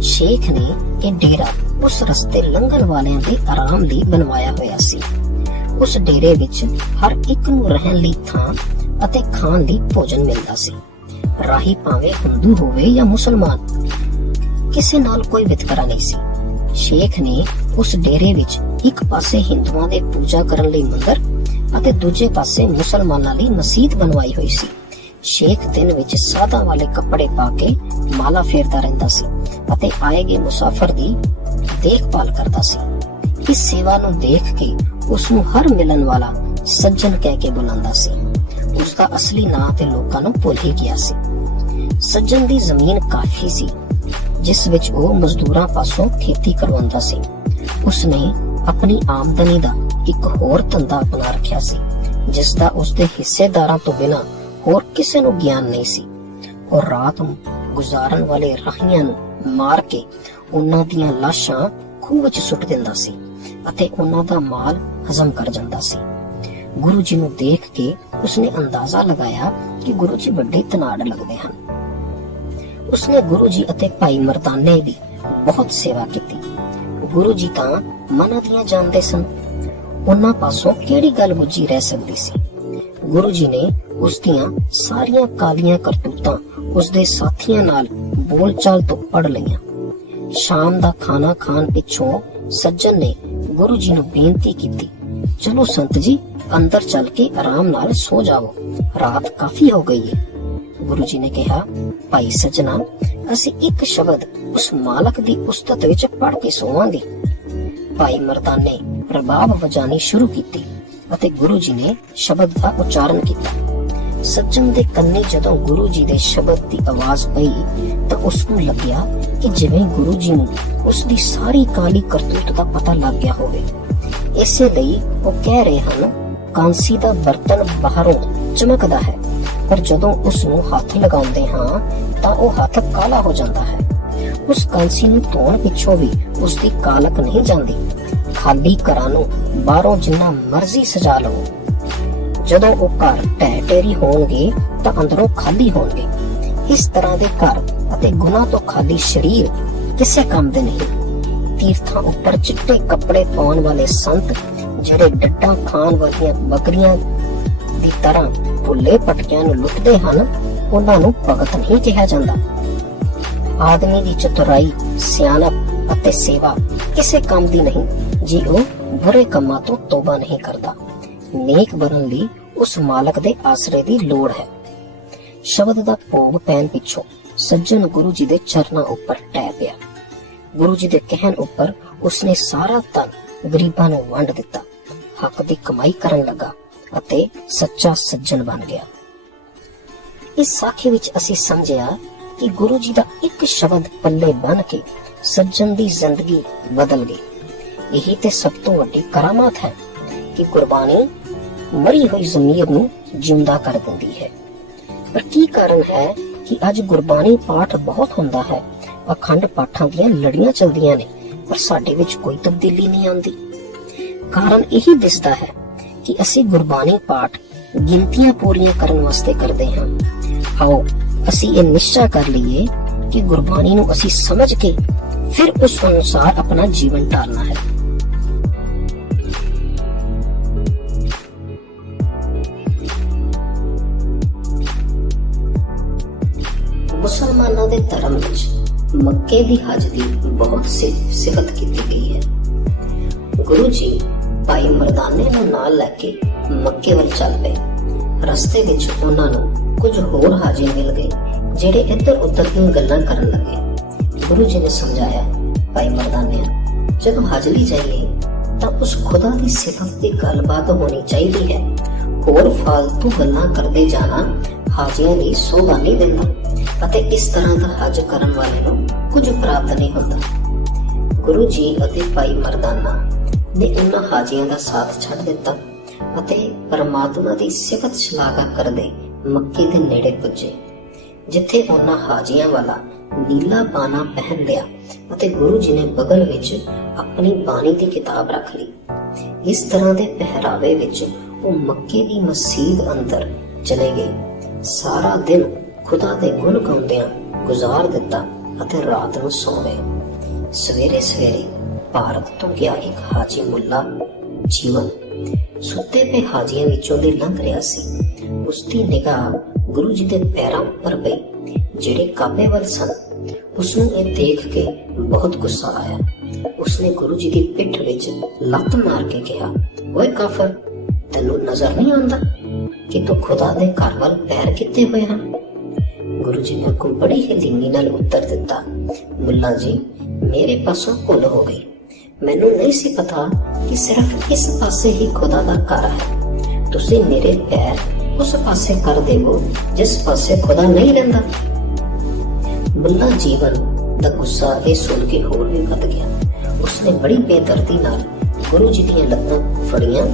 ਸ਼ੇਖ ਨੇ ਇਹ ਡੇਰਾ ਉਸ ਰਸਤੇ ਲੰਘਣ ਵਾਲਿਆਂ ਦੇ ਆਰਾਮ ਲਈ ਬਣਵਾਇਆ ਹੋਇਆ ਸੀ। ਉਸ ਡੇਰੇ ਵਿੱਚ ਹਰ ਇੱਕ ਨੂੰ ਰਹਿਣ ਲਈ ਥਾਂ ਅਤੇ ਖਾਣ ਲਈ ਭੋਜਨ ਮਿਲਦਾ ਸੀ। ਰਾਹੀ ਭਾਵੇਂ ਹਿੰਦੂ ਹੋਵੇ ਜਾਂ ਮੁਸਲਮਾਨ, ਕਿਸੇ ਨਾਲ ਕੋਈ ਵਿਤਕਰਾ ਨਹੀਂ ਸੀ। ਸ਼ੇਖ ਨੇ ਉਸ ਡੇਰੇ ਵਿੱਚ ਇੱਕ ਪਾਸੇ ਹਿੰਦੂਆਂ ਦੇ ਪੂਜਾ ਕਰਨ ਲਈ ਮੰਦਰ ਅਤੇ ਦੂਜੇ ਪਾਸੇ ਮੁਸਲਮਾਨਾਂ ਲਈ ਮਸਜਿਦ ਬਣਵਾਈ ਹੋਈ ਸੀ। ਸ਼ੇਖ ਦਿਨ ਵਿੱਚ ਸਾਦਾ ਵਾਲੇ ਕੱਪੜੇ ਪਾ ਕੇ ਮਾਲਾ ਫੇਰਦਾ ਰਹਿੰਦਾ ਸੀ ਅਤੇ ਆਏ ਗਏ ਮੁਸਾਫਰ ਦੀ ਦੇਖਭਾਲ ਕਰਦਾ ਸੀ। ਇਸ ਸੇਵਾ ਨੂੰ ਦੇਖ ਕੇ ਉਸ ਨੂੰ ਹਰ ਮਿਲਣ ਵਾਲਾ ਸੱਜਣ ਕਹਿ ਕੇ ਬੁਲਾਉਂਦਾ ਸੀ। ਉਸ ਦਾ ਅਸਲੀ ਨਾਂ ਤੇ ਲੋਕਾਂ ਨੂੰ ਭੁੱਲ ਹੀ ਗਿਆ ਸੀ। ਸੱਜਣ ਦੀ ਜ਼ਮੀਨ ਕਾਫੀ ਸੀ, ਜਿਸ ਵਿੱਚ ਉਹ ਮਜ਼ਦੂਰਾਂ ਪਾਸੋਂ ਖੇਤੀ ਕਰਵਾਉਂਦਾ ਸੀ। ਉਸਨੇ ਆਪਣੀ ਆਮਦਨੀ ਦਾ ਇੱਕ ਹੋਰ ਧੰਦਾ ਅਪਣਾ ਰੱਖਿਆ ਸੀ, ਜਿਸ ਦਾ ਉਸਦੇ ਹਿੱਸੇਦਾਰਾਂ ਤੋਂ ਬਿਨਾਂ ਹੋਰ ਕਿਸੇ ਨੂੰ ਗਿਆਨ ਨਹੀਂ ਸੀ। ਉਹ ਰਾਤ ਨੂੰ ਗੁਜ਼ਾਰਨ ਵਾਲੇ ਰਾਹੀਆਂ ਨੂੰ ਮਾਰ ਕੇ ਉਹਨਾਂ ਦੀਆਂ ਲਾਸ਼ਾਂ ਖੂਹ ਵਿੱਚ ਸੁੱਟ ਦਿੰਦਾ ਸੀ ਅਤੇ ਉਹਨਾਂ ਦਾ ਮਾਲ ਹਜ਼ਮ ਕਰ ਜਾਂਦਾ ਸੀ। ਗੁਰੂ ਜੀ ਨੂੰ ਦੇਖ ਕੇ ਉਸਨੇ ਅੰਦਾਜ਼ਾ ਲਗਾਇਆ ਕਿ ਗੁਰੂ ਜੀ ਵੱਡੇ ਧਨਾੜ ਲੱਗਦੇ ਹਨ। ਉਸਨੇ ਗੁਰੂ ਜੀ ਅਤੇ ਭਾਈ ਮਰਦਾਨੇ ਦੀ ਬਹੁਤ ਸੇਵਾ ਕੀਤੀ। ਗੁਰੂ ਜੀ ਤਾਂ ਮਨਾਂ ਦੀਆਂ ਜਾਣਦੇ ਸਨ, ਉਹਨਾਂ ਪਾਸੋਂ ਕਿਹੜੀ ਗੱਲ ਗੁੱਝੀ ਰਹਿ ਸਕਦੀ ਸੀ। ਗੁਰੂ ਜੀ ਨੇ ਉਸ ਦੀਆਂ ਸਾਰੀਆਂ ਕਾਲੀਆਂ ਕਰਤੂਤਾਂ ਉਸਦੇ ਸਾਥੀਆਂ ਨਾਲ ਬੋਲਚਾਲ ਤੋਂ ਪੜ ਲਈਆਂ। ਸ਼ਾਮ ਦਾ ਖਾਣਾ ਖਾਣ ਪਿੱਛੋਂ ਸੱਜਣ ਨੇ ਗੁਰੂ ਜੀ ਨੂੰ ਬੇਨਤੀ ਕੀਤੀ, ਚਲੋ ਸੰਤ ਜੀ, ਅੰਦਰ ਚੱਲ ਕੇ ਆਰਾਮ ਨਾਲ ਸੋ ਜਾਓ, ਰਾਤ ਕਾਫੀ ਹੋ ਗਈ ਹੈ। ਗੁਰੂ ਜੀ ਨੇ ਕਿਹਾ, ਭਾਈ ਸੱਜਣਾ, ਅਸੀਂ ਇੱਕ ਸ਼ਬਦ ਉਸ ਮਾਲਕ ਦੀ ਉਸਤਤ ਵਿੱਚ ਪੜ ਕੇ ਸੋਵਾਂਗੇ। ਭਾਈ ਮਰਦਾਨੇ ਰਬਾਬ ਵਜਾਣੀ ਸ਼ੁਰੂ ਕੀਤੀ ਅਤੇ ਗੁਰੂ ਜੀ ਨੇ ਸ਼ਬਦ ਦਾ ਉਚਾਰਨ ਕੀਤਾ। ਸੱਜਣ ਦੇ ਕੰਨੀ ਜਦੋਂ ਗੁਰੂ ਜੀ ਦੇ ਸ਼ਬਦ ਦੀ ਆਵਾਜ਼ ਪਈ ਤਾਂ ਉਸ ਨੂੰ ਲੱਗਿਆ ਕਿ ਜਿਵੇਂ ਗੁਰੂ ਜੀ ਨੂੰ ਉਸ ਦੀ ਸਾਰੀ ਕਾਲੀ ਕਰਤੂਤ ਦਾ ਪਤਾ ਲੱਗ ਗਿਆ ਹੋਵੇ। ਇਸੇ ਲਈ ਉਹ ਕਹਿ ਰਹੇ ਹਨ, ਕਾਂਸੀ ਦਾ ਬਰਤਨ ਬਾਹਰੋਂ ਚਮਕਦਾ ਹੈ, ਪਰ ਜਦੋਂ ਉਸ ਨੂੰ ਹੱਥ ਲਗਾਉਂਦੇ ਹਾਂ ਤਾਂ ਉਹ ਹੱਥ ਕਾਲਾ ਹੋ ਜਾਂਦਾ ਹੈ। ਉਸ ਕਾਂਸੀ ਨੂੰ ਧੋਣ ਪਿੱਛੋਂ ਵੀ ਉਸ ਦੀ ਕਾਲਕ ਨਹੀਂ ਜਾਂਦੀ। ਖਾਲੀ ਘਰਾਂ ਨੂੰ ਬਾਹਰੋਂ ਜਿੰਨਾ ਮਰਜ਼ੀ ਸਜਾ ਲਵੋ, ਜਦੋਂ ਉਹ ਘਰ ਢਹਿ ਢੇਰੀ ਹੋਣਗੇ ਤਾਂ ਅੰਦਰੋਂ ਖਾਲੀ ਹੋਣਗੇ। ਇਸ ਤਰ੍ਹਾਂ ਦੇ ਘਰ ਅਤੇ ਗੁਨਾਹ ਤੋਂ ਖਾਲੀ ਸਰੀਰ ਕਿਸੇ ਕੰਮ ਦੇ ਨਹੀਂ। ਤੀਰਥਾਂ ਉੱਪਰ ਚਿੱਟੇ ਕੱਪੜੇ ਪਾਉਣ ਵਾਲੇ ਸੰਤ ਜਿਹੜੇ ਡੱਡਾਂ ਖਾਣ ਵਾਲੀਆਂ ਬੱਕਰੀਆਂ ਦੀ ਤਰ੍ਹਾਂ ਭੁੱਲੇ ਪਟਕਿਆਂ ਨੂੰ ਲੁੱਟਦੇ ਹਨ, ਉਹਨਾਂ ਨੂੰ ਭਗਤ ਨਹੀਂ ਕਿਹਾ ਜਾਂਦਾ। ਆਦਮੀ ਦੀ ਚਤੁਰਾਈ, ਸਿਆਣਪ ਅਤੇ ਸੇਵਾ ਕਿਸੇ ਕੰਮ ਦੀ ਨਹੀਂ ਜੇ ਉਹ ਬੁਰੇ ਕੰਮਾਂ ਤੋਂ ਤੋਬਾ ਨਹੀਂ ਕਰਦਾ। ਨੇਕ ਬਣਨ ਲਈ ਉਸ ਮਾਲਕ ਦੇ ਆਸਰੇ ਦੀ ਲੋੜ ਹੈ। ਸ਼ਬਦ ਦਾ ਭੋਗ ਪੈਣ ਪਿੱਛੋਂ ਸੱਜਣ ਗੁਰੂ ਜੀ ਦੇ ਚਰਨਾਂ ਉੱਪਰ ਟਹਿ ਪਿਆ। ਗੁਰੂ ਜੀ ਦੇ ਕਹਿਣ ਉੱਪਰ ਉਸਨੇ ਸਾਰਾ ਧਨ ਗਰੀਬਾਂ ਨੂੰ ਵੰਡ ਦਿੱਤਾ, ਹੱਕ ਦੀ ਕਮਾਈ ਕਰਨ ਲੱਗਾ ਅਤੇ ਸੱਚਾ ਸੱਜਣ ਬਣ ਗਿਆ। ਇਸ ਸਾਖੀ ਵਿੱਚ ਅਸੀਂ ਸਮਝਿਆ ਕਿ ਗੁਰੂ ਜੀ ਦਾ ਇੱਕ ਸ਼ਬਦ ਪੱਲੇ ਬੰਨ ਕੇ ਸੱਜਣ ਦੀ ਜ਼ਿੰਦਗੀ ਬਦਲ ਗਈ। ਇਹੀ ਤੇ ਸਭ ਤੋਂ ਵੱਡੀ ਕਰਾਮਾਤ ਹੈ ਕਿ ਕੁਰਬਾਨੀ ਮਰੀ ਹੋਈ ਜ਼ਮੀਰ ਨੂੰ ਜਿਉਂਦਾ ਕਰ ਦਿੰਦੀ ਹੈ। ਪਰ ਕੀ ਕਾਰਨ ਹੈ ਕਿ ਅੱਜ ਗੁਰਬਾਣੀ ਪਾਠ ਬਹੁਤ ਹੁੰਦਾ ਹੈ, ਅਖੰਡ ਪਾਠਾਂ ਦੀਆਂ ਲੜੀਆਂ ਚੱਲਦੀਆਂ ਨੇ, ਪਰ ਸਾਡੇ ਵਿੱਚ ਕੋਈ ਤਬਦੀਲੀ ਨਹੀਂ ਆਉਂਦੀ? ਕਾਰਨ ਇਹੀ ਦਿਸਦਾ ਹੈ ਕਿ ਅਸੀਂ ਗੁਰਬਾਣੀ ਪਾਠ ਗਿਣਤੀਆਂ ਪੂਰੀਆਂ ਕਰਨ ਵਾਸਤੇ ਕਰਦੇ ਹਾਂ। ਆਓ ਅਸੀਂ ਇਹ ਨਿਸ਼ਚਾ ਕਰ ਲਈਏ ਕਿ ਗੁਰਬਾਣੀ ਨੂੰ ਅਸੀਂ ਸਮਝ ਕੇ ਫਿਰ ਉਸ ਅਨੁਸਾਰ ਆਪਣਾ ਜੀਵਨ ਢਾਲਣਾ ਹੈ। ਮੁਸਲਮਾਨਾਂ ਦੇ ਧਰਮ ਵਿੱਚ ਮੱਕੇ ਦੀ ਹਜ ਦੀ ਬਹੁਤ ਸਿਫਤ ਕੀਤੀ ਗਈ ਹੈ। ਗੁਰੂ ਜੀ ਭਾਈ ਮਰਦਾਨੇ ਨੂੰ ਨਾਲ ਲੈ ਕੇ ਮੱਕੇ ਵੱਲ ਚੱਲ ਪਏ। ਰਸਤੇ ਵਿੱਚ ਉਹਨਾਂ ਨੂੰ ਕੁਝ ਹੋਰ ਹਾਜੀ ਮਿਲ ਗਏ ਜਿਹੜੇ ਇੱਧਰ ਉੱਧਰ ਦੀਆਂ ਗੱਲਾਂ ਕਰਨ ਲੱਗੇ। ਗੁਰੂ ਜੀ ਨੇ ਸਮਝਾਇਆ, ਭਾਈ ਮਰਦਾਨਿਆ, ਜਦੋਂ ਹਜ ਲਈ ਜਾਈਏ ਤਾਂ ਉਸ ਖੁਦਾ ਦੀ ਸਿਫਤ ਦੀ ਗੱਲਬਾਤ ਹੋਣੀ ਚਾਹੀਦੀ ਹੈ। ਹੋਰ ਫਾਲਤੂ ਗੱਲਾਂ ਕਰਦੇ ਜਾਣਾ ਹਾਜੀਆਂ ਲਈ ਸੋਭਾ ਨਹੀਂ ਦਿੰਦਾ ਅਤੇ ਇਸ ਤਰ੍ਹਾਂ ਦਾ ਹਜ ਕਰਨ ਵਾਲੇ ਨੂੰ ਕੁਝ ਪ੍ਰਾਪਤ ਨਹੀਂ ਹੁੰਦਾ। ਗੁਰੂ ਜੀ ਅਤੇ ਭਾਈ ਮਰਦਾਨਾ ਨੇ ਉਹਨਾਂ ਹਾਜੀਆਂ ਦਾ ਸਾਥ ਛੱਡ ਦਿੱਤਾ ਅਤੇ ਪਰਮਾਤਮਾ ਦੀ ਸਿਫਤ ਸ਼ਲਾਘਾ ਕਰਦੇ ਮੱਕੇ ਦੇ ਨੇੜੇ ਪੁੱਜੇ, ਜਿੱਥੇ ਉਹਨਾਂ ਹਾਜੀਆਂ ਵਾਲਾ ਨੀਲਾ ਬਾਣਾ ਪਹਿਨ ਲਿਆ ਅਤੇ ਗੁਰੂ ਜੀ ਨੇ ਬਗਲ ਵਿੱਚ ਆਪਣੀ ਬਾਣੀ ਦੀ ਕਿਤਾਬ ਰੱਖ ਲਈ। ਇਸ ਤਰ੍ਹਾਂ ਦੇ ਪਹਿਰਾਵੇ ਵਿੱਚ ਉਹ ਮੱਕੇ ਦੀ ਮਸਜਿਦ ਅੰਦਰ ਚਲੇ ਗਏ। ਸਾਰਾ ਦਿਨ ਖੁਦਾ ਦੇ ਗੁਣ ਗਾਉਂਦਿਆਂ ਗੁਜ਼ਾਰ ਦਿੱਤਾ ਅਤੇ ਰਾਤ ਨੂੰ ਸੌਂ ਗਏ। ਸਵੇਰੇ ਸਵੇਰੇ ਭਾਰਤ ਤੋਂ ਗਿਆ ਇੱਕ ਹਾਜੀ ਮੁੱਲਾ ਜੀਵਨ ਸੁੱਤੇ ਪਏ ਹਾਜੀਆਂ ਵਿੱਚੋਂ ਦੀ ਲੰਘ ਰਿਹਾ ਸੀ। ਉਸਦੀ ਨਿਗਾਹ ਗੁਰੂ ਜੀ ਦੇ ਪੈਰਾਂ ਉੱਪਰ ਪਈ, ਜਿਹੜੇ ਕਾਬੇ ਵੱਲ ਸਨ। ਉਸਨੂੰ ਇਹ ਦੇਖ ਕੇ ਬਹੁਤ ਗੁੱਸਾ ਆਇਆ। ਉਸਨੇ ਗੁਰੂ ਜੀ ਦੀ ਪਿੱਠ ਵਿੱਚ ਲੱਤ ਮਾਰ ਕੇ ਕਿਹਾ, ਓਏ ਕਾਫਰ, ਤੈਨੂੰ ਨਜ਼ਰ ਨਹੀਂ ਆਉਂਦਾ ਕਿ ਤੂੰ ਖੁਦਾ ਦੇ ਘਰ ਵੱਲ ਪੈਰ ਕੀਤੇ ਹੋਏ ਹਨ? ਗੁਰੂ ਜੀ ਨੇ ਅੱਗੋਂ ਬੜੀ ਹੀ ਧੀਮੀ ਨਾਲ ਉੱਤਰ ਦਿੱਤਾ, ਮੁੱਲਾ ਜੀ, ਮੇਰੇ ਪਾਸੋਂ ਭੁੱਲ ਹੋ ਗਈ। ਮੈਨੂੰ ਨਹੀਂ ਸੀ ਪਤਾ ਕਿ ਸਿਰਫ ਇਸ ਪਾਸੇ ਹੀ ਖੁਦਾ ਦਾ ਘਰ ਹੈ। ਤੁਸੀਂ ਮੇਰੇ ਪੈਰ ਉਸ ਪਾਸੇ ਕਰ ਦੇਵੋ ਜਿਸ ਪਾਸੇ ਖੁਦਾ ਨਹੀਂ ਰਹਿੰਦਾ। ਮੁੱਲਾ ਜੀਵਨ ਦਾ ਗੁੱਸਾ ਇਹ ਸੁਣ ਕੇ ਹੋਰ ਵੀ ਵੱਧ ਗਿਆ। ਉਸਨੇ ਬੜੀ ਬੇਦਰਦੀ ਨਾਲ ਗੁਰੂ ਜੀ ਦੀਆਂ ਲੱਤਾਂ ਫੜੀਆਂ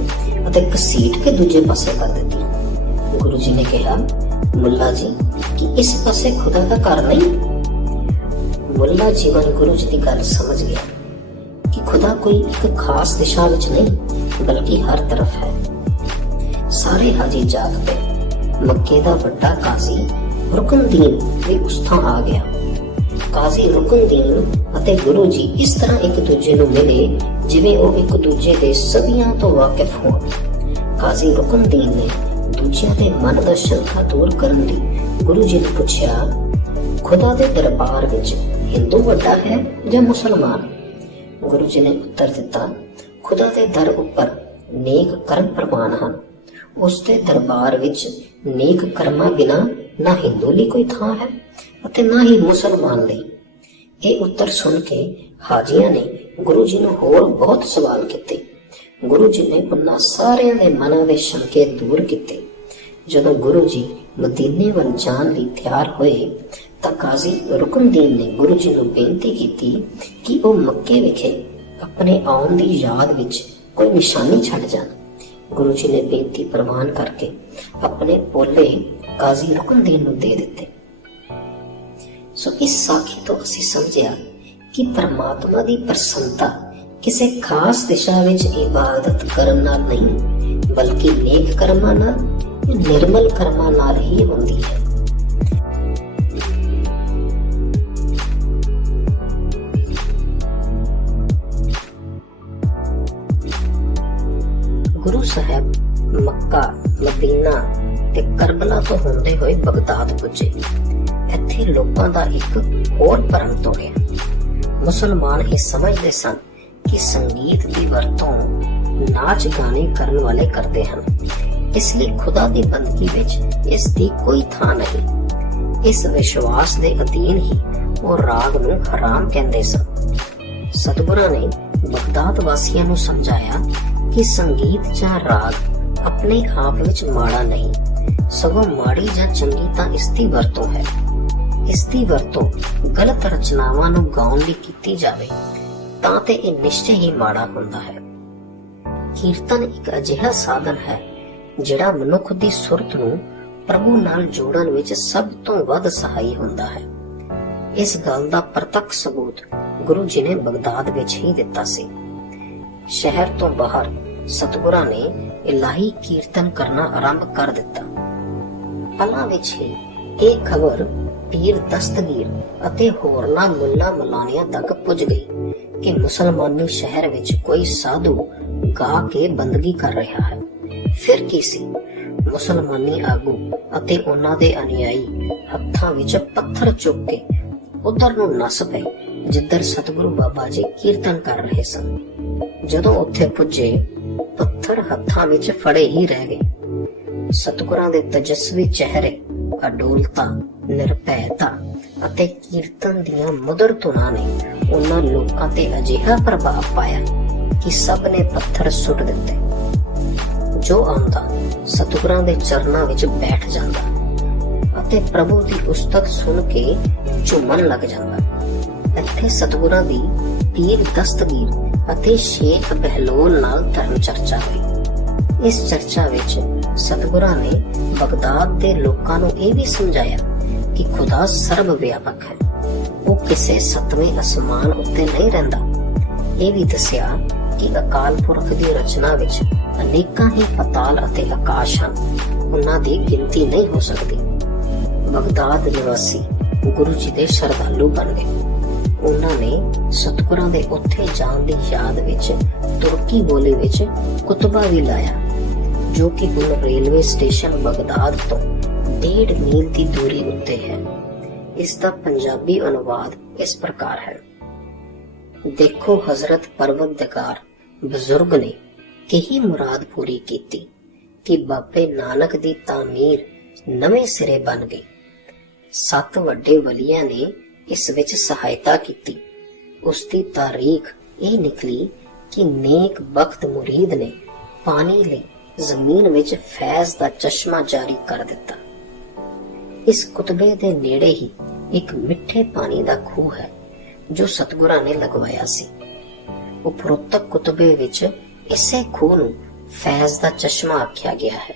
ਅਤੇ ਘਸੀਟ ਕੇ ਦੂਜੇ ਪਾਸੇ ਕਰ ਦਿੱਤੀਆਂ। ਗੁਰੂ ਜੀ ਨੇ ਕਿਹਾ, ਮੁੱਲਾ ਜੀ, ਕਿ ਇਸ ਪਾਸੇ ਖੁਦਾ ਦਾ ਘਰ ਨਹੀਂ? ਮੁੱਲਾ ਜੀਵਨ ਗੁਰੂ ਜੀ ਦੀ ਗੱਲ ਸਮਝ ਗਿਆ ਕਿ ਖੁਦਾ ਕੋਈ ਇੱਕ ਖਾਸ ਦਿਸ਼ਾ ਵਿੱਚ ਨਹੀਂ ਬਲਕਿ ਹਰ ਤਰਫ ਹੈ। ਸਾਰੇ ਹਾਜੀ ਜਾਗ ਪਏ। ਮੱਕੇ ਦਾ ਵੱਡਾ ਕਾਜ਼ੀ ਰੁਕਨਦੀਨ ਵੀ ਉਸ ਥਾਂ ਆ ਗਿਆ। ਕਾਜ਼ੀ ਰੁਕਨਦੀਨ ਅਤੇ ਗੁਰੂ ਜੀ ਇਸ ਤਰ੍ਹਾਂ ਇੱਕ ਦੂਜੇ ਨੂੰ ਮਿਲੇ ਜਿਵੇਂ ਉਹ ਇੱਕ ਦੂਜੇ ਦੇ ਸਦੀਆਂ ਤੋਂ ਵਾਕਿਫ ਹੋਣ। ਕਾਜ਼ੀ ਰੁਕਨਦੀਨ ਨੇ ਦੂਜਿਆਂ ਦੇ ਮਨ ਦਾ ਸ਼ੰਕਾ ਦੂਰ ਕਰਨ ਲਈ ਗੁਰੂ ਜੀ ਨੂੰ ਪੁੱਛਿਆ, ਖੁਦਾ ਦੇ ਦਰਬਾਰ ਵਿੱਚ ਹਿੰਦੂ ਵੱਡਾ ਹੈ ਜਾਂ ਮੁਸਲਮਾਨ? ਗੁਰੂ ਜੀ ਨੇ ਉੱਤਰ ਦਿੱਤਾ, ਖੁਦਾ ਦੇ ਦਰ ਉੱਪਰ ਨੇਕ ਕਰਮ ਪ੍ਰਵਾਨ ਹਨ। ਉਸ ਦੇ ਦਰਬਾਰ ਵਿੱਚ ਨੇਕ ਕਰਮਾਂ ਬਿਨਾਂ ਨਾ ਹਿੰਦੂ ਲਈ ਕੋਈ ਥਾਂ ਹੈ ਅਤੇ ਨਾ ਹੀ ਮੁਸਲਮਾਨ ਲਈ। ਇਹ ਉੱਤਰ ਸੁਣ ਕੇ ਹਾਜੀਆਂ ਨੇ ਗੁਰੂ ਜੀ ਨੂੰ ਹੋਰ ਬਹੁਤ ਸਵਾਲ ਕੀਤੇ। ਗੁਰੂ ਜੀ ਨੇ ਉਹਨਾਂ ਸਾਰਿਆਂ ਦੇ ਮਨਾਂ ਦੇ ਸ਼ੰਕੇ ਦੂਰ ਕੀਤੇ। ਜਦੋਂ ਗੁਰੂ ਜੀ ਮਦੀਨੇ ਵੱਲ ਜਾਣ ਲਈ ਤਿਆਰ ਹੋਏ ਤਾਂ ਕਾਜ਼ੀ ਰੁਕਨਦੀਨ ਨੇ ਗੁਰੂ ਜੀ ਨੂੰ ਬੇਨਤੀ ਕੀਤੀ ਕਿ ਉਹ ਮੱਕੇ ਵਿਖੇ ਆਪਣੇ ਆਉਣ ਦੀ ਯਾਦ ਵਿੱਚ ਕੋਈ ਨਿਸ਼ਾਨੀ ਛੱਡ ਜਾਣ। ਗੁਰੂ ਜੀ ਨੇ ਬੇਨਤੀ ਪ੍ਰਵਾਨ ਕਰਕੇ ਆਪਣੇ ਪੋਲੇ ਕਾਜ਼ੀ ਰੁਕਨਦੀਨ ਨੂੰ ਦੇ ਦਿੱਤੇ। ਸੋ ਇਸ ਸਾਖੀ ਤੋਂ ਅਸੀਂ ਸਮਝਿਆ ਕਿ ਪਰਮਾਤਮਾ ਦੀ ਪ੍ਰਸੰਨਤਾ ਕਿਸੇ ਖਾਸ ਦਿਸ਼ਾ ਵਿੱਚ ਇਬਾਦਤ ਕਰਨ ਨਾਲ ਨਹੀਂ ਬਲਕਿ ਨੇਕ ਕਰਮਾਂ ਨਾਲ, ਨਿਰਮਲ ਕਰਮਾਂ ਨਾਲ ਹੀ ਹੁੰਦੀ ਹੈ। ਗੁਰੂ ਸਾਹਿਬ ਮੱਕਾ, ਮਦੀਨਾ ਤੇ ਕਰਬਲਾ ਤੋਂ ਹੁੰਦੇ ਹੋਏ ਬਗਦਾਦ ਪੁੱਜੇ। ਇੱਥੇ ਲੋਕਾਂ ਦਾ ਇੱਕ ਹੋਰ ਭਰਮ ਤੋੜਿਆ। ਮੁਸਲਮਾਨ ਇਹ ਸਮਝਦੇ ਸਨ ਕਿ ਸੰਗੀਤ ਦੀ ਵਰਤੋਂ ਨਾਚ ਗਾਣੇ ਕਰਨ ਵਾਲੇ ਕਰਦੇ ਹਨ, ਇਸ ਲਈ ਖੁਦਾ ਦੀ ਬੰਦਗੀ ਵਿੱਚ ਇਸ ਦੀ ਕੋਈ ਥਾਂ ਨਹੀਂ। ਇਸ ਵਿਸ਼ਵਾਸ ਦੇ ਅਧੀਨ ਹੀ ਉਹ ਰਾਗ ਨੂੰ ਹਰਾਮ ਕਹਿੰਦੇ ਸਨ। ਸਤਿਗੁਰਾਂ ਨੇ ਬਗਦਾਦ ਵਾਸੀਆਂ ਨੂੰ ਸਮਝਾਇਆ ਕਿ ਸੰਗੀਤ ਜਾਂ ਰਾਗ ਆਪਣੇ ਆਪ ਵਿੱਚ ਮਾੜਾ ਨਹੀਂ, ਸਗੋਂ ਮਾੜੀ ਜਾਂ ਚੰਗੀ ਤਾਂ ਇਸ ਦੀ ਵਰਤੋਂ ਹੈ। ਇਸ ਦੀ ਵਰਤੋਂ ਗਲਤ ਰਚਨਾਵਾਂ ਨੂੰ ਗਾਉਣ ਲਈ ਕੀਤੀ ਜਾਵੇ ਤਾਂ ਤੇ ਇਹ ਨਿਸ਼ਚੈ ਹੀ ਮਾੜਾ ਹੁੰਦਾ ਹੈ। ਕੀਰਤਨ ਇੱਕ ਅਜਿਹਾ ਸਾਧਨ ਹੈ ਜਿਹੜਾ ਮਨੁੱਖ ਦੀ ਸੁਰਤ ਨੂੰ ਪ੍ਰਭੂ ਨਾਲ ਜੋੜਨ ਵਿੱਚ ਸਭ ਤੋਂ ਵੱਧ ਸਹਾਈ ਹੁੰਦਾ ਹੈ। ਇਸ ਗੱਲ ਦਾ ਪ੍ਰਤੱਖ ਸਬੂਤ ਗੁਰੂ ਜੀ ਨੇ ਬਗਦਾਦ ਵਿੱਚ ਹੀ ਦਿੱਤਾ ਸੀ। ਸ਼ਹਿਰ ਤੋਂ ਬਾਹਰ ਸਤਿਗੁਰਾਂ ਨੇ ਇਲਾਹੀ ਕੀਰਤਨ ਕਰਨਾ ਆਰੰਭ ਕਰ ਦਿੱਤਾ। ਪਲਾਂ ਵਿੱਚ ਹੀ ਇਹ ਖਬਰ ਪੀਰ ਦਸਤਗੀਰ ਅਤੇ ਹੋਰਨਾਂ ਮੁੱਲਾ ਮਲਾਣਿਆਂ ਤੱਕ ਪੁੱਜ ਗਈ ਕਿ ਮੁਸਲਮਾਨੀ ਸ਼ਹਿਰ ਵਿੱਚ ਕੋਈ ਸਾਧੂ ਗਾ ਕੇ ਬੰਦਗੀ ਕਰ ਰਿਹਾ ਹੈ। ਫਿਰ ਕੀ ਸੀ, ਮੁਸਲਮਾਨੀ ਆਗੂ ਅਤੇ ਉਹਨਾਂ ਦੇ ਅਨੁਯਾਈ ਹੱਥਾਂ ਵਿੱਚ ਪੱਥਰ ਚੁੱਕ ਕੇ ਉਧਰ ਨੂੰ ਨੱਸ ਪਏ ਜਿੱਧਰ ਸਤਿਗੁਰੂ ਬਾਬਾ ਜੀ ਕੀਰਤਨ ਕਰ ਰਹੇ ਸਨ। ਜਦੋਂ ਉੱਥੇ ਪੁੱਜੇ, ਪੱਥਰ ਹੱਥਾਂ ਵਿੱਚ ਫੜੇ ਹੀ ਰਹਿ ਗਏ। ਸਤਿਗੁਰਾਂ ਦੇ ਤੇਜਸਵੀ ਚਿਹਰੇ, ਅਡੋਲਤਾ, ਨਿਰਭੈਤਾ ਅਤੇ ਕੀਰਤਨ ਦੀਆਂ ਮਧੁਰ ਧੁਨਾਂ ਨੇ ਉਹਨਾਂ ਲੋਕਾਂ ਤੇ ਅਜਿਹਾ ਪ੍ਰਭਾਵ ਪਾਇਆ ਕਿ ਸਭ ਨੇ ਪੱਥਰ ਸੁੱਟ ਦਿੱਤੇ। ਜੋ ਆਉਂਦਾ ਸਤਿਗੁਰਾਂ ਦੇ ਚਰਨਾਂ ਵਿੱਚ ਬੈਠ ਜਾਂਦਾ ਅਤੇ ਪ੍ਰਭੂ ਦੀ ਉਸਤਤ ਸੁਣ ਕੇ ਝੂਮਣ ਲੱਗ ਜਾਂਦਾ। ਇੱਥੇ ਸਤਿਗੁਰਾਂ ਦੀ ਪੀਰ ਦਸਤਗੀਰ ਅਤੇ ਸ਼ੇਖ ਬਹਿਲੋਲ ਨਾਲ ਧਰਮ ਚਰਚਾ ਹੋਈ। ਇਸ ਚਰਚਾ ਵਿੱਚ ਸਤਿਗੁਰਾਂ ਨੇ ਬਗਦਾਦ ਦੇ ਲੋਕਾਂ ਨੂੰ ਇਹ ਵੀ ਸਮਝਾਇਆ ਕਿ ਖੁਦਾ ਸਰਬ ਵਿਆਪਕ ਹੈ, ਉਹ ਕਿਸੇ ਸੱਤਵੇਂ ਅਸਮਾਨ ਉੱਤੇ ਨਹੀਂ ਰਹਿੰਦਾ। ਇਹ ਵੀ ਦੱਸਿਆ ਕਿ ਅਕਾਲ ਪੁਰਖ ਦੀ ਰਚਨਾ ਵਿੱਚ ਅਨੇਕਾਂ ਹੀ ਪਤਾਲ ਅਤੇ ਆਕਾਸ਼ ਹਨ, ਉਹਨਾਂ ਦੀ ਗਿਣਤੀ ਨਹੀਂ ਹੋ ਸਕਦੀ। ਬਗਦਾਦ ਨਿਵਾਸੀ ਗੁਰੂ ਜੀ ਦੇ ਸ਼ਰਧਾਲੂ ਬਣ ਗਏ। ਉਹਨਾਂ ਨੇ ਸਤਿਗੁਰਾਂ ਦੇ ਉੱਥੇ ਜਾਣ ਦੀ ਯਾਦ ਵਿੱਚ ਤੁਰਕੀ ਬੋਲੀ ਵਿੱਚ ਕੁਤਬਾ ਵੀ ਲਾਇਆ, ਜੋ ਕਿ ਹੁਣ ਰੇਲਵੇ ਸਟੇਸ਼ਨ ਬਗਦਾਦ ਤੋਂ 1.5 ਮੀਲ ਦੀ ਦੂਰੀ ਉੱਤੇ ਹੈ। ਇਸ ਦਾ ਪੰਜਾਬੀ ਅਨੁਵਾਦ ਇਸ ਪ੍ਰਕਾਰ ਹੈ। ਦੇਖੋ ਹਜ਼ਰਤ ਪਰਵਰਦਿਗਾਰ ਬਜ਼ੁਰਗ ਨੇ ਇਹੀ ਮੁਰਾਦ ਪੂਰੀ ਕੀਤੀ ਕਿ ਬਾਬੇ ਨਾਨਕ ਦੀ ਤਾਮੀਰ ਨਵੇਂ ਸਿਰੇ ਬਣ ਗਈ। 7 ਵੱਡੇ ਵਲੀਆਂ ਨੇ ਇਸ ਵਿੱਚ ਸਹਾਇਤਾ ਕੀਤੀ। ਉਸ ਦੀ ਤਾਰੀਖ ਇਹ ਨਿਕਲੀ ਕਿ ਨੇਕ ਬਖਤ ਮੁਰੀਦ ਨੇ ਪਾਣੀ ਲਈ ਜ਼ਮੀਨ ਵਿੱਚ ਫੈਜ਼ ਦਾ ਚਸ਼ਮਾ ਜਾਰੀ ਕਰ ਦਿੱਤਾ। ਇਸ ਕੁਤਬੇ ਦੇ ਨੇੜੇ ਹੀ ਇੱਕ ਮਿੱਠੇ ਪਾਣੀ ਦਾ ਖੂਹ ਹੈ ਜੋ ਸਤਿਗੁਰਾਂ ਨੇ ਲਗਵਾਇਆ ਸੀ। ਉਪਰੋਕਤ ਕੁਤਬੇ ਵਿੱਚ ਇਸੇ ਖੂਹ ਨੂੰ ਫੈਜ਼ ਦਾ ਚਸ਼ਮਾ ਆਖਿਆ ਗਿਆ ਹੈ।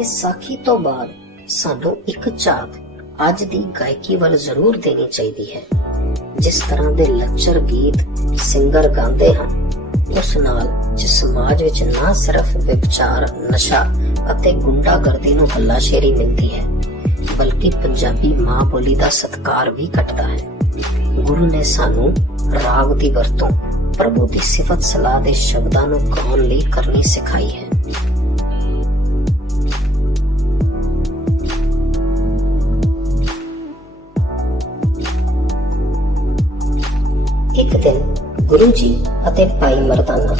ਇਸ ਸਾਖੀ ਤੋਂ ਬਾਅਦ ਸਾਨੂੰ ਇੱਕ ਝਾਤ ਅੱਜ ਦੀ ਗਾਇਕੀ ਵੱਲ ਜ਼ਰੂਰ ਦੇਣੀ ਚਾਹੀਦੀ ਹੈ। ਜਿਸ ਤਰ੍ਹਾਂ ਦੇ ਲੱਚਰ ਗੀਤ ਸਿੰਗਰ ਗਾਉਂਦੇ ਹਨ, ਉਸ ਨਾਲ ਜਿਸ ਸਮਾਜ ਵਿੱਚ ਨਾ ਸਿਰਫ ਵਿਭਚਾਰ, ਨਸ਼ਾ ਅਤੇ ਗੁੰਡਾਗਰਦੀ ਨੂੰ ਹੱਲਾਸ਼ੇਰੀ ਮਿਲਦੀ ਹੈ, ਬਲਕਿ ਪੰਜਾਬੀ ਮਾਂ ਬੋਲੀ ਦਾ ਸਤਿਕਾਰ ਵੀ ਘਟਦਾ ਹੈ। ਗੁਰੂ ਨੇ ਸਾਨੂੰ ਰਾਗ ਦੀ ਵਰਤੋਂ ਪ੍ਰਭੂ ਦੀ ਸਿਫਤ ਸਲਾਹ ਦੇ ਸ਼ਬਦਾਂ ਨੂੰ ਗਾਉਣ ਲਈ ਕਰਨੀ ਸਿਖਾਈ ਹੈ। ਇੱਕ ਦਿਨ ਗੁਰੂ ਜੀ ਅਤੇ ਭਾਈ ਮਰਦਾਨਾ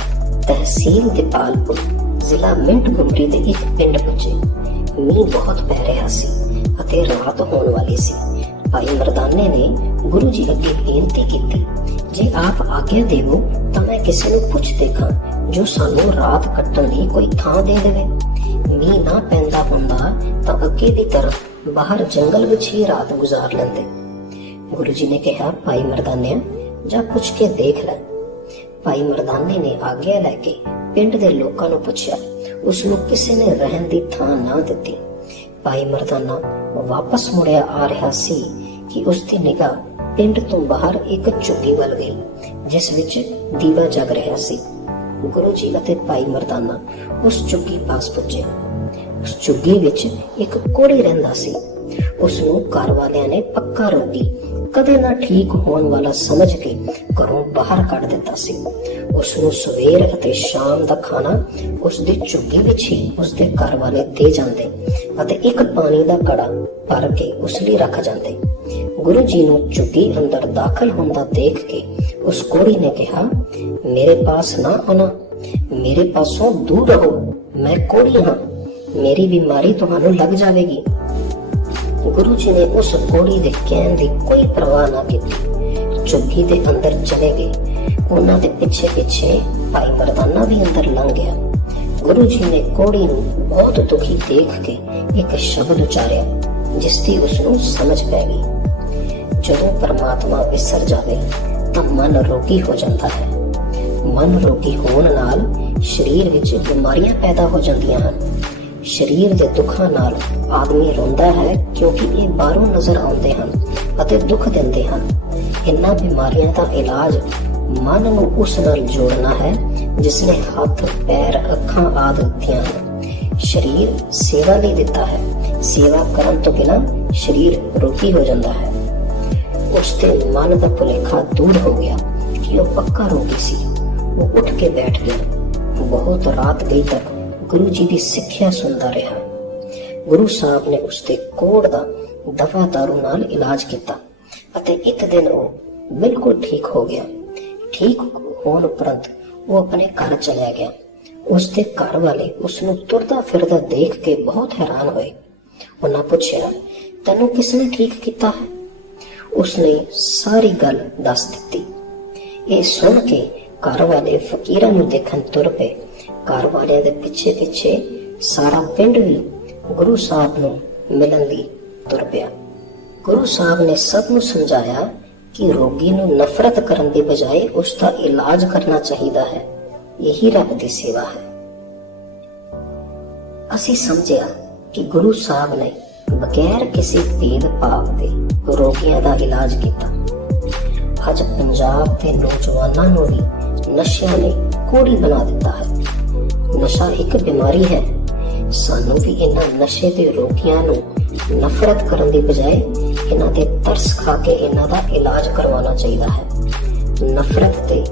ਤਹਿਸੀਲ ਦੀਪਾਲਪੁਰ, ਜ਼ਿਲ੍ਹਾ ਮਿੰਟਗੁਮਰੀ ਦੇ ਇੱਕ ਪਿੰਡ ਪੁੱਜੇ। ਮੀਂਹ ਬਹੁਤ ਪੈ ਰਿਹਾ ਸੀ ਅਤੇ ਰਾਤ ਹੋਣ ਵਾਲੀ ਸੀ। ਭਾਈ ਮਰਦਾਨੇ ਨੇ ਗੁਰੂ ਜੀ ਅੱਗੇ ਬੇਨਤੀ ਕੀਤੀ, ਜੇ ਆਪ ਆਗਿਆ ਦੇਵੋ ਤਾਂ ਮੈਂ ਕਿਸੇ ਨੂੰ ਪੁੱਛ ਦੇਖਾਂ ਜੋ ਸਾਨੂੰ ਰਾਤ ਕੱਟਣ ਲਈ ਕੋਈ ਥਾਂ ਦੇ ਦੇਵੇ। ਮੀਂਹ ਨਾ ਪੈਂਦਾ ਹੁੰਦਾ ਤਾਂ ਅੱਗੇ ਦੀ ਤਰ੍ਹਾਂ ਬਾਹਰ ਜੰਗਲ ਵਿੱਚ ਹੀ ਰਾਤ ਗੁਜ਼ਾਰ ਲੈਂਦੇ। ਗੁਰੂ ਜੀ ਨੇ ਕਿਹਾ, ਭਾਈ ਮਰਦਾਨਿਆ ਜਾ ਪੁੱਛ ਕੇ ਦੇਖ ਲੈ। ਭਾਈ ਮਰਦਾਨੇ ਨੇ ਆਗਿਆ ਲੈ ਕੇ ਪਿੰਡ ਦੇ ਲੋਕਾਂ ਨੂੰ ਪੁੱਛਿਆ। ਉਸ ਨੂੰ ਕਿਸੇ ਨੇ ਰਹਿਣ ਦੀ ਥਾਂ ਨਾ ਦਿੱਤੀ। ਭਾਈ ਮਰਦਾਨਾ ਵਾਪਸ ਮੁੜਿਆ ਆ ਰਿਹਾ ਸੀ ਕਿ ਉਸ ਦੀ ਨਿਗਾਹ ਪਿੰਡ ਤੋਂ ਬਾਹਰ ਇੱਕ ਝੁੱਗੀ ਵੱਲ ਗਈ, ਜਿਸ ਵਿੱਚ ਦੀਵਾ ਜਗ ਰਿਹਾ ਸੀ। ਗੁਰੂ ਜੀ ਅਤੇ ਭਾਈ ਮਰਦਾਨਾ ਉਸ ਝੁੱਗੀ ਪਾਸ ਪੁੱਜੇ। ਉਸ ਝੁੱਗੀ ਵਿੱਚ ਇੱਕ ਕੋੜੀ ਰਹਿੰਦਾ ਸੀ। ਉਸ ਨੂੰ ਘਰ ਵਾਲਿਆਂ ਨੇ ਪੱਕਾ ਰੋਗੀ, ਕਦੇ ਨਾ ਠੀਕ ਹੋਣ ਵਾਲਾ ਸਮਝ ਕੇ ਘਰੋਂ ਬਾਹਰ ਕੱਢ ਦਿੱਤਾ ਸੀ। ਉਸ ਨੂੰ ਸਵੇਰ ਅਤੇ ਸ਼ਾਮ ਦਾ ਖਾਣਾ ਉਸ ਦੀ ਝੁੱਗੀ ਵਿੱਚ ਹੀ ਉਸ ਦੇ ਘਰ ਵਾਲੇ ਦੇ ਜਾਂਦੇ ਅਤੇ ਇੱਕ ਪਾਣੀ ਦਾ ਘੜਾ ਭਰ ਕੇ ਉਸ ਲਈ ਰੱਖ ਜਾਂਦੇ। ਗੁਰੂ ਜੀ ਨੂੰ ਝੁੱਗੀ ਅੰਦਰ ਦਾਖਲ ਹੁੰਦਾ ਦੇਖ ਕੇ ਉਸ ਕੋੜੀ ਨੇ ਕਿਹਾ, ਮੇਰੇ ਪਾਸ ਨਾ ਆਉਣਾ, ਮੇਰੇ ਪਾਸੋਂ ਦੂਰ ਰਹੋ, ਮੈਂ ਕੋੜੀ ਹਾਂ, ਮੇਰੀ ਬਿਮਾਰੀ ਤੁਹਾਨੂੰ ਲੱਗ ਜਾਵੇਗੀ। ਗੁਰੂ ਜੀ ਨੇ ਉਸ ਕੋੜੀ ਦੇ ਕਹਿਣ ਦੀ ਕੋਈ ਪਰਵਾਹ ਨਾ ਕੀਤੀ, ਝੁੱਗੀ ਦੇ ਅੰਦਰ ਚਲੇ ਗਏ। ਉਹਨਾਂ ਦੇ ਪਿੱਛੇ ਪਿੱਛੇ ਭਾਈ ਮਰਦਾਨਾ ਵੀ ਅੰਦਰ ਲੰਘ ਗਿਆ। ਗੁਰੂ ਜੀ ਨੇ ਕੋੜੀ ਨੂੰ ਬਹੁਤ ਦੁਖੀ ਦੇਖ ਕੇ ਇੱਕ ਸ਼ਬਦ ਉਚਾਰਿਆ, ਜਿਸ ਦੀ ਉਸ ਨੂੰ ਸਮਝ ਪੈ ਗਈ। ਜਦੋਂ ਪਰਮਾਤਮਾ ਵਿਸਰ ਜਾਵੇ ਤਾਂ ਮਨ ਰੋਗੀ ਹੋ ਜਾਂਦਾ ਹੈ। ਮਨ ਰੋਗੀ ਹੋਣ ਨਾਲ ਸਰੀਰ ਵਿੱਚ ਬਿਮਾਰੀਆਂ ਪੈਦਾ ਹੋ ਜਾਂਦੀਆਂ ਹਨ। ਸਰੀਰ ਦੇ ਦੁੱਖਾਂ ਨਾਲ ਆਦਮੀ ਰੋਂਦਾ ਹੈ ਕਿਉਂਕਿ ਇਹ ਬਾਹਰੋਂ ਨਜ਼ਰ ਆਉਂਦੇ ਹਨ ਅਤੇ ਦੁੱਖ ਦਿੰਦੇ ਹਨ। ਇਹਨਾਂ ਬਿਮਾਰੀਆਂ ਦਾ ਇਲਾਜ ਮਨ ਨੂੰ ਉਸ ਨਾਲ ਜੋੜਨਾ ਹੈ ਜਿਸ ਨੇ ਹੱਥ, ਪੈਰ, ਅੱਖਾਂ ਆਦਿ ਦਿੱਤੀਆਂ ਹਨ। ਸਰੀਰ ਸੇਵਾ ਲਈ ਦਿੱਤਾ ਹੈ। ਸੇਵਾ ਕਰਨ ਤੋਂ ਬਿਨਾਂ ਸਰੀਰ ਰੋਗੀ ਹੋ ਜਾਂਦਾ ਹੈ। ਉਸ ਦੇ ਮਨ ਦਾ ਭੁਲੇਖਾ ਦੂਰ ਹੋ ਗਿਆ ਕਿ ਉਹ ਪੱਕਾ ਰੋਗੀ ਸੀ। ਉਹ ਉੱਠ ਕੇ ਬੈਠ ਗਿਆ। ਬਹੁਤ ਰਾਤ ਗਈ ਤੱਕ ਗੁਰੂ ਜੀ ਦੀ ਸਿੱਖਿਆ ਸੁਣਦਾ ਰਿਹਾ। ਗੁਰੂ ਸਾਹਿਬ ਨੇ ਉਸ ਦੇ ਕੋੜ ਦਾ ਦਵਾ ਦਾਰੂ ਨਾਲ ਇਲਾਜ ਕੀਤਾ ਅਤੇ ਇੱਕ ਦਿਨ ਉਹ ਬਿਲਕੁਲ ਠੀਕ ਹੋ ਗਿਆ। ਠੀਕ ਹੋਣ ਉਪਰੰਤ ਉਹ ਆਪਣੇ ਘਰ ਚਲਿਆ ਗਿਆ। ਉਸ ਦੇ ਘਰ ਵਾਲੇ ਉਸ ਨੂੰ ਤੁਰਦਾ ਫਿਰਦਾ ਦੇਖ ਕੇ ਬਹੁਤ ਹੈਰਾਨ ਹੋਏ। ਉਹਨਾਂ ਪੁੱਛਿਆ, ਤੈਨੂੰ ਕਿਸ ਨੇ ਠੀਕ ਕੀਤਾ ਹੈ? ਉਸਨੇ ਸਾਰੀ ਗੱਲ ਦੱਸ ਦਿੱਤੀ। ਇਹ ਸੁਣ ਕੇ ਘਰ ਵਾਲੇ ਫਕੀਰਾਂ ਨੂੰ ਦੇਖਣ ਤੁਰ ਪਏ। ਘਰ ਵਾਲਿਆਂ ਦੇ ਪਿੱਛੇ ਪਿੱਛੇ ਸਾਰਾ ਪਿੰਡ ਵੀ ਗੁਰੂ ਸਾਹਿਬ ਨੂੰ ਮਿਲਣ ਲਈ ਤੁਰ ਪਿਆ। ਗੁਰੂ ਸਾਹਿਬ ਨੇ ਸਭ ਨੂੰ ਸਮਝਾਇਆ ਕਿ ਰੋਗੀ ਨੂੰ ਨਫ਼ਰਤ ਕਰਨ ਦੀ ਬਜਾਏ ਉਸ ਦਾ ਇਲਾਜ ਕਰਨਾ ਚਾਹੀਦਾ ਹੈ। ਇਹੀ ਰੱਬ ਦੀ ਸੇਵਾ ਹੈ। ਅਸੀਂ ਸਮਝਿਆ ਕਿ ਗੁਰੂ ਸਾਹਿਬ ਨੇ ਬਗੈਰ ਕਿਸੇ ਭੇਦਭਾਵ ਦੇ ਰੋਗੀਆਂ ਦਾ ਇਲਾਜ ਕੀਤਾ। ਅੱਜ ਪੰਜਾਬ ਦੇ ਨੌਜਵਾਨਾਂ ਨੂੰ ਵੀ ਨਸ਼ਿਆਂ ਨੇ ਕੋੜੀ ਬਣਾ ਦਿੱਤਾ ਹੈ। ਨਸ਼ਾ ਇੱਕ ਬਿਮਾਰੀ ਹੈ। ਸਾਨੂੰ ਵੀ ਇਹਨਾਂ ਨਸ਼ੇ ਦੇ ਰੋਗੀਆਂ ਨੂੰ ਨਫ਼ਰਤ ਕਰਨ ਦੀ ਬਜਾਏ ਇਹਨਾਂ ਤੇ ਤਰਸ ਖਾ ਕੇ ਇਹਨਾਂ ਦਾ ਇਲਾਜ ਕਰਵਾਉਣਾ ਚਾਹੀਦਾ ਹੈ। ਨਫ਼ਰਤ ਤੇ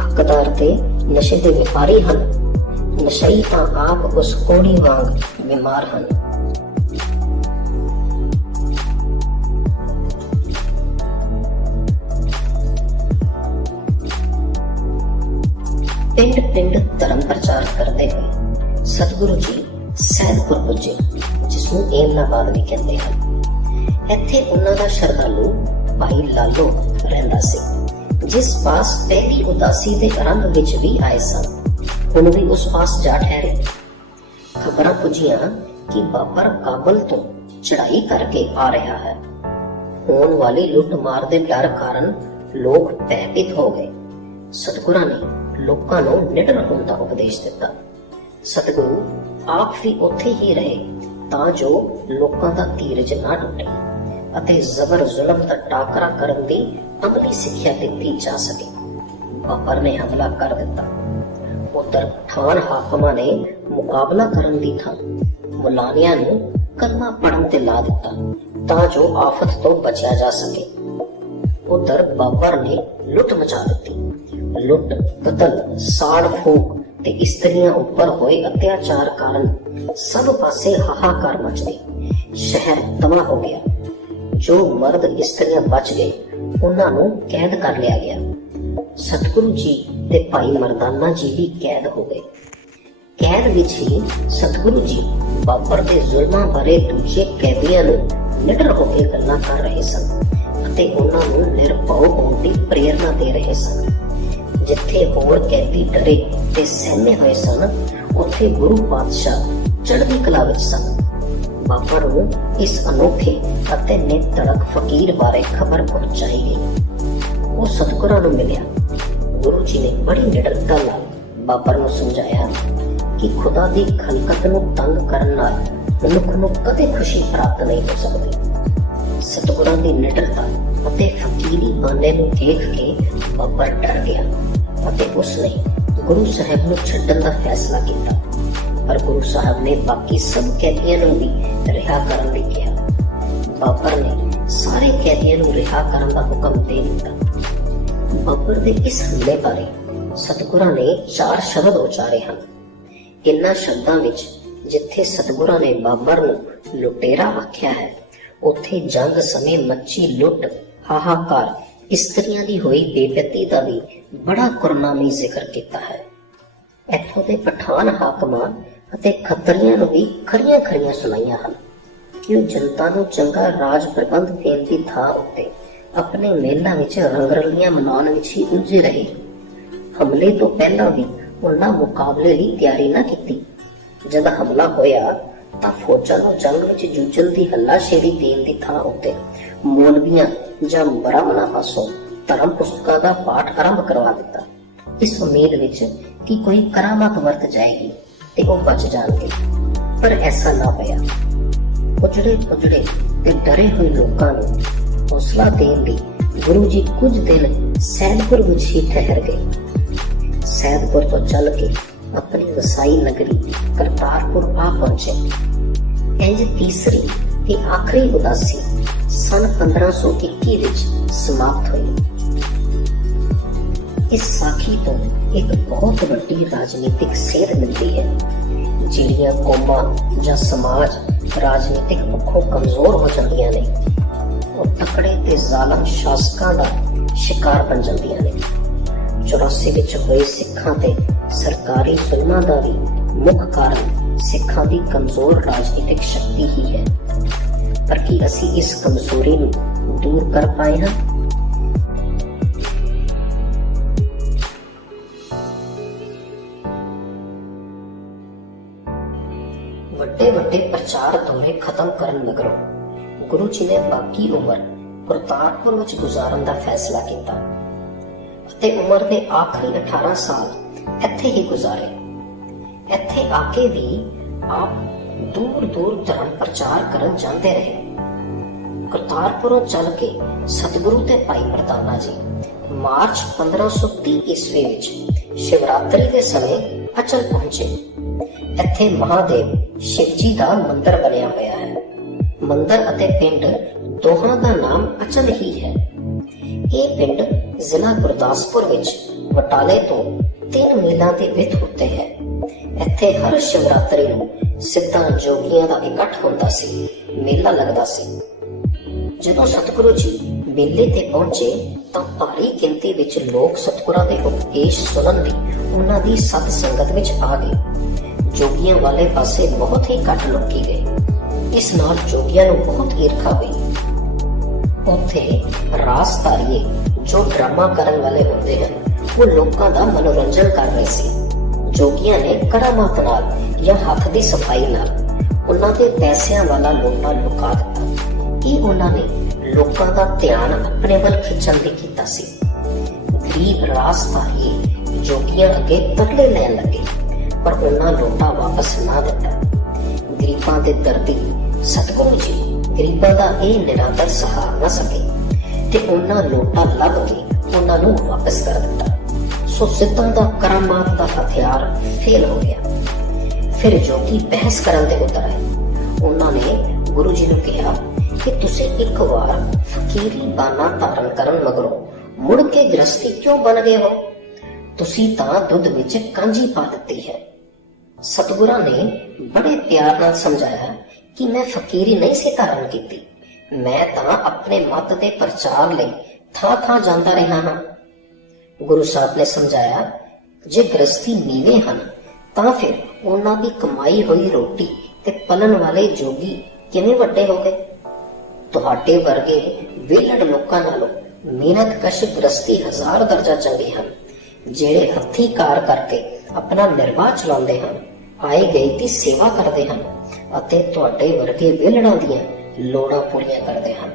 ਹੱਕਦਾਰ ਤੇ ਨਸ਼ੇ ਦੇ ਵਪਾਰੀ ਹਨ। ਨਸ਼ਈ ਤਾਂ ਆਪ ਉਸ ਕੋੜੀ ਵਾਂਗ ਬਿਮਾਰ ਹਨ। ਪਿੰਡ ਪਿੰਡ ਧਰਮ ਪ੍ਰਚਾਰ ਕਰਦੇ ਹੋਏ ਸਤਿਗੁਰੂ ਜੀ ਸੈਦਪੁਰ ਪੁੱਜੇ, ਜਿਸ ਨੂੰ ਏਮਨਾਬਾਦ ਵੀ ਕਹਿੰਦੇ ਹਨ। ਇੱਥੇ ਉਹਨਾਂ ਦਾ ਸ਼ਰਧਾਲੂ ਭਾਈ ਲਾਲੋ ਰਹਿੰਦਾ ਸੀ, ਜਿਸ ਪਾਸ ਪਹਿਲੀ ਉਦਾਸੀ ਦੇ ਆਰੰਭ ਵਿੱਚ ਵੀ ਆਏ ਸਨ। ਹੁਣ ਵੀ ਉਸ ਪਾਸ ਜਾ ਠਹਿਰੇ। ਖਬਰਾਂ ਪੁੱਜੀਆਂ ਕਿ ਬਾਬਰ ਕਾਬਲ ਤੋਂ ਚੜਾਈ ਕਰਕੇ ਆ ਰਿਹਾ ਹੈ। ਹੋਣ ਵਾਲੀ ਲੁੱਟ ਮਾਰ ਦੇ ਡਰ ਕਾਰਨ ਲੋਕ ਭੈਭੀਤ ਹੋ ਗਏ। ਸਤਿਗੁਰਾਂ ਨੇ ਲੋਕਾਂ ਨੂੰ ਨਿਡਰ ਹੋਣ ਦਾ ਉਪਦੇਸ਼ ਦਿੱਤਾ। ਸਤਿਗੁਰੂ ਆਪ ਵੀ ਉੱਥੇ ਹੀ ਰਹੇ ਤਾਂ ਜੋ ਲੋਕਾਂ ਦਾ ਧੀਰਜ ਨਾ ਟੁੱਟੇ ਅਤੇ ਜ਼ਬਰ ਜ਼ੁਲਮ ਦਾ ਟਾਕਰਾ ਕਰਨ ਦੀ ਅਮਲੀ ਸਿੱਖਿਆ ਦਿੱਤੀ ਜਾ ਸਕੇ। ਬਾਬਰ ਨੇ ਹਮਲਾ ਕਰ ਦਿੱਤਾ। ਉਧਰ ਪਠਾਨ ਹਾਕਮਾਂ ਨੇ ਮੁਕਾਬਲਾ ਕਰਨ ਦੀ ਥਾਂ ਮੁਲਾਨਿਆਂ ਨੂੰ ਕਲਮਾ ਪੜਨ ਤੇ ਲਾ ਦਿੱਤਾ ਤਾਂ ਜੋ ਆਫਤ ਤੋਂ ਬਚਿਆ ਜਾ ਸਕੇ। ਉਧਰ ਬਾਬਰ ਨੇ ਲੁੱਟ ਮਚਾ ਦਿੱਤੀ। ਲੁੱਟ, ਕਤਲ, ਸਾੜ ਫੂਕ ਤੇ ਇਸਤਰੀਆਂ ਉੱਪਰ ਹੋਏ ਅਤਿਆਚਾਰ ਕਾਰਨ ਸਭ ਪਾਸੇ ਹਾਹਾਕਾਰ ਮਚ ਗਈ। ਸ਼ਹਿਰ ਤਬਾਹ ਹੋ ਗਿਆ। ਜੋ ਮਰਦ ਇਸਤਰੀਆਂ ਬਚ ਗਏ ਉਹਨਾਂ ਨੂੰ ਕੈਦ ਕਰ ਲਿਆ ਗਿਆ। ਸਤਿਗੁਰੂ ਜੀ ਤੇ ਭਾਈ ਮਰਦਾਨਾ ਜੀ ਵੀ ਕੈਦ ਹੋ ਗਏ। ਕੈਦ ਵਿੱਚ ਹੀ ਸਤਿਗੁਰੂ ਜੀ ਬਾਬਰ ਦੇ ਜ਼ੁਲਮਾਂ ਬਾਰੇ ਦੂਜੇ ਕੈਦੀਆਂ ਨੂੰ ਨਿਡਰ ਹੋ ਕੇ ਗੱਲਾਂ ਕਰ ਰਹੇ ਸਨ ਅਤੇ ਉਹਨਾਂ ਨੂੰ ਨਿਰਭਉ ਹੋਣ ਦੀ ਪ੍ਰੇਰਨਾ ਦੇ ਰਹੇ ਸਨ। ਜਿੱਥੇ ਹੋਰ ਕੈਦੀ ਡਰੇ ਤੇ ਸਹਿਮੇ ਹੋਏ ਸਨ, ਉੱਥੇ ਗੁਰੂ ਪਾਤਸ਼ਾਹ ਚੜ੍ਹਦੀ ਕਲਾ ਵਿੱਚ ਸਨ। ਬਾਬਰ ਨੂੰ ਇਸ ਅਨੋਖੇ ਅਤੇ ਨਿਤੜਕ ਫਕੀਰ ਬਾਰੇ ਖਬਰ ਪਹੁੰਚਾਈ ਗਈ। ਉਹ ਸਤਿਗੁਰਾਂ ਨੂੰ ਮਿਲਿਆ। ਗੁਰੂ ਜੀ ਨੇ ਬੜੀ ਨਿਡਰਤਾ ਨਾਲ ਬਾਬਰ ਨੂੰ ਸਮਝਾਇਆ ਕਿ ਖੁਦਾ ਦੀ ਖਲਕਤ ਨੂੰ ਤੰਗ ਕਰਨ ਨਾਲ ਮਨੁੱਖ ਨੂੰ ਕਦੇ ਖੁਸ਼ੀ ਪ੍ਰਾਪਤ ਨਹੀਂ ਹੋ ਸਕਦੀ। ਸਤਿਗੁਰਾਂ ਦੀ ਨਿਡਰਤਾ ਅਤੇ ਫਕੀਰੀ ਬਾਣੇ ਨੂੰ ਦੇਖ ਕੇ ਬਾਬਰ ਡਰ ਗਿਆ ਅਤੇ ਉਸਨੇ ਗੁਰੂ ਸਾਹਿਬ ਨੂੰ ਛੱਡਣ ਦਾ ਫੈਸਲਾ ਕੀਤਾ। ਪਰ ਗੁਰੂ ਸਾਹਿਬ ਨੇ ਬਾਕੀ ਸਭ ਕੈਦੀਆਂ ਨੂੰ ਵੀ ਰਿਹਾ ਕਰਨ ਲਈ ਕਿਹਾ। ਬਾਬਰ ਨੇ ਸਾਰੇ ਕੈਦੀਆਂ ਨੂੰ ਰਿਹਾ ਕਰਨ ਦਾ ਹੁਕਮ ਦੇ ਦਿੱਤਾ। ਬਾਬਰ ਦੇ ਇਸ ਹਮਲੇ ਬਾਰੇ ਸਤਿਗੁਰਾਂ ਨੇ 4 ਸ਼ਬਦ ਉਚਾਰੇ ਹਨ। ਇਨ੍ਹਾਂ ਸ਼ਬਦਾਂ ਵਿੱਚ ਜਿੱਥੇ ਸਤਿਗੁਰਾਂ ਨੇ ਬਾਬਰ ਨੂੰ ਲੁਟੇਰਾ ਆਖਿਆ ਹੈ, ਉੱਥੇ ਜੰਗ ਸਮੇਂ ਮੱਚੀ ਲੁੱਟ, ਹਾਹਾਕਾਰ, ਇਸਤਰੀਆਂ ਦੀ ਹੋਈ ਬੇਇੱਜ਼ਤੀ ਦਾ ਵੀ ਬੜਾ ਕੁਰਨਾਮੀ ਜ਼ਿਕਰ ਕੀਤਾ ਹੈ। ਇੱਥੋਂ ਦੇ ਪਠਾਨ ਹਾਕਮਾਂ ਅਤੇ ਖੱਤਰੀਆਂ ਨੂੰ ਵੀ ਖਰੀਆਂ ਖਰੀਆਂ ਸੁਣਾਈਆਂ ਹਨ ਕਿ ਉਹ ਜਨਤਾ ਨੂੰ ਚੰਗਾ ਰਾਜ ਪ੍ਰਬੰਧ ਦੇਣ ਦੀ ਥਾਂ ਉੱਤੇ ਆਪਣੇ ਮੇਲਾਂ ਵਿੱਚ ਰੰਗਰਲੀਆਂ ਮਨਾਉਣ ਵਿੱਚ ਹੀ ਉਲਝੇ ਰਹੇ। ਹਮਲੇ ਤੋਂ ਪਹਿਲਾਂ ਵੀ ਉਹਨਾਂ ਮੁਕਾਬਲੇ ਲਈ ਤਿਆਰੀ ਨਾ ਕੀਤੀ। ਜਦ ਹਮਲਾ ਹੋਇਆ ਤਾਂ ਫੌਜਾਂ ਨੂੰ ਜੰਗ ਵਿੱਚ ਜੂਝਣ ਦੀ ਹੱਲਾਸ਼ੇਰੀ ਦੇਣ ਦੀ ਥਾਂ ਉੱਤੇ ਮੌਲਵੀਆਂ ਜਾਂ ਬ੍ਰਾਹਮਣਾਂ ਪਾਸੋਂ ਧਰਮ ਪੁਸਤਕਾਂ ਦਾ ਪਾਠ ਆਰੰਭ ਕਰਵਾ ਦਿੱਤਾ, ਇਸ ਉਮੀਦ ਵਿੱਚ ਕਿ ਕੋਈ ਕਰਾਮਾਤ ਵਰਤ ਜਾਏਗੀ ਤੇ ਉਹ ਬਚ ਜਾਣਗੇ। ਪਰ ਐਸਾ ਨਾ ਹੋਇਆ। ਉਜੜੇ ਤੇ ਡਰੇ ਹੋਏ ਲੋਕਾਂ ਨੂੰ ਹੌਸਲਾ ਦੇਣ ਲਈ ਗੁਰੂ ਜੀ ਕੁਝ ਦਿਨ ਸੈਦਪੁਰ ਵਿੱਚ ਹੀ ਠਹਿਰ ਗਏ। ਸੈਦਪੁਰ ਤੋਂ ਚੱਲ ਕੇ ਆਪਣੀ ਵਸਾਈ ਨਗਰੀ ਕਰਤਾਰਪੁਰ ਆ ਪਹੁੰਚੇ। ਇੰਜ ਤੀਸਰੀ ਤੇ ਆਖਰੀ ਉਦਾਸੀ ਸਨ 1521 ਵਿੱਚ ਸਮਾਪਤ ਹੋਈ। ਇਸ ਸਾਖੀ ਤੋਂ ਇੱਕ ਬਹੁਤ ਵੱਡੀ ਰਾਜਨੀਤਿਕ ਸੇਧ ਮਿਲਦੀ ਹੈ। ਜਿਹੜੀਆਂ ਕੌਮਾਂ ਜਾਂ ਸਮਾਜ ਰਾਜਨੀਤਿਕ ਪੱਖੋਂ ਕਮਜ਼ੋਰ ਹੋ ਜਾਂਦੀਆਂ ਨੇ, ਉਹ ਤਕੜੇ ਤੇ ਜ਼ਾਲਮ ਸ਼ਾਸਕਾਂ ਦਾ ਸ਼ਿਕਾਰ ਬਣ ਜਾਂਦੀਆਂ ਨੇ। 84 ਵਿੱਚ ਹੋਏ ਸਿੱਖਾਂ ਤੇ ਸਰਕਾਰੀ ਜ਼ੁਲਮਾਂ ਦਾ ਵੀ ਮੁੱਖ ਕਾਰਨ ਸਿੱਖਾਂ ਦੀ ਕਮਜ਼ੋਰ ਰਾਜਨੀਤਿਕ ਸ਼ਕਤੀ ਹੀ ਹੈ। ਪਰ ਕੀ ਅਸੀਂ ਇਸ ਕਮਜ਼ੋਰੀ ਨੂੰ ਦੂਰ ਕਰ ਪਾਏ ਹਾਂ? ਵੱਡੇ ਪ੍ਰਚਾਰ ਦੌਰੇ ਖਤਮ ਕਰਨ ਮਗਰੋਂ ਗੁਰੂ ਜੀ ਨੇ ਬਾਕੀ ਉਮਰ ਕਰਤਾਰਪੁਰ ਵਿੱਚ ਗੁਜ਼ਾਰਨ ਦਾ ਫੈਸਲਾ ਕੀਤਾ ਅਤੇ ਉਮਰ ਦੇ ਆਖਰੀ 18 ਸਾਲ ਇੱਥੇ ਹੀ ਗੁਜ਼ਾਰੇ। ਇੱਥੇ ਆ ਕੇ ਵੀ ਆਪ ਦੂਰ ਧਰਮ ਪ੍ਰਚਾਰ ਕਰਨ ਜਾਂਦੇ ਰਹੇ। ਕਰਤਾਰਪੁਰੋਂ ਚੱਲ ਕੇ ਸਤਿਗੁਰੂ ਤੇ ਭਾਈ ਮਰਦਾਨਾ ਜੀ ਮਾਰਚ 1530 ਈਸਵੀ ਵਿੱਚ ਸ਼ਿਵਰਾਤਰੀ ਦੇ ਸਮੇਂ ਅਚਲ ਪਹੁੰਚੇ। ਇੱਥੇ ਮਹਾਦੇਵ ਸ਼ਿਵ ਜੀ ਦਾ ਮੰਦਿਰ ਬਣਿਆ ਹੋਇਆ ਹੈ। ਮੰਦਿਰ ਅਤੇ ਪਿੰਡ ਦੋਹਾਂ ਦਾ ਨਾਮ ਅਚਲ ਹੀ ਹੈ। ਇਹ ਪਿੰਡ ਜ਼ਿਲ੍ਹਾ ਗੁਰਦਾਸਪੁਰ ਵਿੱਚ ਬਟਾਲੇ ਤੋਂ 3 ਮੀਲਾਂ ਦੀ ਵਿੱਥ ਉੱਤੇ ਹੈ। ਇੱਥੇ ਹਰ ਸ਼ਿਵਰਾਤਰੀ ਨੂੰ ਸਿੱਧਾਂ ਜੋਗੀਆਂ ਦਾ ਇਕੱਠ ਹੁੰਦਾ ਸੀ, ਮੇਲਾ ਲੱਗਦਾ ਸੀ। ਜਦੋਂ ਸਤਿਗੁਰੂ ਜੀ ਮੇਲੇ ਤੇ ਪਹੁੰਚੇ ਤਾਂ ਭਾਰੀ ਗਿਣਤੀ ਵਿੱਚ ਲੋਕ ਸਤਿਗੁਰਾਂ ਦੇ ਉਪਦੇਸ਼ ਸੁਣਨ ਲਈ ਉਹਨਾਂ ਦੀ ਸਤ ਸੰਗਤ ਵਿੱਚ ਆ ਗਏ। ਜੋਗੀਆਂ ਵਾਲੇ ਪਾਸੇ ਬਹੁਤ ਹੀ ਘੱਟ ਲੋਕੀ ਗਏ। ਇਸ ਨਾਲ ਜੋਗੀਆਂ ਨੂੰ ਬਹੁਤ ਈਰਖਾ ਹੋਈ। ਉੱਥੇ ਰਾਸਧਾਰੀਏ ਜੋ ਡਰਾਮਾ ਕਰਨ ਵਾਲੇ ਹੁੰਦੇ ਹਨ, ਉਹ ਲੋਕਾਂ ਦਾ ਮਨੋਰੰਜਨ ਕਰ ਰਹੇ ਸੀ। ਜੋਗੀਆਂ ਨੇ ਕਰਾਮਾਤ ਨਾਲ ਜਾਂ ਹੱਥ ਦੀ ਸਫਾਈ ਨਾਲ ਉਹਨਾਂ ਦੇ ਪੈਸਿਆਂ ਵਾਲਾ ਲੋਟਾ ਲੁਕਾ ਦਿੱਤਾ। ਇਹ ਉਹਨਾਂ ਨੇ ਲੋਕਾਂ ਦਾ ਧਿਆਨ ਆਪਣੇ ਵੱਲ ਖਿੱਚਣ ਲਈ ਕੀਤਾ ਸੀ। ਗਰੀਬ ਰਾਸਧਾਰੀਏ ਜੋਗੀਆਂ ਅੱਗੇ ਤਰਲੇ ਲੈਣ ਲੱਗੇ, ਪਰ ਉਹਨਾਂ ਲੋਟਾ ਵਾਪਸ ਨਾ ਦਿੱਤਾ। ਗਰੀਬਾਂ ਦੇ ਦਰਦੀ ਸਤਿਗੁਰੂ ਜੀ ਗਰੀਬਾਂ ਦਾ ਇਹ ਨਿਰਾਦਰ ਸਹਾਰ ਨਾ ਸਕੇ ਤੇ ਉਹਨਾਂ ਲੋਟਾ ਲੱਭ ਕੇ ਉਹਨਾਂ ਨੂੰ ਵਾਪਸ ਕਰ ਦਿੱਤਾ। ਸੋ ਸਿੱਧਾਂ ਦਾ ਕਰਾਮਾਤ ਦਾ ਹਥਿਆਰ ਫੇਲ ਹੋ ਗਿਆ। ਫਿਰ ਜੋਗੀ ਬਹਿਸ ਕਰਨ ਤੇ ਉਤਰ ਆਏ। ਉਹਨਾਂ ਨੇ ਗੁਰੂ ਜੀ ਨੂੰ ਕਿਹਾ ਕਿ ਤੁਸੀਂ ਇੱਕ ਵਾਰ ਫਕੀਰੀ ਬਾਨਾ ਧਾਰਨ ਕਰਨ ਮਗਰੋਂ ਮੁੜ ਕੇ ਗ੍ਰਸਤੀ ਕਿਉਂ ਬਣ ਗਏ ਹੋ? ਤੁਸੀਂ ਤਾਂ ਦੁੱਧ ਵਿੱਚ ਕਾਂਜੀ ਪਾ ਦਿੱਤੀ ਹੈ। ਸਤਿਗੁਰਾਂ ਨੇ ਬੜੇ ਪਿਆਰ ਨਾਲ ਸਮਝਾਇਆ ਕਿ ਮੈਂ ਫਕੀਰੀ ਨਹੀਂ ਸੀ ਧਾਰਨ ਕੀਤੀ, ਮੈਂ ਤਾਂ ਆਪਣੇ ਮਤ ਦੇ ਪ੍ਰਚਾਰ ਲਈ ਥਾਂ ਥਾਂ ਜਾਂਦਾ ਰਿਹਾ ਹਾਂ। ਗੁਰੂ ਸਾਹਿਬ ਨੇ ਸਮਝਾਇਆ, ਜੇ ਗ੍ਰਸਤੀ ਨੀਵੇਂ ਹਨ ਤਾਂ ਫਿਰ ਉਹਨਾਂ ਦੀ ਕਮਾਈ ਹੋਈ ਰੋਟੀ ਤੇ ਪਲਣ ਵਾਲੇ ਜੋਗੀ ਕਿਵੇਂ ਵੱਡੇ ਹੋ ਗਏ? ਤੁਹਾਡੇ ਵਰਗੇ ਵਿਹਲੜ ਲੋਕਾਂ ਨਾਲੋਂ ਮਿਹਨਤਕਸ਼ ਗ੍ਰਸਤੀ 1000 ਦਰਜਾ ਚੰਗੇ ਹਨ, ਜਿਹੜੇ ਹੱਥੀਂ ਕਾਰ ਕਰਕੇ ਆਪਣਾ ਨਿਰਵਾਹ ਚਲਾਉਂਦੇ ਹਨ, ਆਏ ਗਏ ਦੀ ਸੇਵਾ ਕਰਦੇ ਹਨ ਅਤੇ ਤੁਹਾਡੇ ਵਰਗੇ ਵਿਹਲੜਾਂ ਦੀਆਂ ਲੋੜਾਂ ਪੂਰੀਆਂ ਕਰਦੇ ਹਨ।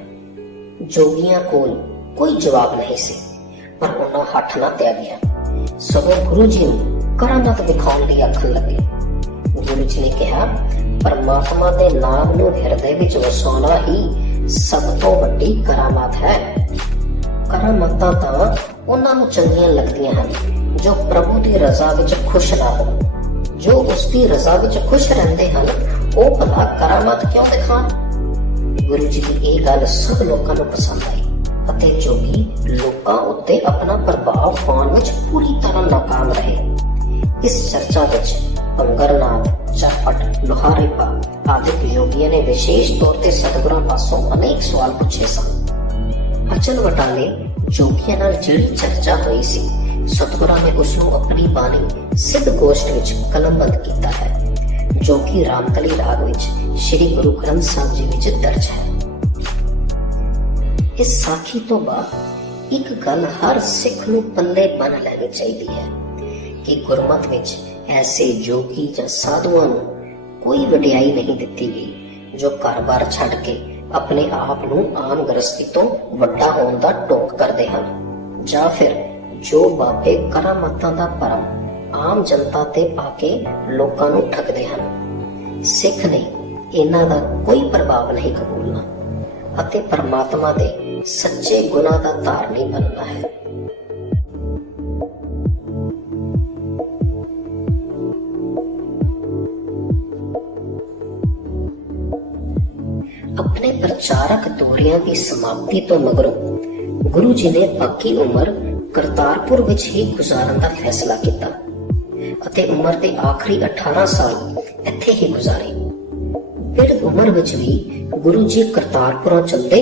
ਜੋਗੀਆਂ ਕੋਲ ਕੋਈ ਜਵਾਬ ਨਹੀਂ ਸੀ, ਪਰ ਉਹਨਾਂ ਹੱਥ ਨਾ ਤਿਆਗਿਆ, ਸਗੋਂ ਗੁਰੂ ਜੀ ਨੂੰ ਕਰਾਮਾਤ ਦਿਖਾਉਣ ਲਈ ਆਖਣ ਲੱਗੇ। ਗੁਰੂ ਜੀ ਨੇ ਕਿਹਾ, ਪਰਮਾਤਮਾ ਦੇ ਨਾਮ ਨੂੰ ਹਿਰਦੇ ਵਿੱਚ ਵਸਾਉਣਾ ਹੀ ਸਭ ਤੋਂ ਵੱਡੀ ਕਰਾਮਾਤ ਹੈ। ਕਰਾਮਾਤਾਂ ਤਾਂ ਉਹਨਾਂ ਨੂੰ ਚੰਗੀਆਂ ਲੱਗਦੀਆਂ ਹਨ ਜੋ ਪ੍ਰਭੂ ਦੀ ਰਜ਼ਾ ਵਿੱਚ ਖੁਸ਼ ਨਾ ਹੋਣ। ਜੋ ਉਸ ਦੀ ਰਜ਼ਾ ਵਿੱਚ ਖੁਸ਼ ਰਹਿੰਦੇ ਹਨ, ਉਹ ਭਲਾ ਕਰਾਮਾਤ ਕਿਉਂ ਦਿਖਾਣ? ਗੁਰੂ ਜੀ ਦੀ ਇਹ ਗੱਲ ਸਭ ਲੋਕਾਂ ਨੂੰ ਪਸੰਦ ਆਈ ਅਤੇ ਜੋਗੀ ਲੋਕਾਂ ਉੱਤੇ ਆਪਣਾ ਪ੍ਰਭਾਵ ਪਾਉਣ ਵਿੱਚ ਪੂਰੀ ਤਰ੍ਹਾਂ ਨਾਕਾਮ ਰਹੇ। ਇਸ ਚਰਚਾ ਵਿੱਚ ਪੰਗਰਨਾਥ, ਚਾਪਟ, ਲੋਹਾਰੀਪਾ ਆਦਿਕ ਯੋਗੀਆਂ ਨੇ ਵਿਸ਼ੇਸ਼ ਤੌਰ ਤੇ ਸਤਿਗੁਰਾਂ ਪਾਸੋਂ ਅਨੇਕ ਸਵਾਲ ਪੁੱਛੇ ਸਨ। ਅਚਲ ਵਟਾਲੇ ਜੋਗੀਆਂ ਨਾਲ ਜਿਹੜੀ ਚਰਚਾ ਹੋਈ ਸੀ, ਸਤਿਗੁਰਾਂ ਨੇ ਉਸ ਨੂੰ ਆਪਣੀ ਬਾਣੀ ਸਿੱਧ ਗੋਸ਼ਟ ਵਿੱਚ ਕਲਮਬੰਦ ਕੀਤਾ ਹੈ, ਜੋ ਕਿ ਰਾਮਕਲੀ ਰਾਗ ਵਿੱਚ ਸ੍ਰੀ ਗੁਰੂ ਗ੍ਰੰਥ ਸਾਹਿਬ ਜੀ ਵਿੱਚ ਦਰਜ ਹੈ। ਇਸ ਸਾਖੀ ਤੋਂ ਬਾਅਦ ਇੱਕ ਗੱਲ ਹਰ ਸਿੱਖ ਨੂੰ ਪੱਲੇ ਬੰਨ੍ਹ ਲੈਣੀ ਚਾਹੀਦੀ ਹੈ ਕਿ ਗੁਰਮਤਿ ਵਿੱਚ ਐਸੇ ਜੋਗੀ ਜਾਂ ਸਾਧੂਆਂ ਨੂੰ ਕੋਈ ਵਡਿਆਈ ਨਹੀਂ ਦਿੱਤੀ ਗਈ ਜੋ ਘਰ-ਬਾਰ ਛੱਡ ਕੇ ਆਪਣੇ ਆਪ ਨੂੰ ਆਮ ਗ੍ਰਸਤੀ ਤੋਂ ਵੱਡਾ ਹੋਣ ਦਾ ਢੋਂਗ ਕਰਦੇ ਹਨ, ਜਾਂ ਫਿਰ ਜੋ ਬਾਬੇ ਕਰਾਮਾਤਾਂ ਦਾ ਭਰਮ ਆਮ ਜਨਤਾ ਤੇ ਪਾ ਕੇ ਲੋਕਾਂ ਨੂੰ ਠੱਗਦੇ ਹਨ। ਸਿੱਖ ਨੇ ਇਹਨਾਂ ਦਾ ਕੋਈ ਪ੍ਰਭਾਵ ਨਹੀਂ ਕਬੂਲਣਾ ਅਤੇ ਪਰਮਾਤਮਾ ਦੇ ਸੱਚੇ ਗੁਣਾਂ ਦਾ ਧਾਰਨੀ ਬਣਨਾ ਹੈ। ਆਪਣੇ ਪ੍ਰਚਾਰਕ ਦੌਰਿਆਂ ਦੀ ਸਮਾਪਤੀ ਤੋਂ ਮਗਰੋਂ ਗੁਰੂ ਜੀ ਨੇ ਬਾਕੀ ਉਮਰ ਕਰਤਾਰਪੁਰ ਵਿੱਚ ਹੀ ਗੁਜ਼ਾਰਨ ਦਾ ਫੈਸਲਾ ਕੀਤਾ ਅਤੇ ਉਮਰ ਦੇ ਆਖਰੀ 18 ਸਾਲ ਇੱਥੇ ਹੀ ਗੁਜ਼ਾਰੇ। ਬਿਰਧ ਉਮਰ ਵਿੱਚ ਵੀ ਗੁਰੂ ਜੀ ਕਰਤਾਰਪੁਰੋਂ ਚੱਲਦੇ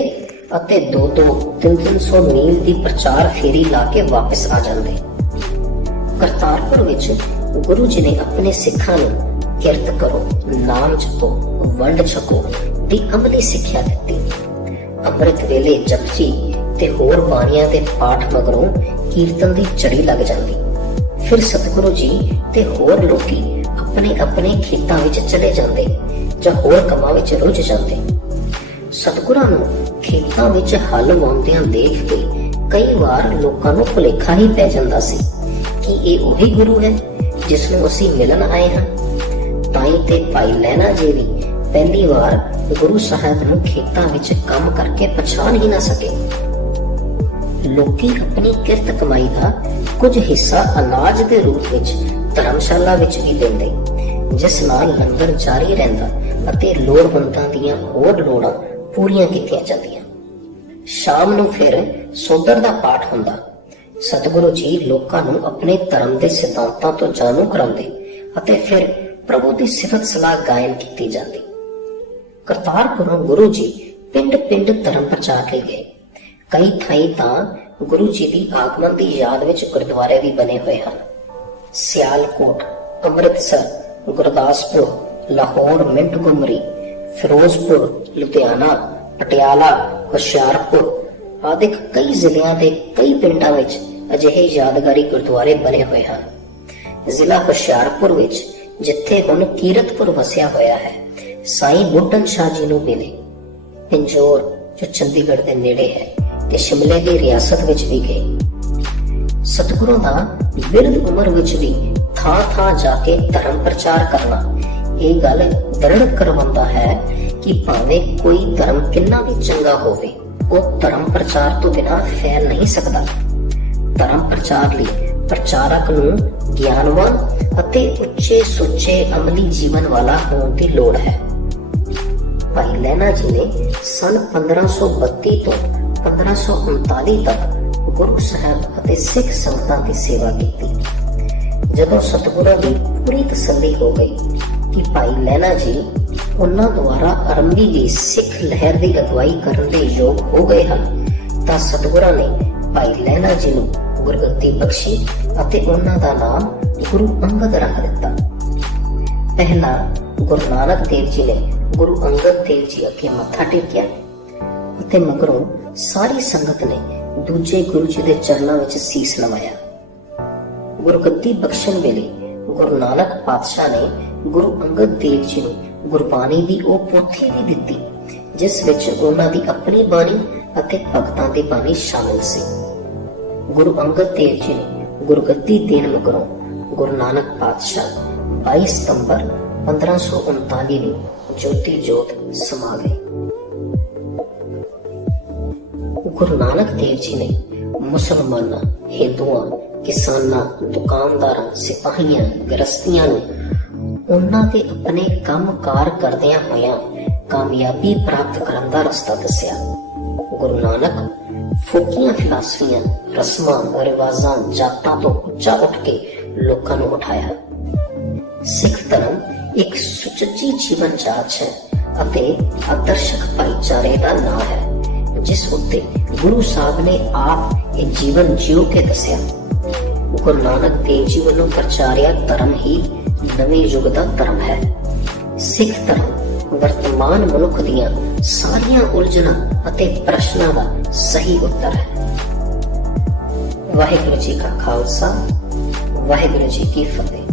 ਅਤੇ 200-300 ਮੀਲ ਦੀ ਪ੍ਰਚਾਰ ਫੇਰੀ ਲਾ ਕੇ ਵਾਪਸ ਆ ਜਾਂਦੇ। ਕਰਤਾਰਪੁਰ ਵਿੱਚ ਗੁਰੂ ਜੀ ਨੇ ਆਪਣੇ ਸਿੱਖਾਂ ਨੂੰ ਕਿਰਤ ਕਰੋ, ਨਾਮ ਜਪੋ, ਵੰਡ ਛਕੋ ਦੀ ਅਮਲੀ ਸਿੱਖਿਆ ਦਿੱਤੀ। ਅੰਮ੍ਰਿਤ ਵੇਲੇ ਜਪਜੀ ਤੇ ਹੋਰ ਬਾਣੀਆਂ ਦੇ ਪਾਠ ਮਗਰੋਂ ਕੀਰਤਨ ਦੀ ਝੜੀ ਲੱਗ ਜਾਂਦੀ। ਫਿਰ ਸਤਿਗੁਰੂ ਜੀ ਤੇ ਹੋਰ ਲੋਕੀ ਆਪਣੇ ਆਪਣੇ ਖੇਤਾਂ ਵਿੱਚ ਚਲੇ ਜਾਂਦੇ ਜਾਂ ਹੋਰ ਕੰਮਾਂ ਵਿੱਚ ਰੁੱਝ ਜਾਂਦੇ। ਸਤਿਗੁਰਾਂ ਨੂੰ ਖੇਤਾਂ ਵਿੱਚ ਹਲ ਵਾਉਂਦਿਆਂ ਦੇਖ ਕੇ ਕਈ ਵਾਰ ਲੋਕਾਂ ਨੂੰ ਭੁਲੇਖਾ ਹੀ ਪੈ ਜਾਂਦਾ ਸੀ ਕਿ ਇਹ ਉਹੀ ਗੁਰੂ ਹੈ ਜਿਸ ਨੂੰ ਅਸੀਂ ਮਿਲਣ ਆਏ ਹਾਂ। ਤਾਈ ਤੇ ਭਾਈ ਲਹਿਣਾ ਜੀ ਵੀ ਪਹਿਲੀ ਵਾਰ ਗੁਰੂ ਸਾਹਿਬ ਨੂੰ ਖੇਤਾਂ ਵਿੱਚ ਕੰਮ ਕਰਕੇ ਪਛਾਣ ਹੀ ਨਾ ਸਕੇ। ਲੋਕੀ ਆਪਣੀ ਕਿਰਤ ਕਮਾਈ ਦਾ ਕੁਝ ਹਿੱਸਾ ਅਨਾਜ ਦੇ ਰੂਪ ਵਿੱਚ ਧਰਮਸ਼ਾਲਾ ਵਿੱਚ ਵੀ ਦਿੰਦੇ, ਜਿਸ ਨਾਲ ਲੰਗਰ ਜਾਰੀ ਰਹਿੰਦਾ ਅਤੇ ਲੋੜਵੰਦਾਂ ਦੀਆਂ ਹੋਰ ਲੋੜਾਂ ਪੂਰੀਆਂ ਕੀਤੀਆਂ ਜਾਂਦੀਆਂ। ਸ਼ਾਮ ਨੂੰ ਫਿਰ ਸੋਦਰ ਦਾ ਪਾਠ ਹੁੰਦਾ। ਸਤਿਗੁਰੂ ਜੀ ਲੋਕਾਂ ਨੂੰ ਆਪਣੇ ਧਰਮ ਦੇ ਸਿਧਾਂਤਾਂ ਤੋਂ ਜਾਣੂ ਕਰਾਉਂਦੇ ਅਤੇ ਫਿਰ ਪ੍ਰਭੂ ਦੀ ਸਿਫਤ ਸਲਾਹ ਗਾਇਨ ਕੀਤੀ ਜਾਂਦੀ। ਕਰਤਾਰਪੁਰੋਂ ਗੁਰੂ ਜੀ ਪਿੰਡ-ਪਿੰਡ ਧਰਮ ਪ੍ਰਚਾਰ ਲਈ ਗਏ। ਕਈ ਥਾਈਂ ਤਾਂ ਗੁਰੂ ਜੀ ਦੀ ਆਗਮਨ ਦੀ ਯਾਦ ਵਿੱਚ ਗੁਰਦੁਆਰੇ ਵੀ ਬਣੇ ਹੋਏ ਹਨ। ਸਿਆਲਕੋਟ, ਅੰਮ੍ਰਿਤਸਰ, ਗੁਰਦਾਸਪੁਰ, ਲਾਹੌਰ, ਮਿੰਟਗੁਮਰੀ, ਫਿਰੋਜ਼ਪੁਰ, ਲੁਧਿਆਣਾ, ਪਟਿਆਲਾ, ਹੁਸ਼ਿਆਰਪੁਰ ਆਦਿ ਕਈ ਜ਼ਿਲ੍ਹਿਆਂ ਦੇ ਕਈ ਪਿੰਡਾਂ ਵਿੱਚ ਅਜਿਹੇ ਯਾਦਗਾਰੀ ਗੁਰਦੁਆਰੇ ਬਣੇ ਹੋਏ ਹਨ। ਜ਼ਿਲ੍ਹਾ ਹੁਸ਼ਿਆਰਪੁਰ ਵਿੱਚ ਜਿੱਥੇ ਹੁਣ ਕੀਰਤਪੁਰ ਵਸਿਆ ਹੋਇਆ ਹੈ, ਸਾਈਂ ਬੁੱਢਨ ਸ਼ਾਹ ਜੀ ਨੂੰ ਮਿਲੇ। ਪਿੰਜੌਰ ਜੋ ਚੰਡੀਗੜ੍ਹ ਦੇ ਨੇੜੇ ਹੈ ਤੇ ਸ਼ਿਮਲੇ ਦੀ ਰਿਆਸਤ ਵਿੱਚ ਵੀ ਗਏ। ਸਤਿਗੁਰਾਂ ਦਾ ਬਿਰਧ ਉਮਰ ਵਿੱਚ ਵੀ ਥਾਂ ਥਾਂ ਜਾ ਕੇ ਧਰਮ ਪ੍ਰਚਾਰ ਕਰਨਾ ਇਹ ਗੱਲ ਦ੍ਰਿੜ ਕਰਵਾਉਂਦਾ ਹੈ ਕਿ ਭਾਵੇਂ ਕੋਈ ਧਰਮ ਕਿੰਨਾ ਵੀ ਚੰਗਾ ਹੋਵੇ, ਉਹ ਧਰਮ ਪ੍ਰਚਾਰ ਤੋਂ ਬਿਨਾਂ ਫੈਲ ਨਹੀਂ ਸਕਦਾ। ਧਰਮ ਪ੍ਰਚਾਰ ਲਈ ਪ੍ਰਚਾਰਕ ਨੂੰ ਗਿਆਨਵਾਨ ਅਤੇ ਉੱਚੇ ਸੁੱਚੇ ਅਮਲੀ ਜੀਵਨ ਵਾਲਾ ਹੋਣ ਦੀ ਲੋੜ ਹੈ। ਭਾਈ ਲਹਿਣਾ ਜੀ ਨੇ ਸਨ 1532 ਤੋਂ 1539 ਤੱਕ ਗੁਰੂ ਸਾਹਿਬ ਅਤੇ ਸਿੱਖ ਸੰਗਤਾਂ ਦੀ ਸੇਵਾ ਕੀਤੀ। ਜਦੋਂ ਸਤਿਗੁਰਾਂ ਦੀ ਪੂਰੀ ਤਸੱਲੀ ਹੋ ਗਈ ਕਿ ਭਾਈ ਲਹਿਣਾ ਜੀ ਉਹਨਾਂ ਦੁਆਰਾ ਆਰੰਭੀ ਗਈ ਸਿੱਖ ਲਹਿਰ ਦੀ ਅਗਵਾਈ ਕਰਨ ਦੇ ਯੋਗ ਹੋ ਗਏ ਹਨ, ਤਾਂ ਸਤਿਗੁਰਾਂ ਨੇ ਭਾਈ ਲਹਿਣਾ ਜੀ ਨੂੰ ਗੁਰਗੱਦੀ ਬਖਸ਼ੀ ਅਤੇ ਉਹਨਾਂ ਦਾ ਨਾਮ ਗੁਰੂ ਅੰਗਦ ਰੱਖ ਦਿੱਤਾ। ਪਹਿਲਾਂ ਗੁਰੂ ਨਾਨਕ ਦੇਵ ਜੀ ਨੇ ਗੁਰੂ ਅੰਗਦ ਦੇਵ ਜੀ ਅੱਗੇ ਮੱਥਾ ਟੇਕਿਆ ਅਤੇ ਮਗਰੋਂ ਸਾਰੀ ਸੰਗਤ ਨੇ ਦੂਜੇ ਗੁਰੂ ਜੀ ਦੇ ਚਰਨਾਂ ਵਿੱਚ ਸੀਸ ਨਵਾਇਆ। ਗੁਰਗੱਦੀ ਬਖਸ਼ਣ ਵੇਲੇ ਗੁਰੂ ਨਾਨਕ ਪਾਤਸ਼ਾਹ ਨੇ ਗੁਰੂ ਅੰਗਦ ਦੇਵ ਜੀ ਨੂੰ ਗੁਰਬਾਣੀ ਦੀ ਉਹ ਪੋਥੀ ਵੀ ਦਿੱਤੀ ਜਿਸ ਵਿੱਚ ਉਹਨਾਂ ਦੀ ਆਪਣੀ ਬਾਣੀ ਅਤੇ ਭਗਤਾਂ ਦੀ ਬਾਣੀ ਸ਼ਾਮਿਲ ਸੀ। ਗੁਰੂ ਅੰਗਦ ਦੇਵ ਜੀ ਨੇ ਗੁਰਗੱਦੀ ਦੇਣ ਮਗਰੋਂ ਗੁਰੂ ਨਾਨਕ ਪਾਤਸ਼ਾਹ 22 ਸਤੰਬਰ 1539 ਨੂੰ ਜੋਤੀ ਜੋਤ ਸਮਾ ਗਏ। ਗੁਰੂ ਨਾਨਕ ਦੇਵ ਜੀ ਨੇ ਮੁਸਲਮਾਨਾਂ, ਹਿੰਦੂਆਂ, ਕਿਸਾਨਾਂ, ਦੁਕਾਨਦਾਰਾਂ, ਸਿਪਾਹੀਆਂ, ਗ੍ਰਸਤੀਆਂ ਨੂੰ ਉਹਨਾਂ ਦੇ ਆਪਣੇ ਕੰਮ-ਕਾਰ ਕਰਦਿਆਂ ਹੋਇਆਂ ਕਾਮਯਾਬੀ ਪ੍ਰਾਪਤ ਕਰਨ ਦਾ ਰਸਤਾ ਦੱਸਿਆ। ਗੁਰੂ ਨਾਨਕ ਫੋਕੀਆਂ ਫਿਲਾਸਫੀਆਂ, ਰਸਮਾਂ, ਰਿਵਾਜ਼ਾਂ, ਜਾਤਾਂ ਤੋਂ ਉੱਚਾ ਉੱਠ ਕੇ ਲੋਕਾਂ ਨੂੰ ਉਠਾਇਆ। ਸਿੱਖ ਧਰਮ ਇੱਕ ਸੁਚੱਜੀ ਜੀਵਨ ਜਾਚ ਹੈ ਅਤੇ ਆਦਰਸ਼ਕ ਭਾਈਚਾਰੇ ਦਾ ਨਾਂ ਹੈ ਜਿਸ ਉੱਤੇ ਗੁਰੂ ਸਾਹਿਬ ਨੇ ਆਪ ਇਹ ਜੀਵਨ ਜਿਉ ਕੇ ਦੱਸਿਆ। ਗੁਰੂ ਨਾਨਕ ਦੇਵ ਜੀ ਵੱਲੋਂ ਪ੍ਰਚਾਰਿਆ ਧਰਮ ਹੀ ਨਵੇਂ ਯੁੱਗ ਦਾ ਧਰਮ ਹੈ। ਸਿੱਖ ਧਰਮ ਵਰਤਮਾਨ ਮਨੁੱਖ ਦੀਆਂ ਸਾਰੀਆਂ ਉਲਝਣਾਂ ਅਤੇ ਪ੍ਰਸ਼ਨਾਂ ਦਾ ਸਹੀ ਉੱਤਰ ਹੈ। ਵਾਹਿਗੁਰੂ ਜੀ ਕਾ ਖਾਲਸਾ, ਵਾਹਿਗੁਰੂ ਜੀ ਕੀ ਫਤਿਹ।